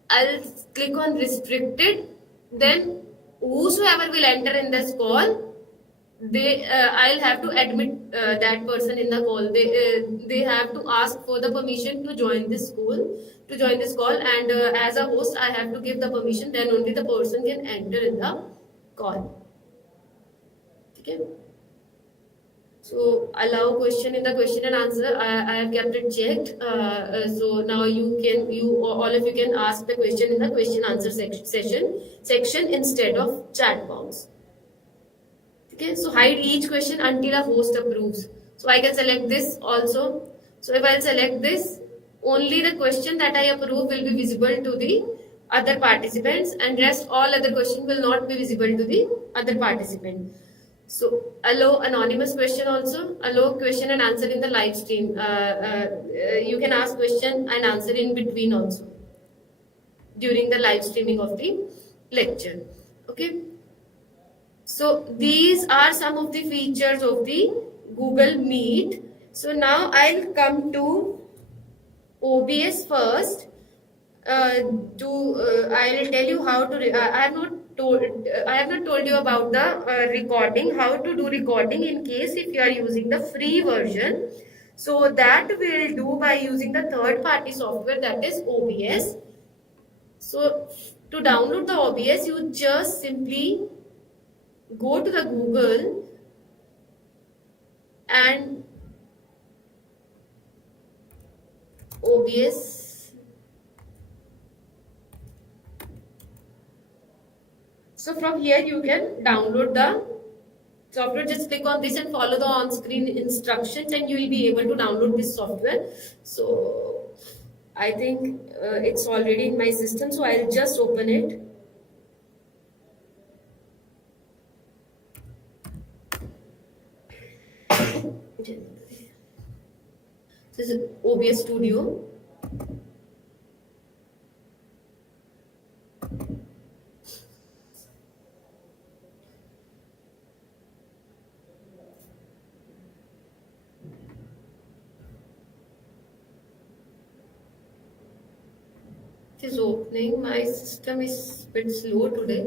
I'll click on restricted, then whosoever will enter in this call, I'll have to admit that person in the call. They have to ask for the permission to join this call, and as a host, I have to give the permission. Then only the person can enter in the call. Okay. So allow question in the question and answer. I have kept it checked. So now all of you can ask the question in the question answer section instead of chat box. Okay. So hide each question until a host approves. So I can select this also. So if I select this, only the question that I approve will be visible to the other participants, and rest all other questions will not be visible to the other participant. So allow anonymous question also. Allow question and answer in the live stream. You can ask question and answer in between also during the live streaming of the lecture. Okay. So these are some of the features of the Google Meet. So now I'll come to OBS first. uh, I'll tell you how to. I have not told you about the recording. How to do recording in case if you are using the free version. So that we'll do by using the third-party software, that is OBS. So to download the OBS, you just simply go to the Google and OBS. So from here you can download the software. Just click on this and follow the on-screen instructions and you will be able to download this software. So I think it's already in my system, so I'll just open it. This is OBS Studio. It is opening. My system is a bit slow today.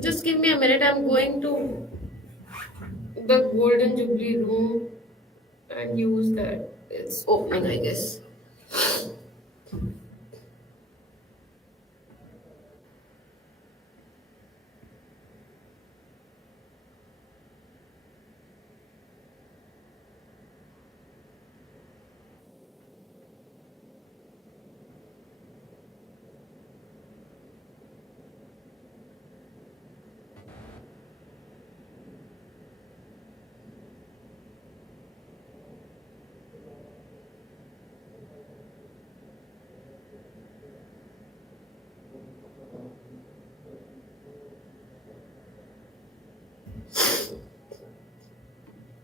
Just give me a minute. I'm going to the Golden Jubilee room and use that. It's opening, I guess.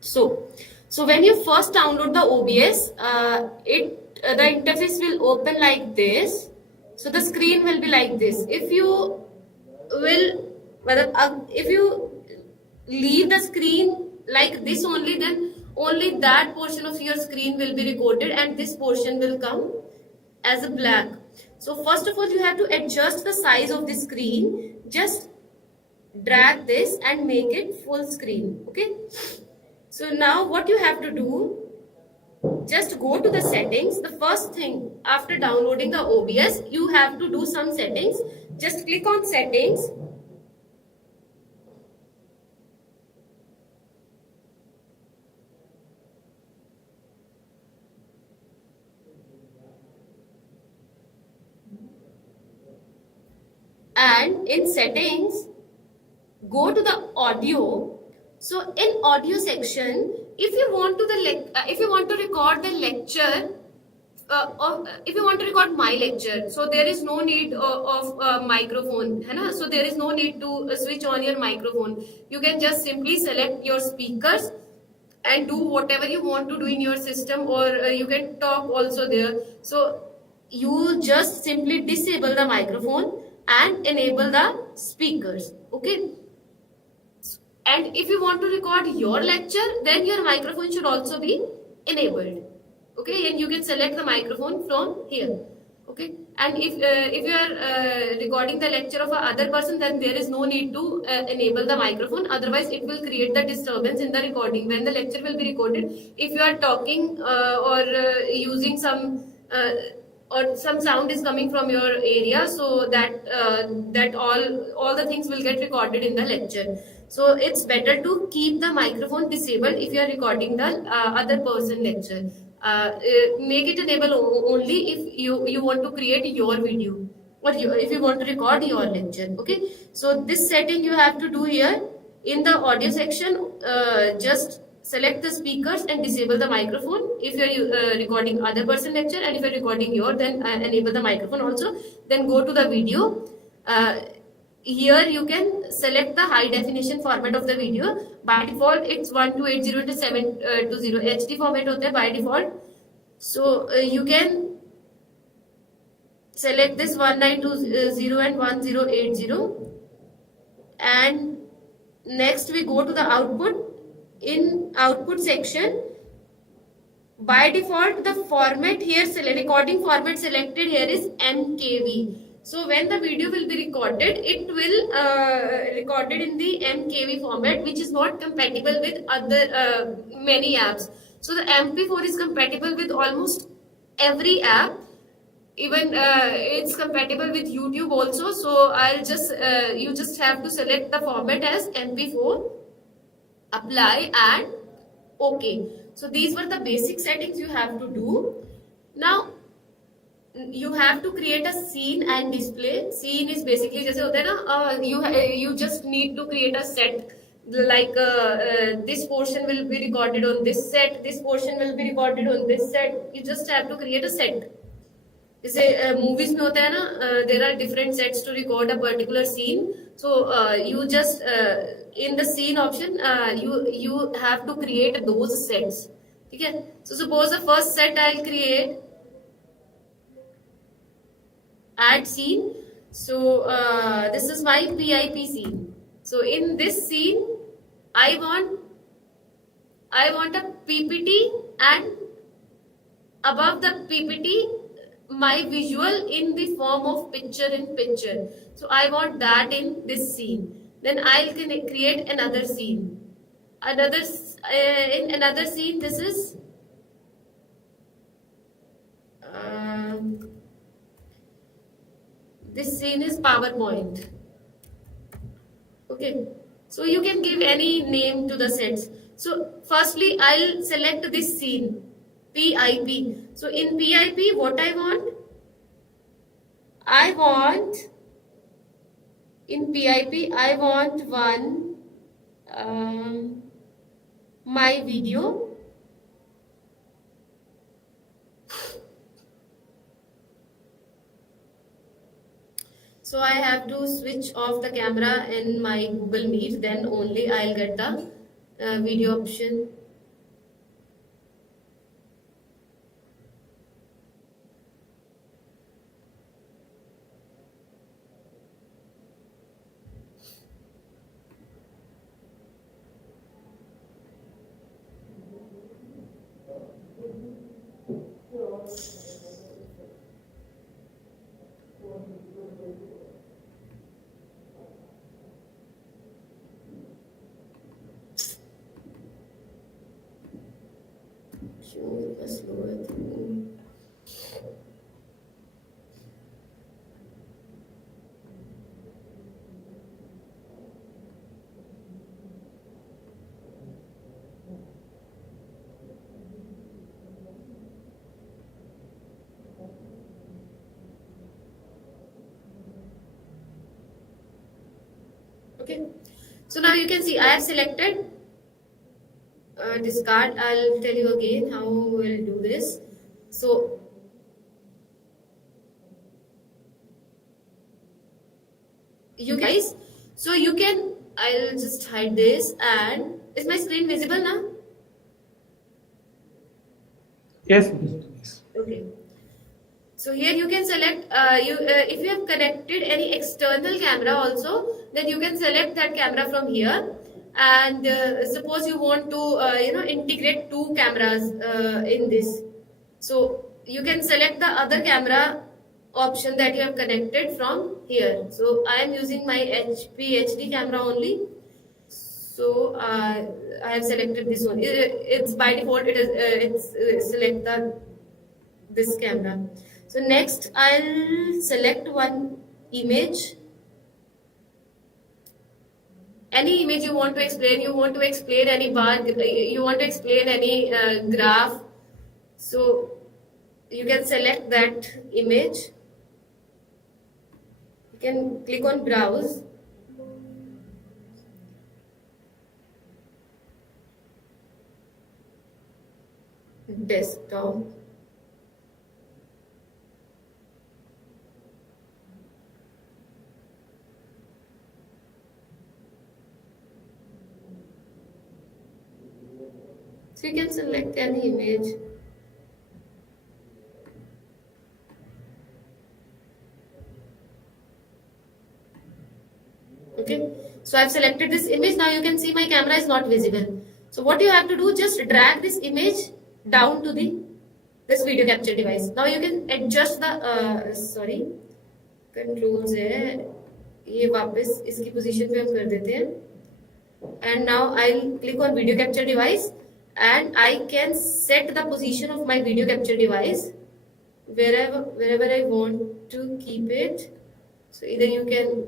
So, so when you first download the OBS, the interface will open like this. So the screen will be like this. If you if you leave the screen like this only, then only that portion of your screen will be recorded and this portion will come as a black. So first of all, you have to adjust the size of the screen. Just drag this and make it full screen. Okay. So now what you have to do, just go to the settings. The first thing after downloading the OBS, you have to do some settings. Just click on settings. And in settings, go to the audio. So in audio section, if you want to record the lecture, if you want to record my lecture, so there is no need of microphone, है ना? So there is no need to switch on your microphone. You can just simply select your speakers and do whatever you want to do in your system, or you can talk also there. So you just simply disable the microphone and enable the speakers. Okay, and if you want to record your lecture, then your microphone should also be enabled. Okay, and you can select the microphone from here. Okay, and if you are recording the lecture of a other person, then there is no need to enable the microphone, otherwise it will create the disturbance in the recording when the lecture will be recorded. If you are talking or using some or some sound is coming from your area, so that all the things will get recorded in the lecture. So it's better to keep the microphone disabled if you are recording the other person lecture. Make it enable only if you want to create your video, or if you want to record your lecture. Okay, so this setting you have to do here in the audio section. Just select the speakers and disable the microphone if you're recording other person lecture, and if you're recording your, then enable the microphone also. Then go to the video. uh, Here you can select the high definition format of the video. By default it's 1280 to 720 HD format होता है by default. So you can select this 1920 and 1080, and next we go to the output. In output section, by default the format here, recording format selected here is MKV. So when the video will be recorded, it will recorded in the MKV format, which is not compatible with other many apps. So the MP4 is compatible with almost every app. Even it's compatible with YouTube also. So I'll just you just have to select the format as MP4, apply, and OK. So these were the basic settings you have to do. Now you have to create a scene and display. Scene is basically जैसे होता है ना, you just need to create a set, like this portion will be recorded on this set, this portion will be recorded on this set. You just have to create a set. जैसे movies में होता है ना, there are different sets to record a particular scene. So you just in the scene option you have to create those sets. Okay, so suppose the first set I'll create add scene. So this is my PIP scene. So in this scene I want a PPT, and above the PPT my visual in the form of picture in picture. So I want that in this scene. Then I'll create another scene. In another scene, this is this scene is PowerPoint. Okay, so you can give any name to the sets. So firstly I'll select this scene, PIP. So in PIP what I want in PIP I want one my video. So I have to switch off the camera in my Google Meet, then only I'll get the video option. Okay, so now you can see I have selected discard. I'll tell you again how we'll do this. So you guys, so you can, I'll just hide this. And is my screen visible now? Yes. Okay. So here you can select if you have connected any external camera also, then you can select that camera from here. And suppose you want to integrate two cameras in this, so you can select the other camera option that you have connected from here. So I am using my HP HD camera only. So I have selected this one. It's by default it is select the this camera. So next I'll select one image, any image you want to explain. You want to explain any bar, you want to explain any graph, so you can select that image. You can click on browse, desktop, so you can select any image. Okay, so I've selected this image. Now you can see my camera is not visible. So what you have to do, just drag this image down to the this video capture device. Now you can adjust the sorry, controls है, ये वापस इसकी position पे हम कर देते हैं. And now I'll click on video capture device, and I can set the position of my video capture device wherever I want to keep it. So either you can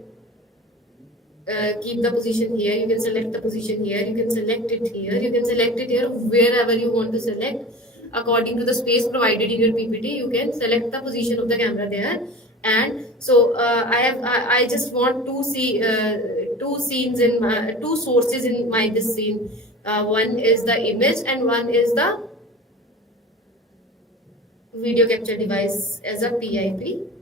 keep the position here, you can select the position here, you can select it here, you can select it here, wherever you want to select according to the space provided in your PPT. You can select the position of the camera there. And so I just want to see two scenes in my, two sources in my this scene. One is the image and one is the video capture device as a PIP.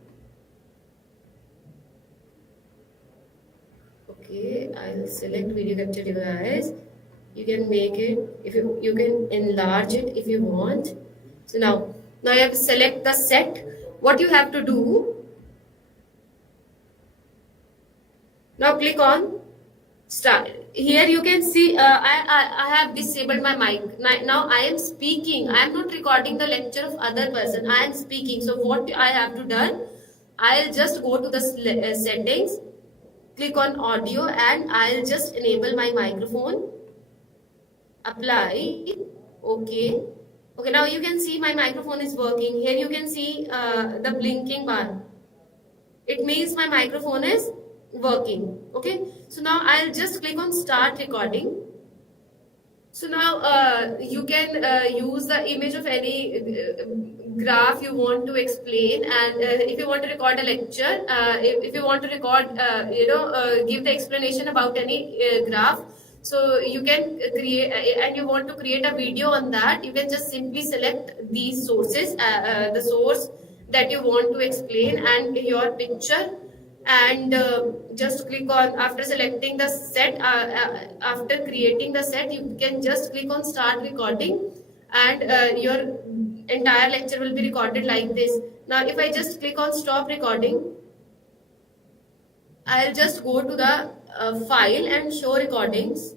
Okay, I'll select video capture device. You can make it, if you can enlarge it if you want. So now you have to select the set. What you have to do, now click on start. Here you can see I have disabled my mic. Now I am speaking. I am not recording the lecture of other person. I am speaking. So what I have to do, I'll just go to the settings, click on audio, and I'll just enable my microphone. Apply. Okay. Okay, now you can see my microphone is working. Here you can see the blinking bar. It means my microphone is working. Okay, so now I'll just click on start recording. So now you can use the image of any graph you want to explain, and if you want to record a lecture, if you want to record, give the explanation about any graph, so you can create, and you want to create a video on that, you can just simply select these sources, the source that you want to explain and your picture, and just click on, after selecting the set, after creating the set, you can just click on start recording, and your entire lecture will be recorded like this. Now if I just click on stop recording, I'll just go to the file and show recordings.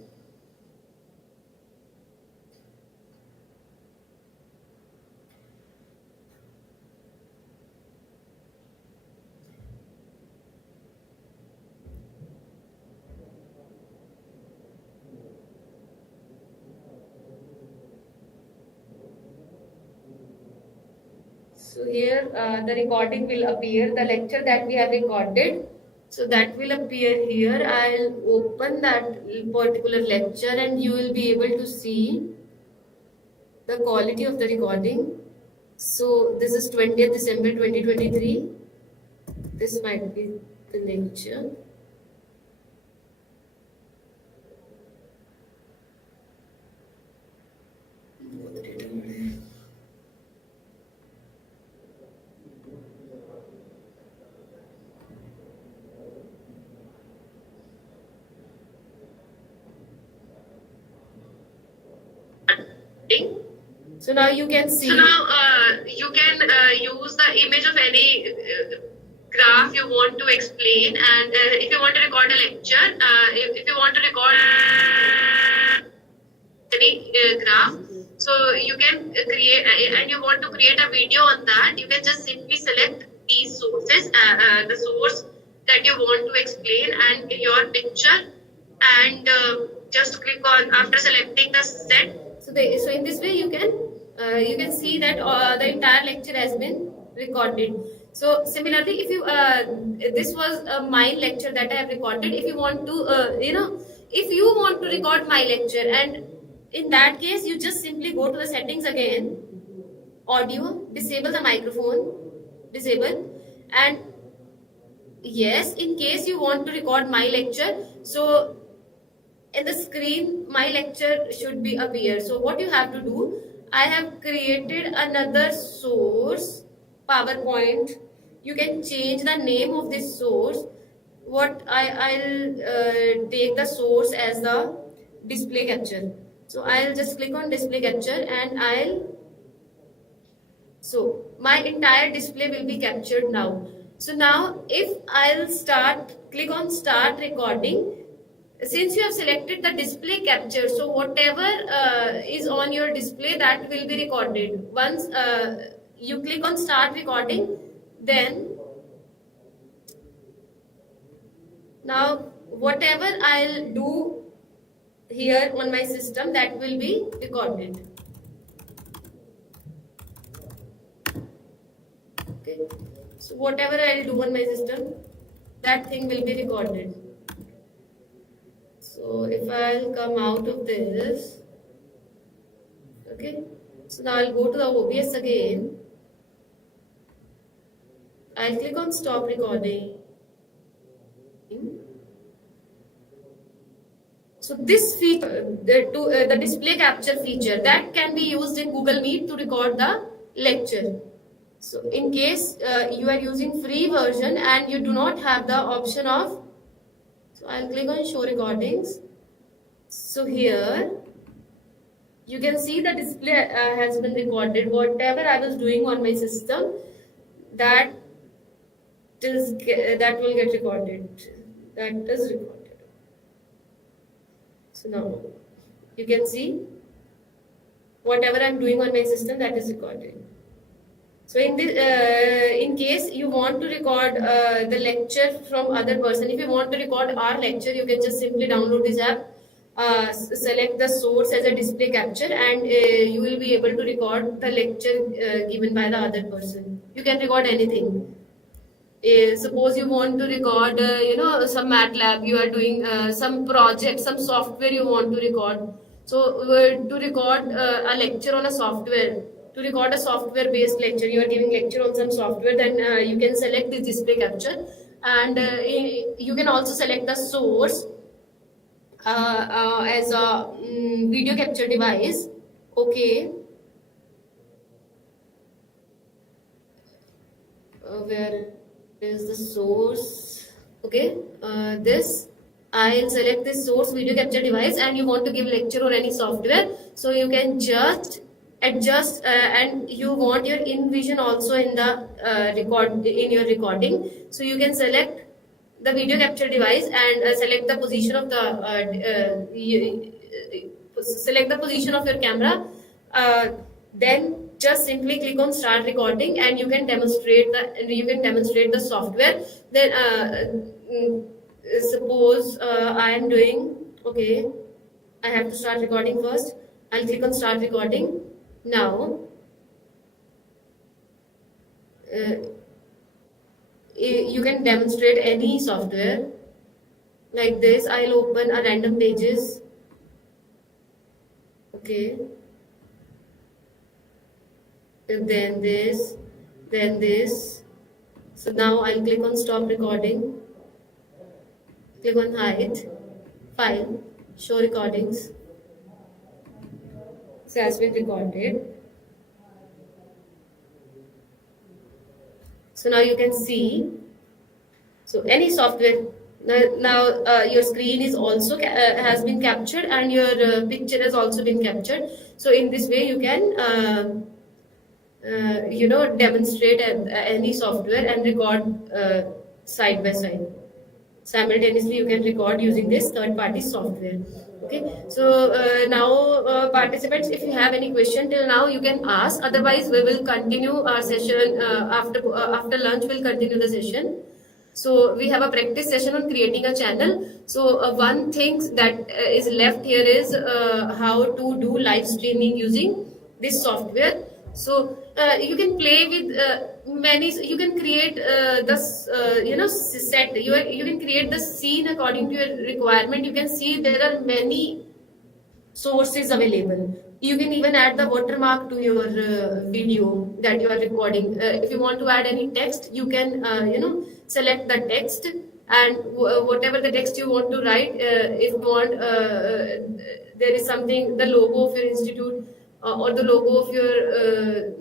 So here the recording will appear, the lecture that we have recorded. So that will appear here. I'll open that particular lecture and you will be able to see the quality of the recording. So this is 20th December 2023. This might be the lecture. So now you can see. So now you can use the image of any graph you want to explain, and if you want to record a lecture, if you want to record any graph, so you can create, and you want to create a video on that, you can just simply select these sources, the source that you want to explain and your picture, and just click on after selecting the set. So in this way you can see that the entire lecture has been recorded. So similarly, if you this was my lecture that I have recorded. If you want to if you want to record my lecture, and in that case you just simply go to the settings again, audio, disable the microphone, disable, and yes, in case you want to record my lecture, so in the screen my lecture should be appear. So what you have to do, I have created another source, PowerPoint. You can change the name of this source. I'll take the source as the display capture. So I'll just click on display capture, and so my entire display will be captured now. So now if I'll click on start recording, since you have selected the display capture, so whatever is on your display, that will be recorded. Once you click on start recording, then now whatever I'll do here on my system, that will be recorded. Okay, so whatever I'll do on my system, that thing will be recorded. So if I'll come out of this, okay, so now I'll go to the OBS again. I'll click on stop recording. So this feature, the display capture feature, that can be used in Google Meet to record the lecture. So in case you are using free version and you do not have the option of, so I'll click on show recordings. So here you can see the display has been recorded. Whatever I was doing on my system, that will get recorded. That is recorded. So now you can see whatever I'm doing on my system, that is recorded. So in case you want to record the lecture from other person, if you want to record our lecture, you can just simply download this app, select the source as a display capture, and you will be able to record the lecture given by the other person. You can record anything. Suppose you want to record some MATLAB, you are doing some project, some software you want to record. So to record a lecture on a software, to record a software based lecture, you are giving lecture on some software, then you can select this display capture, and you can also select the source as a video capture device. Okay, where is the source? Okay, this I'll select this source video capture device, and you want to give lecture or any software, so you can just adjust, and you want your InVision also in the your recording, so you can select the video capture device and select the position of the select the position of your camera, then just simply click on start recording, and you can demonstrate the software. Then suppose I am doing, okay, I have to start recording first. I'll click on start recording. Now you can demonstrate any software like this. I'll open a random pages. Okay, then this. So now I'll click on stop recording, click on hide, file, show recordings. So has been recorded. So now you can see, so any software Now your screen is also has been captured, and your picture has also been captured. So in this way you can demonstrate any software and record side by side. Simultaneously you can record using this third party software. Okay, so now participants, if you have any question till now you can ask, otherwise we will continue our session after lunch. We'll continue the session. So we have a practice session on creating a channel. So one thing that is left here is how to do live streaming using this software. So you can play with many. You can create set. You can create the scene according to your requirement. You can see there are many sources available. You can even add the watermark to your video that you are recording. If you want to add any text, you can select the text, and whatever the text you want to write. If you want, there is something, the logo of your institute or the logo of your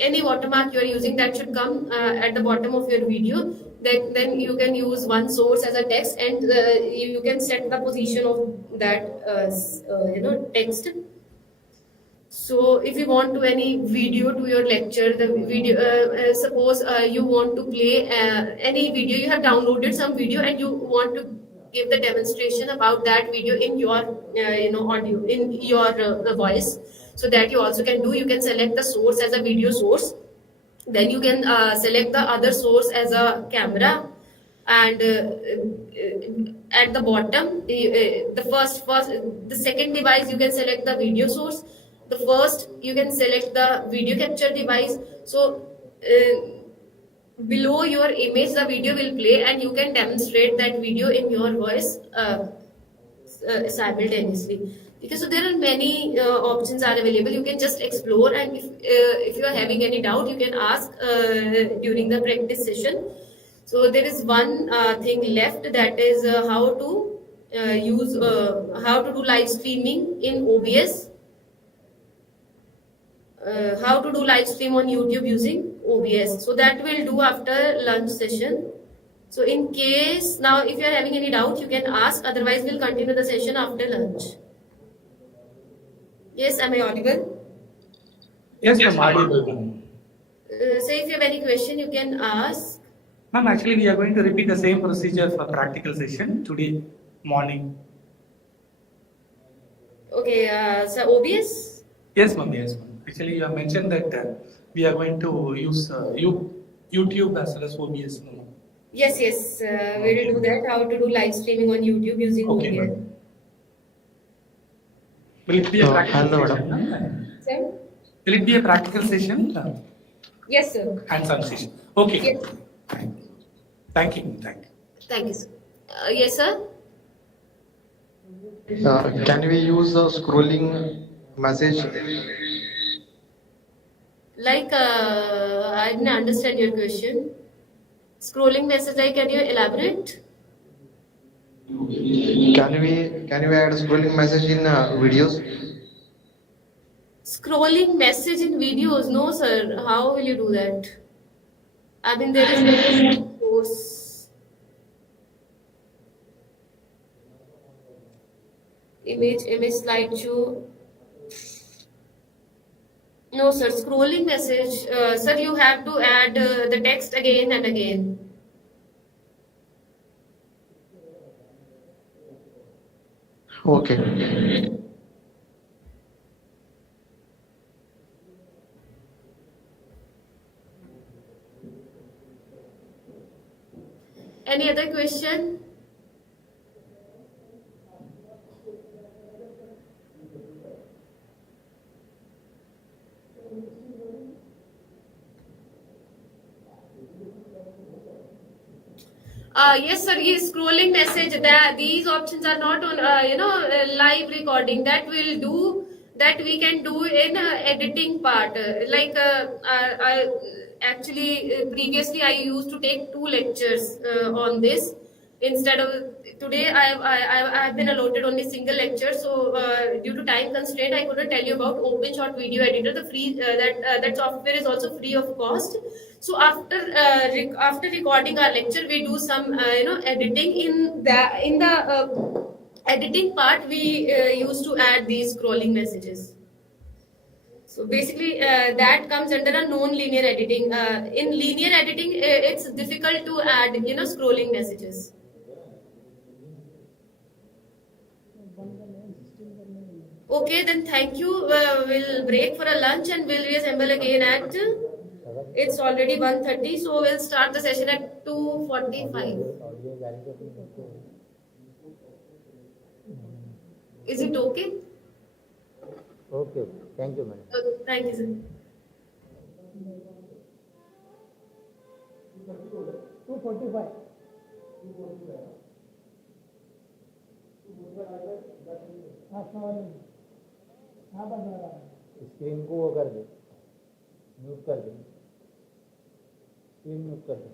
any watermark you are using, that should come at the bottom of your video. Then you can use one source as a text, and you can set the position of that text. So if you want to any video to your lecture, the video, suppose you want to play any video, you have downloaded some video and you want to give the demonstration about that video in your audio, in your voice. So that you also can do. You can select the source as a video source, then you can select the other source as a camera, and at the bottom, the second device you can select the video source. The first you can select the video capture device. So below your image the video will play, and you can demonstrate that video in your voice simultaneously. Because so there are many options are available. You can just explore, and if you are having any doubt, you can ask during the practice session. So there is one thing left, that is how to how to do live streaming in OBS. How to do live stream on YouTube using OBS. So that we'll do after lunch session. So in case, now if you are having any doubt, you can ask, otherwise we'll continue the session after lunch. Yes, am I audible? Yes, ma'am, audible, ma'am. So if you have any question, you can ask. Ma'am, actually, we are going to repeat the same procedure for practical session today morning. Okay, so OBS? Yes, ma'am, yes, ma'am. Actually, you have mentioned that we are going to use YouTube as well as OBS. No? Yes, we will do that. How to do live streaming on YouTube using Okay, OBS. ma'am. Will it be a practical hello, session? Ma'am? Sir? Will it be a practical session? Yes, sir. Hands-on session. Okay. Yes. Thank you. Thank you. Thank you, sir. Yes, sir. Can we use the scrolling message? Like, I didn't understand your question. Scrolling message, like, can you elaborate? Can we add scrolling message in videos? Scrolling message in videos? No, sir. How will you do that? I mean, there is no source. Image slideshow. No, sir. Scrolling message. Sir, you have to add the text again and again. Okay. Any other question? Yes, sir. Yes, scrolling message. These options are not on, live recording. That will do. That we can do in editing part. Previously I used to take 2 lectures on this instead of today I have been allotted only single lecture, so due to time constraint I couldn't tell you about OpenShot video editor. The free that software is also free of cost. So after recording our lecture, we do some editing. In the editing part, we used to add these scrolling messages. So basically, that comes under a non-linear editing. In linear editing, it's difficult to add, scrolling messages. Okay, then thank you. We'll break for a lunch and we'll reassemble again at. It's already 1:30, so we'll start the session at 2:45. Is it okay? Okay, thank you, madam. Thank you, sir. 2:45. हाँ बस आ रहा है। Screen को वो कर दे, mute कर दे, screen mute कर दे।